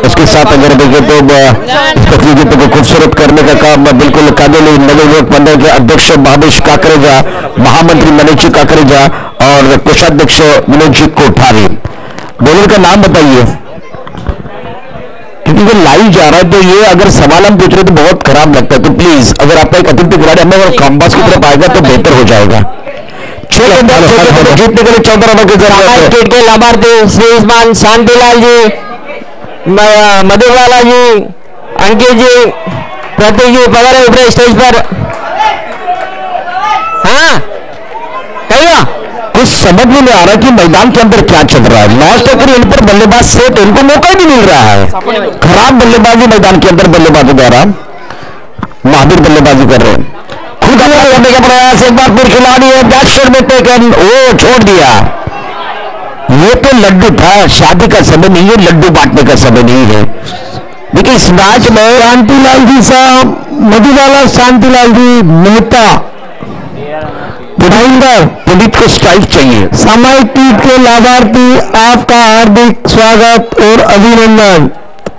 उसके साथ अगर देखें तो प्रतियोगिता को खूबसूरत करने का काम बिल्कुल कादेली नगर युवक मंडल के अध्यक्ष भावेश काकरेजा, महामंत्री मनोज जी काकरेजा और कोषाध्यक्ष मनोज जी कोठारी। बॉलर का नाम बताइए, क्योंकि वो लाइव जा रहा है तो ये अगर सवाल हम पूछ रहे तो बहुत खराब लगता है। तो प्लीज अगर आपका एक अतिरिक्त खिलाड़ी हमें अगर कॉम्बास की तरफ आएगा तो बेहतर हो जाएगा। जीतने के लिए 14 रनों की जरूरत है। के लाभार्थी श्रीमान शांतिलाल जी, मधुबाला जी, अंकित जी, प्रतीक जी पधारे ऊपर स्टेज पर। हाँ कहिए, कुछ समझ में नहीं आ रहा कि मैदान के अंदर क्या चल रहा है। लास्ट तक इन पर बल्लेबाज सेट, इनको मौका ही नहीं मिल रहा है। खराब बल्लेबाजी मैदान के अंदर बल्लेबाजों द्वारा, महावीर बल्लेबाजी कर रहे हैं। खुद करने का प्रयास, एक बार फिर खिलाड़ी है बैक शॉट में टेकन, वो छोड़ दिया। ये तो लड्डू था, शादी का समय नहीं है, लड्डू बांटने का समय नहीं है। देखिए इस मैच में शांतिलाल जी साहब, मधुबाला शांतिलाल जी, मेहता पुनीत को स्ट्राइक चाहिए। सामायिक टीम के लाभार्थी आपका हार्दिक स्वागत और अभिनंदन।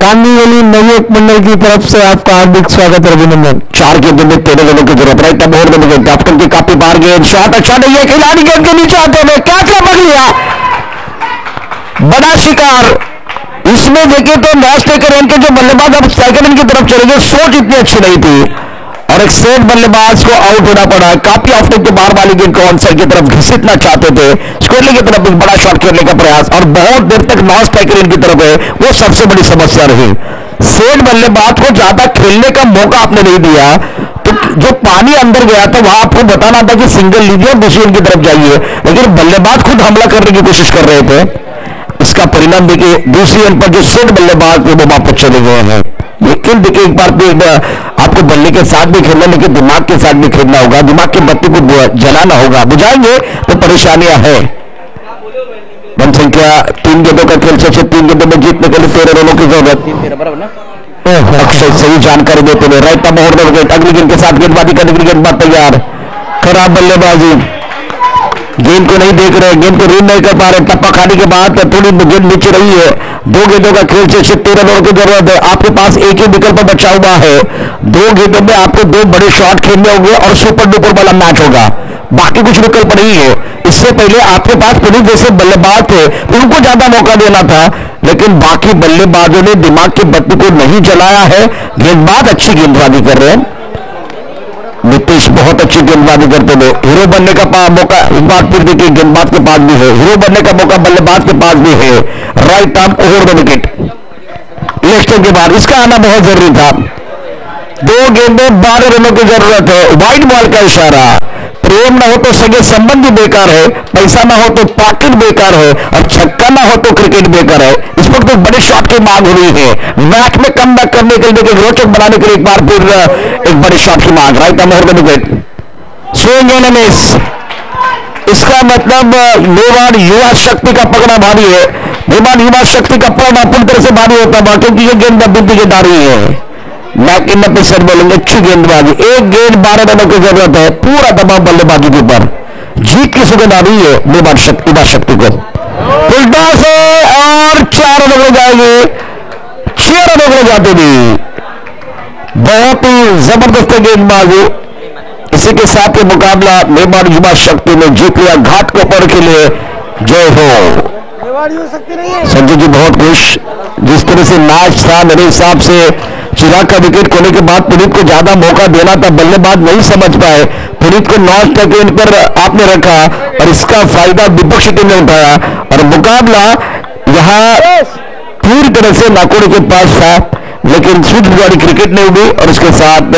कांदीवली नवयुवक मंडल की तरफ से आपका हार्दिक स्वागत और अभिनंदन। 4 गेंदों में 13 रनों की जरूरत है। तब और कैप्टन की काफी बार गेंद शॉट अच्छा नहीं है, खिलाड़ी गेंद के नीचे आते हुए क्या पकड़ लिया, बड़ा शिकार। इसमें देखे तो लॉस्ट टेकर इनके जो बल्लेबाज अब सेकंड की तरफ चले गए, सोच इतनी अच्छी नहीं थी और एक सेट बल्लेबाज को आउट होना पड़ा। काफी ऑफ के बार वाली गेंद को ऑन साइड की तरफ घसीटना चाहते थे, स्कोरली की तरफ एक बड़ा शॉट खेलने का प्रयास और बहुत देर तक नॉन स्ट्राइकर इनकी तरफ है, वो सबसे बड़ी समस्या रही। सेट बल्लेबाज को ज्यादा खेलने का मौका आपने नहीं दिया, तो जो पानी अंदर गया था वहां आपको बताना था कि सिंगल लीजिए दूसरी की तरफ जाइए, लेकिन बल्लेबाज खुद हमला करने की कोशिश कर रहे थे। इसका परिणाम देखिए, दूसरी एंड पर जो सेट बल्लेबाज थे वो वापस चले गए हैं। लेकिन देखिए एक बार फिर आपको बल्ले के साथ भी खेलना, लेकिन दिमाग के साथ भी खेलना होगा। दिमाग की बत्ती को जलाना होगा, बुझाएंगे तो परेशानियां हैं। रन संख्या 3 गेंदों का खेल से 3 गेंदों में जीतने के लिए 13 रनों की जरूरत। अक्षय सही जानकारी देते हुए राइट का मोड़ गए, अगली गेंद के साथ गेंदबाजी करने के लिए गेंदबाज तैयार। खराब बल्लेबाजी, गेंद को नहीं देख रहे, गेंद को रीड नहीं कर पा रहे। टप्पा खाने के बाद थोड़ी गेंद नीचे रही है। 2 गेंदों का खेल से 13 रनों की जरूरत है। आपके पास एक ही विकल्प बचा हुआ है, 2 गेंदों में आपको 2 बड़े शॉट खेलने होंगे और सुपर डुपर वाला मैच होगा, बाकी कुछ विकल्प नहीं है। इससे पहले आपके पास पुनीत जैसे बल्लेबाज थे, उनको ज्यादा मौका देना था, लेकिन बाकी बल्लेबाजों ने दिमाग की बत्ती को नहीं जलाया है। गेंदबाज अच्छी गेंदबाजी कर रहे हैं, नीतीश बहुत अच्छी गेंदबाजी करते हुए हीरो बनने का मौका एक बार फिर देखिए गेंदबाज के पास भी है, हीरो बनने का मौका बल्लेबाज के पास भी है। Right arm over the wicket, leg के बाद इसका आना बहुत जरूरी था। 2 गेंदें 12 रनों की जरूरत है। व्हाइट बॉल का इशारा, प्रेम ना हो तो सगे संबंधी बेकार है, पैसा ना हो तो पॉकेट बेकार है और छक्का ना हो तो क्रिकेट बेकार है। इस वक्त तो बड़े शॉट की मांग हो रही है, मैच में कम बैक करने के लिए, रोचक बनाने के लिए एक बार फिर एक बड़े शॉट की मांग। Right arm over the wicket, swing and miss. इसका मतलब मेवाड़ युवा शक्ति का पकड़ा भारी है। मेवाड़ युवा शक्ति का पकड़ा पूरी तरह से भारी होता है, क्योंकि ये गेंद बुद्धि की दारी है। बैक इन पे सर बोलेंगे, अच्छी गेंदबाजी, एक गेंद 12 रनों की जरूरत है। पूरा दबाव बल्लेबाजी के ऊपर, जीत की सुगंध आ रही है मेवाड़ शक्ति को। उल्टा से और 4 रनों हो जाएंगे, 6 रनों हो जाते भी। बहुत ही जबरदस्त गेंदबाजी। इसी के साथ ये मुकाबला मेवाड़ युवा शक्ति ने जीत लिया। घाट को पर के लिए जय हो। संजय जी बहुत खुश, जिस तरह से मैच था मेरे हिसाब से चिराग का विकेट खोने के बाद पुनीत को ज्यादा मौका देना था, बल्लेबाज नहीं समझ पाए। पुनीत को नॉट तक इन पर आपने रखा और इसका फायदा विपक्षी टीम ने उठाया और मुकाबला यहां पूरी तरह से नाकोड़े के पास था, लेकिन स्विच क्रिकेट नहीं हुई और उसके साथ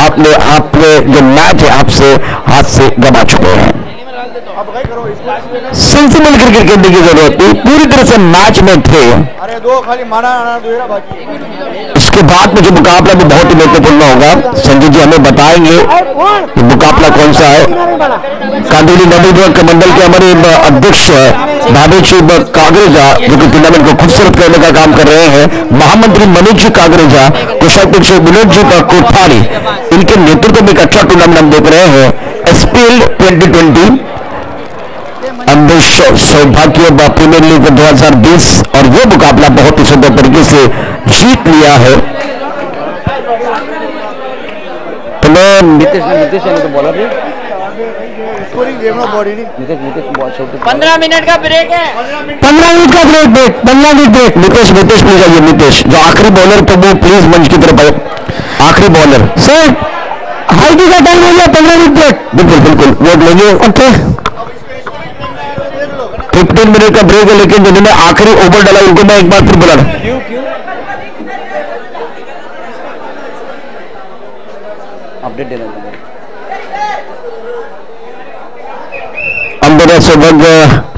आपने जो मैच है आपसे हाथ से गवा चुके हैं। सेंसिबल क्रिकेट खेलने की जरूरत थी, पूरी तरह से मैच में थे। अरे 2 खाली माना बाकी। इसके बाद में जो मुकाबला भी बहुत ही महत्वपूर्ण होगा, संजय जी हमें बताएंगे कि मुकाबला कौन सा है। कांदीवली नवयुवक मंडल के हमारे अध्यक्ष भावेश कागरेजा जो कि टूर्नामेंट को खूबसूरत करने का काम कर रहे हैं, महामंत्री मनोज जी कागरेजा, कोषाध्यक्ष मनोज जी कोठारी, इनके नेतृत्व में एक अच्छा टूर्नामेंट हम देख रहे हैं। एसपीएल 2020 अम्बेश सौभाग्य प्रीमियर लीग 2020 और वो मुकाबला बहुत ही सुंदर तरीके से जीत लिया है। तो मैं नीतीश तो बॉलर नहीं, 15 मिनट का ब्रेक है। 15 मिनट का break 15 minute break. Nitish please आइए। नीतीश जो आखिरी बॉलर तो वो प्लीज मंच की तरफ आए। आखिरी बॉलर सर हाईटी का टाइम हो गया। 15 मिनट ब्रेक। बिल्कुल वो लेंगे। ओके 15 मिनट का ब्रेक है, लेकिन जिन्होंने आखिरी ओवर डाला उनको मैं एक बार फिर बुला क्यों अपडेट देना है। अंबेश सौभाग्य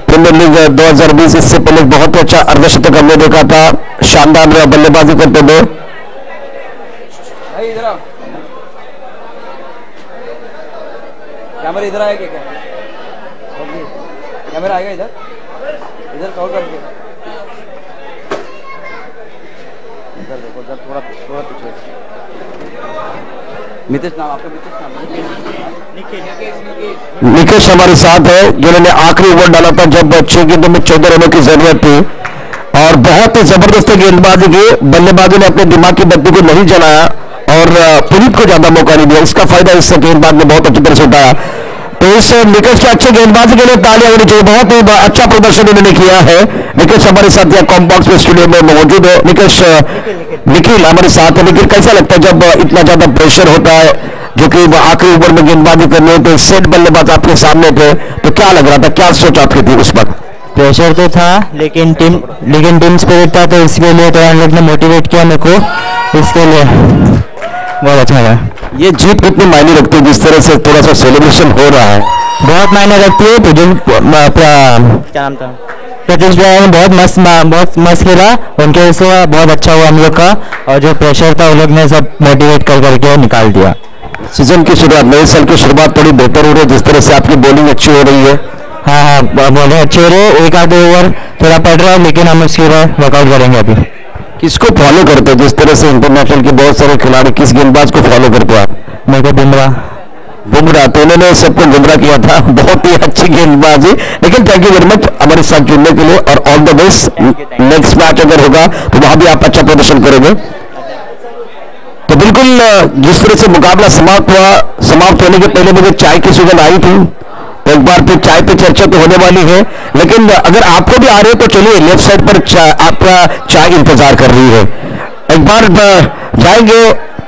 प्रीमियर लीग 2020 इससे पहले बहुत अच्छा अर्धशतक हमने देखा था। शानदार बल्लेबाजी करते हुए। इधर आओ, कैमरा इधर आएगा क्या? कैमरा आएगा इधर कवर करके इधर देखो, जब थोड़ा पीछे। नीतीश नाम आपका? निकेश हमारे साथ है, जिन्होंने आखिरी ओवर डाला था जब 6 गेंदों में 14 रनों की जरूरत थी और बहुत ही जबरदस्त गेंदबाजी की। बल्लेबाजी ने अपने दिमाग की बत्ती को नहीं जलाया और पुनीत को ज्यादा मौका नहीं दिया। इसका फायदा इस गेंदबाज ने बहुत अच्छी तरह से उठाया। तो इस निकेश के अच्छे गेंदबाजी के लिए तालियां होनी चाहिए। बहुत ही अच्छा प्रदर्शन उन्होंने किया है। निकेश हमारे साथ यहाँ कॉम्बॉक्स में स्टूडियो में मौजूद है। निकेश निखिल हमारे साथ है। निखिल कैसा लगता है जब इतना ज्यादा प्रेशर होता है, जो कि आखिरी ओवर में गेंदबाजी करनी है, तो सेट बल्लेबाज आपके सामने थे, तो क्या लग रहा था, क्या सोच आपकी थी उस वक्त? प्रेशर तो था, लेकिन टीम स्पिरिट था, तो इसके लिए तो हम लोग ने मोटिवेट किया मेरे को, इसके लिए बहुत अच्छा लगा। ये जीत कितनी मायने रखती है? जिस तरह से थोड़ा सा सेलिब्रेशन हो रहा है, बहुत मायने रखती है। क्या नाम था? प्रतीश भाई ने बहुत मस्त खेला, उनके वजह से बहुत अच्छा हुआ हम लोग का, और जो प्रेशर था उन लोग ने सब मोटिवेट कर करके निकाल दिया। सीजन की शुरुआत, नए साल की शुरुआत थोड़ी बेहतर हो रही है, जिस तरह से आपकी बॉलिंग अच्छी हो रही है। हाँ, बॉलिंग अच्छी हो रही है। एक आधे ओवर थोड़ा पड़ रहा है, लेकिन हम उसके बाद वर्कआउट करेंगे अभी। किसको फॉलो करते हैं? जिस तरह से इंटरनेशनल के बहुत सारे खिलाड़ी, किस गेंदबाज को फॉलो करते हो आप? मेरे को बुमराह, तो उन्होंने सबको गुमराह किया था। बहुत ही अच्छी गेंदबाजी। लेकिन थैंक यू वेरी मच हमारे साथ जुड़ने के लिए और all the best. Next match अगर होगा तो वहां भी आप अच्छा प्रदर्शन करोगे। तो बिल्कुल जिस तरह से मुकाबला समाप्त होने के पहले मुझे चाय की सुगंध आई थी, तो एक बार फिर चाय पे चर्चा तो होने वाली है। लेकिन अगर आपको भी आ रही है तो चलिए, लेफ्ट साइड पर आपका चाय इंतजार कर रही है। एक बार जाएंगे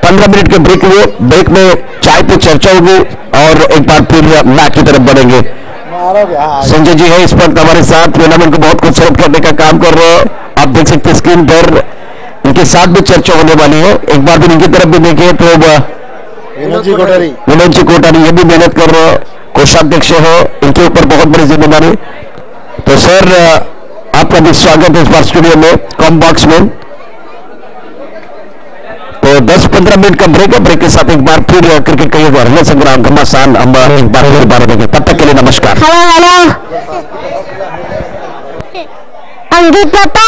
15 मिनट के ब्रेक में चाय पे चर्चा होगी और एक बार फिर मैच की तरफ बढ़ेंगे। संजय जी है इस वक्त हमारे साथ, टूर्नामेंट को बहुत खूबसूरत करने का काम कर रहे हैं। आप देख सकते हैं स्क्रीन पर, इनके साथ भी चर्चा होने वाली है। एक बार भी इनकी तरफ भी देखिए तो विनोद जी कोठारी ये भी मेहनत कर रहे हैं, कोषाध्यक्ष है, इनके ऊपर बहुत बड़ी जिम्मेदारी। तो सर आपका भी स्वागत है इस बार स्टूडियो में, कॉम्बॉक्स में। तो 10-15 मिनट का ब्रेक है। ब्रेक के साथ एक बार फिर क्रिकेट का ये हरने संग्राम घमासान हम एक बार फिर बारह देंगे। तब तक के लिए नमस्कार। हेलो अंकित पापा।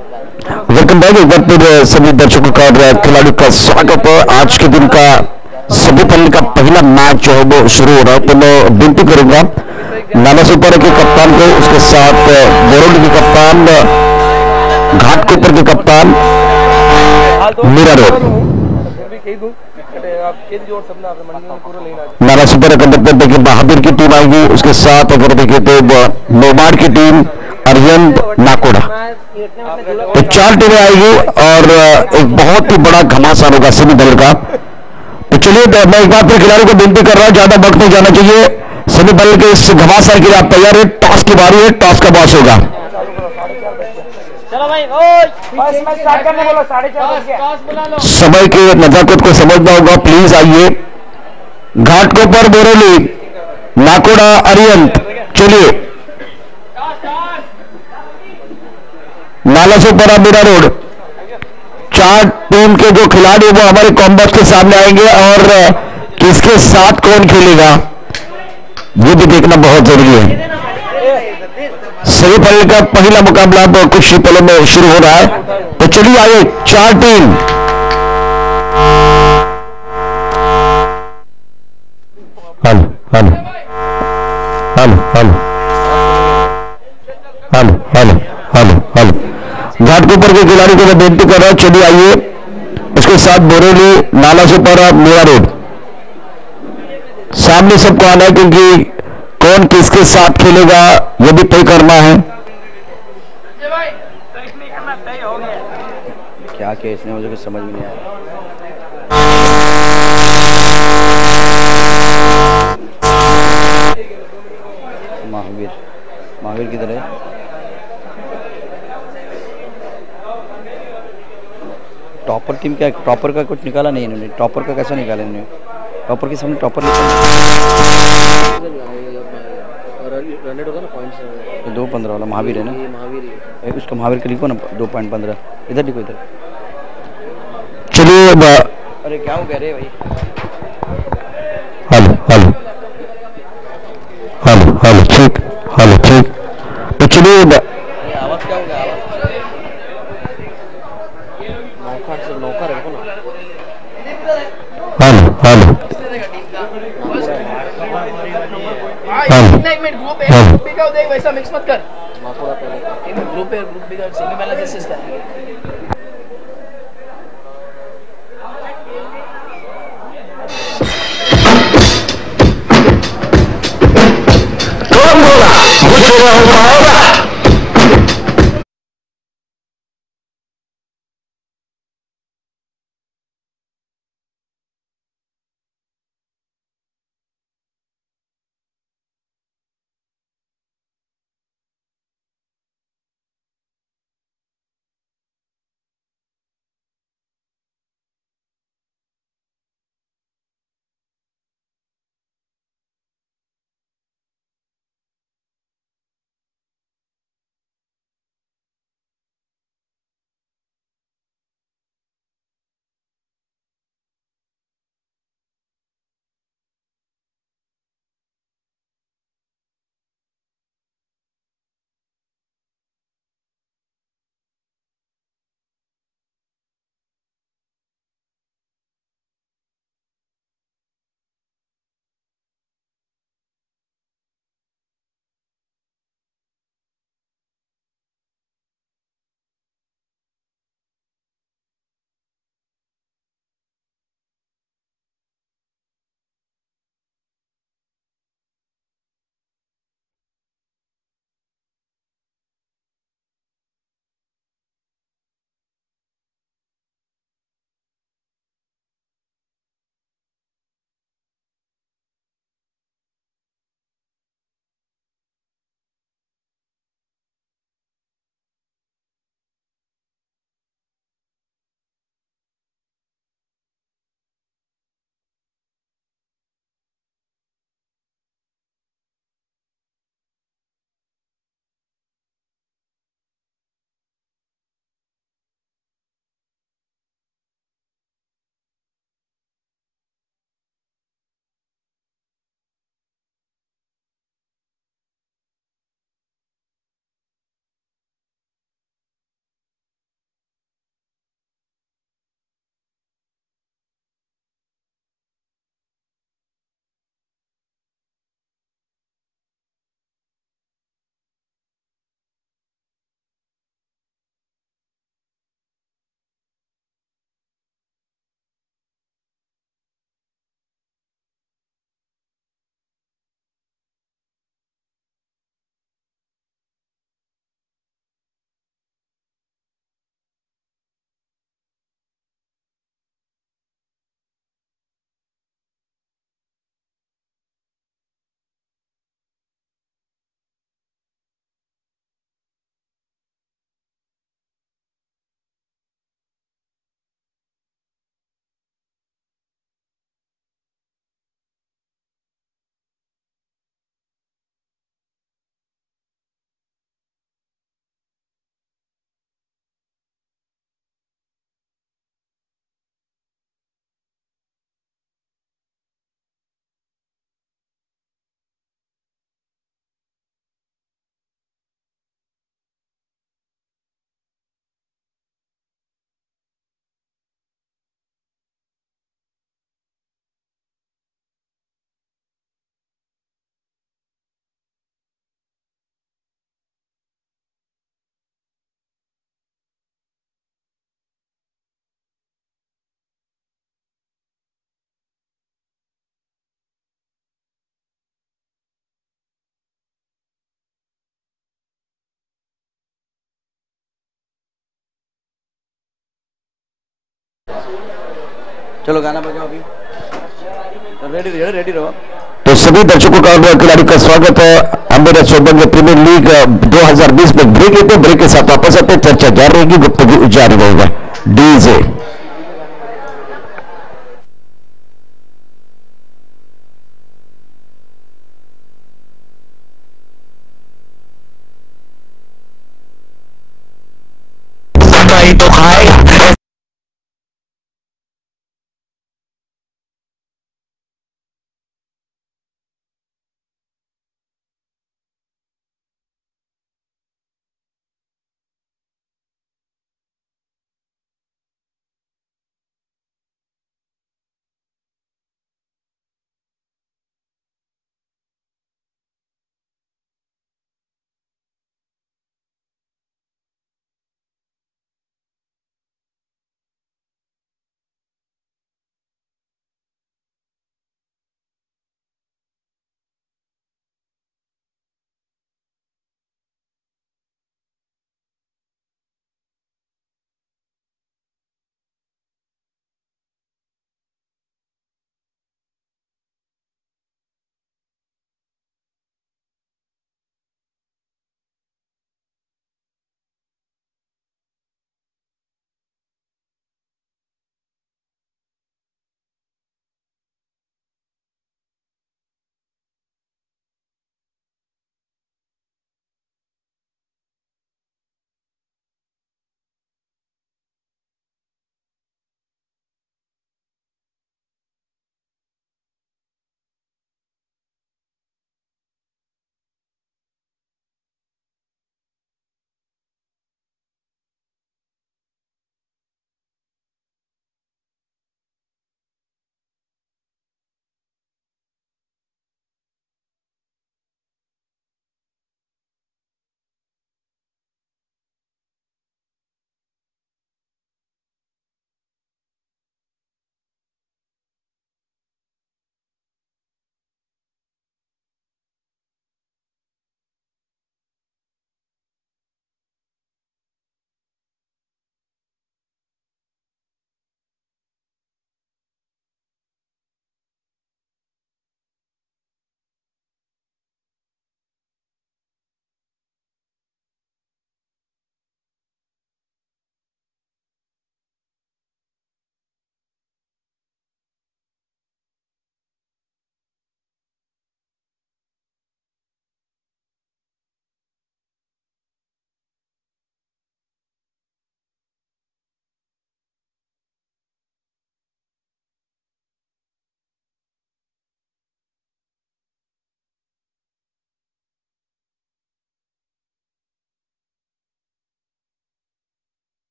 वेलकम बैक एक बार फिर सभी दर्शकों का और खिलाड़ियों का स्वागत है। आज के दिन का सेमीफाइनल का पहला मैच जो है वो शुरू हो रहा है। तो मैं विनती करूंगा नाला सुपर के कप्तान को, उसके साथ बोरोली के कप्तान, घाटकोपर के कप्तान मीरा रोड, नाला सुपर अगर देखिए बहादुर की टीम आएगी, उसके साथ अगर देखें तो मेवाड़ की टीम, अरियंत, नाकोड़ा, तो 4 टीमें आएगी और एक बहुत ही बड़ा घमासान होगा सेमीफाइनल का। तो चलिए मैं एक बार फिर खिलाड़ियों को विनती कर रहा हूं, ज्यादा वक्त नहीं जाना चाहिए। सेमीफाइनल के इस घमासान के लिए आप तैयार है। टॉस की बारी है, टॉस का बॉस होगा। चलो भाई, समय के नजाकत को समझना होगा, प्लीज आइए। घाटकोपर, बोरोली, नाकोड़ा, अरियंत, चलिए। नालासोपरा, मीरा रोड, 4 टीम के जो खिलाड़ी वो हमारे कॉम्बैट के सामने आएंगे और किसके साथ कौन खेलेगा ये भी देखना बहुत जरूरी है। सेमीफाइनल का पहला मुकाबला अब कुछ ही पलों में शुरू हो रहा है। तो चलिए आइए, 4 team. Hello hello hello hello hello hello hello hello Ghatkopar के खिलाड़ी को मैं बेनती कर रहा हूं, चलिए आइए। उसके साथ बोरेली, नालासोपारा, मेरा रोड, सामने सबको आना है क्योंकि कौन किसके साथ खेलेगा ये भी तय करना है। क्या किया इसने, मुझे कुछ समझ में नहीं आया। महावीर, महावीर किधर है? टॉपर टीम क्या, टॉपर का कुछ निकाला नहीं इन्होंने। टॉपर का कैसा निकाला इन्होंने? टॉपर के सामने टॉपर रन होगा ना पॉइंट्स, तो 2.15 वाला महावीर है ना। महावीर, उसका महावीर का लिखो ना 2.15, इधर लिखो इधर। चलिए अरे क्या हो गया रे भाई? हलो हलो हलो हलो ठीक, हलो ठीक। तो चलिए आवाज क्या हो गया? आवाज नौकर रखो ना। हलो हलो ग्रुप बी का देख, वैसा मिक्स मत कर। ग्रुप बी का सेमीफाइनल जैसे कर। कौन बोला मुझे होगा। चलो गाना बजाओ अभी। रेडी रहो। तो सभी दर्शकों का और खिलाड़ी का स्वागत है अम्बेश सौभाग्य प्रीमियर लीग 2020 में। ब्रेक लेते ब्रेक के साथ वापस आते, चर्चा जारी रहेगी, गुप्तगू जारी रहेगा। डीजे तो खाए।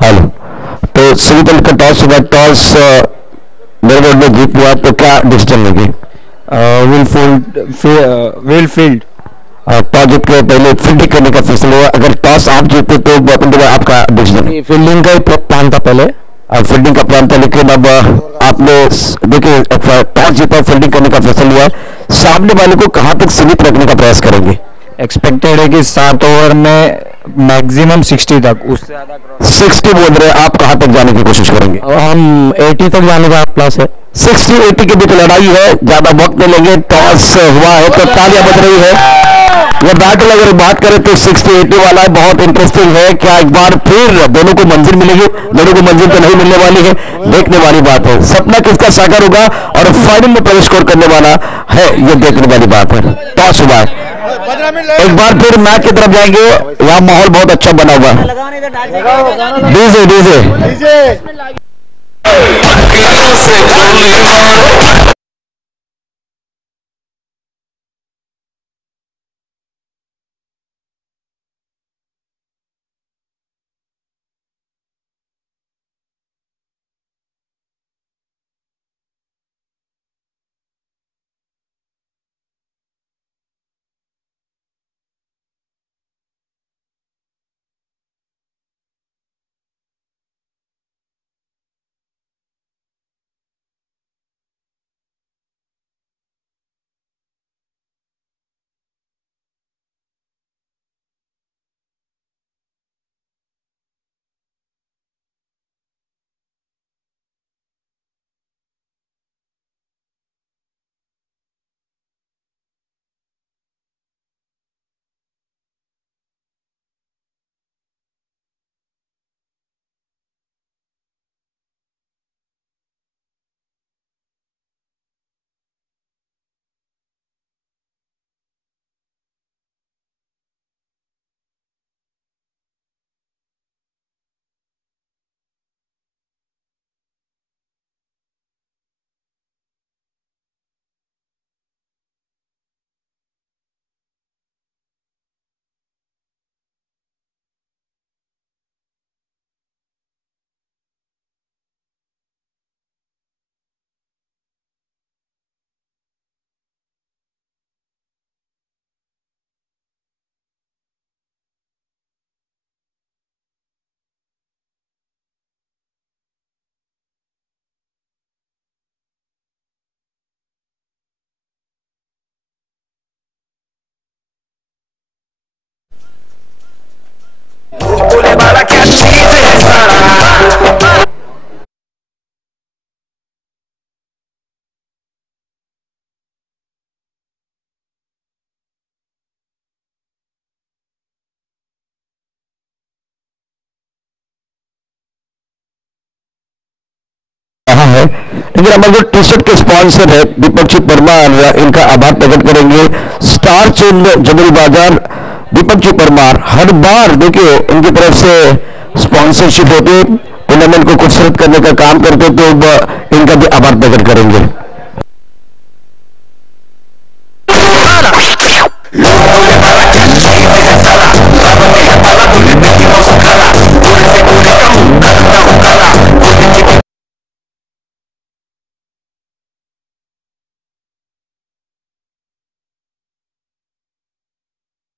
हेलो, तो सभी दल का टॉस हुआ। टॉस मेरे बोर्ड में जीत हुआ, तो क्या डिसीजन लेंगे? Will field. टॉस जीत के पहले फील्डिंग करने का फैसला हुआ। अगर टॉस आप जीते तो आपका डिसीजन? फील्डिंग का ही प्लान था पहले। फील्डिंग का प्लान था, लेकिन अब आपने देखिए टॉस जीता, फील्डिंग करने का फैसला हुआ। सामने वाले को कहां तक सीमित रखने का प्रयास करेंगे? एक्सपेक्टेड है कि 7 ओवर में मैक्सिमम 60 तक, उससे ज्यादा 60 बोल रहे हैं, आप कहां तक जाने की कोशिश करेंगे? हम 80 तक जाने का प्लस है। 60-80 के बीच लड़ाई है, ज्यादा वक्त नहीं लेंगे। टॉस हुआ है तो तालियां बज रही है। ये बैटल अगर बात करें तो 60-80 वाला है, बहुत इंटरेस्टिंग है। क्या एक बार फिर दोनों को मंजिल मिलेगी? दोनों को मंजिल तो नहीं मिलने वाली है, देखने वाली बात है। सपना किसका साकार होगा और फाइनल में प्रवेश करने वाला है, ये देखने वाली बात है। टॉस हुआ है, एक बार फिर मैच की तरफ जाएंगे। यहाँ माहौल बहुत अच्छा बना हुआ है। डीजे डीजे है, लेकिन हमारे जो टी शर्ट के स्पॉन्सर है दीपक जी परमार, इनका आभार प्रकट करेंगे। स्टार चिन्ह जमुई बाजार दीपक जी परमार, हर बार देखिए उनकी तरफ से स्पॉन्सरशिप होती, टूर्नामेंट को खूबसूरत करने का काम करते, तो इनका भी आभार प्रकट करेंगे।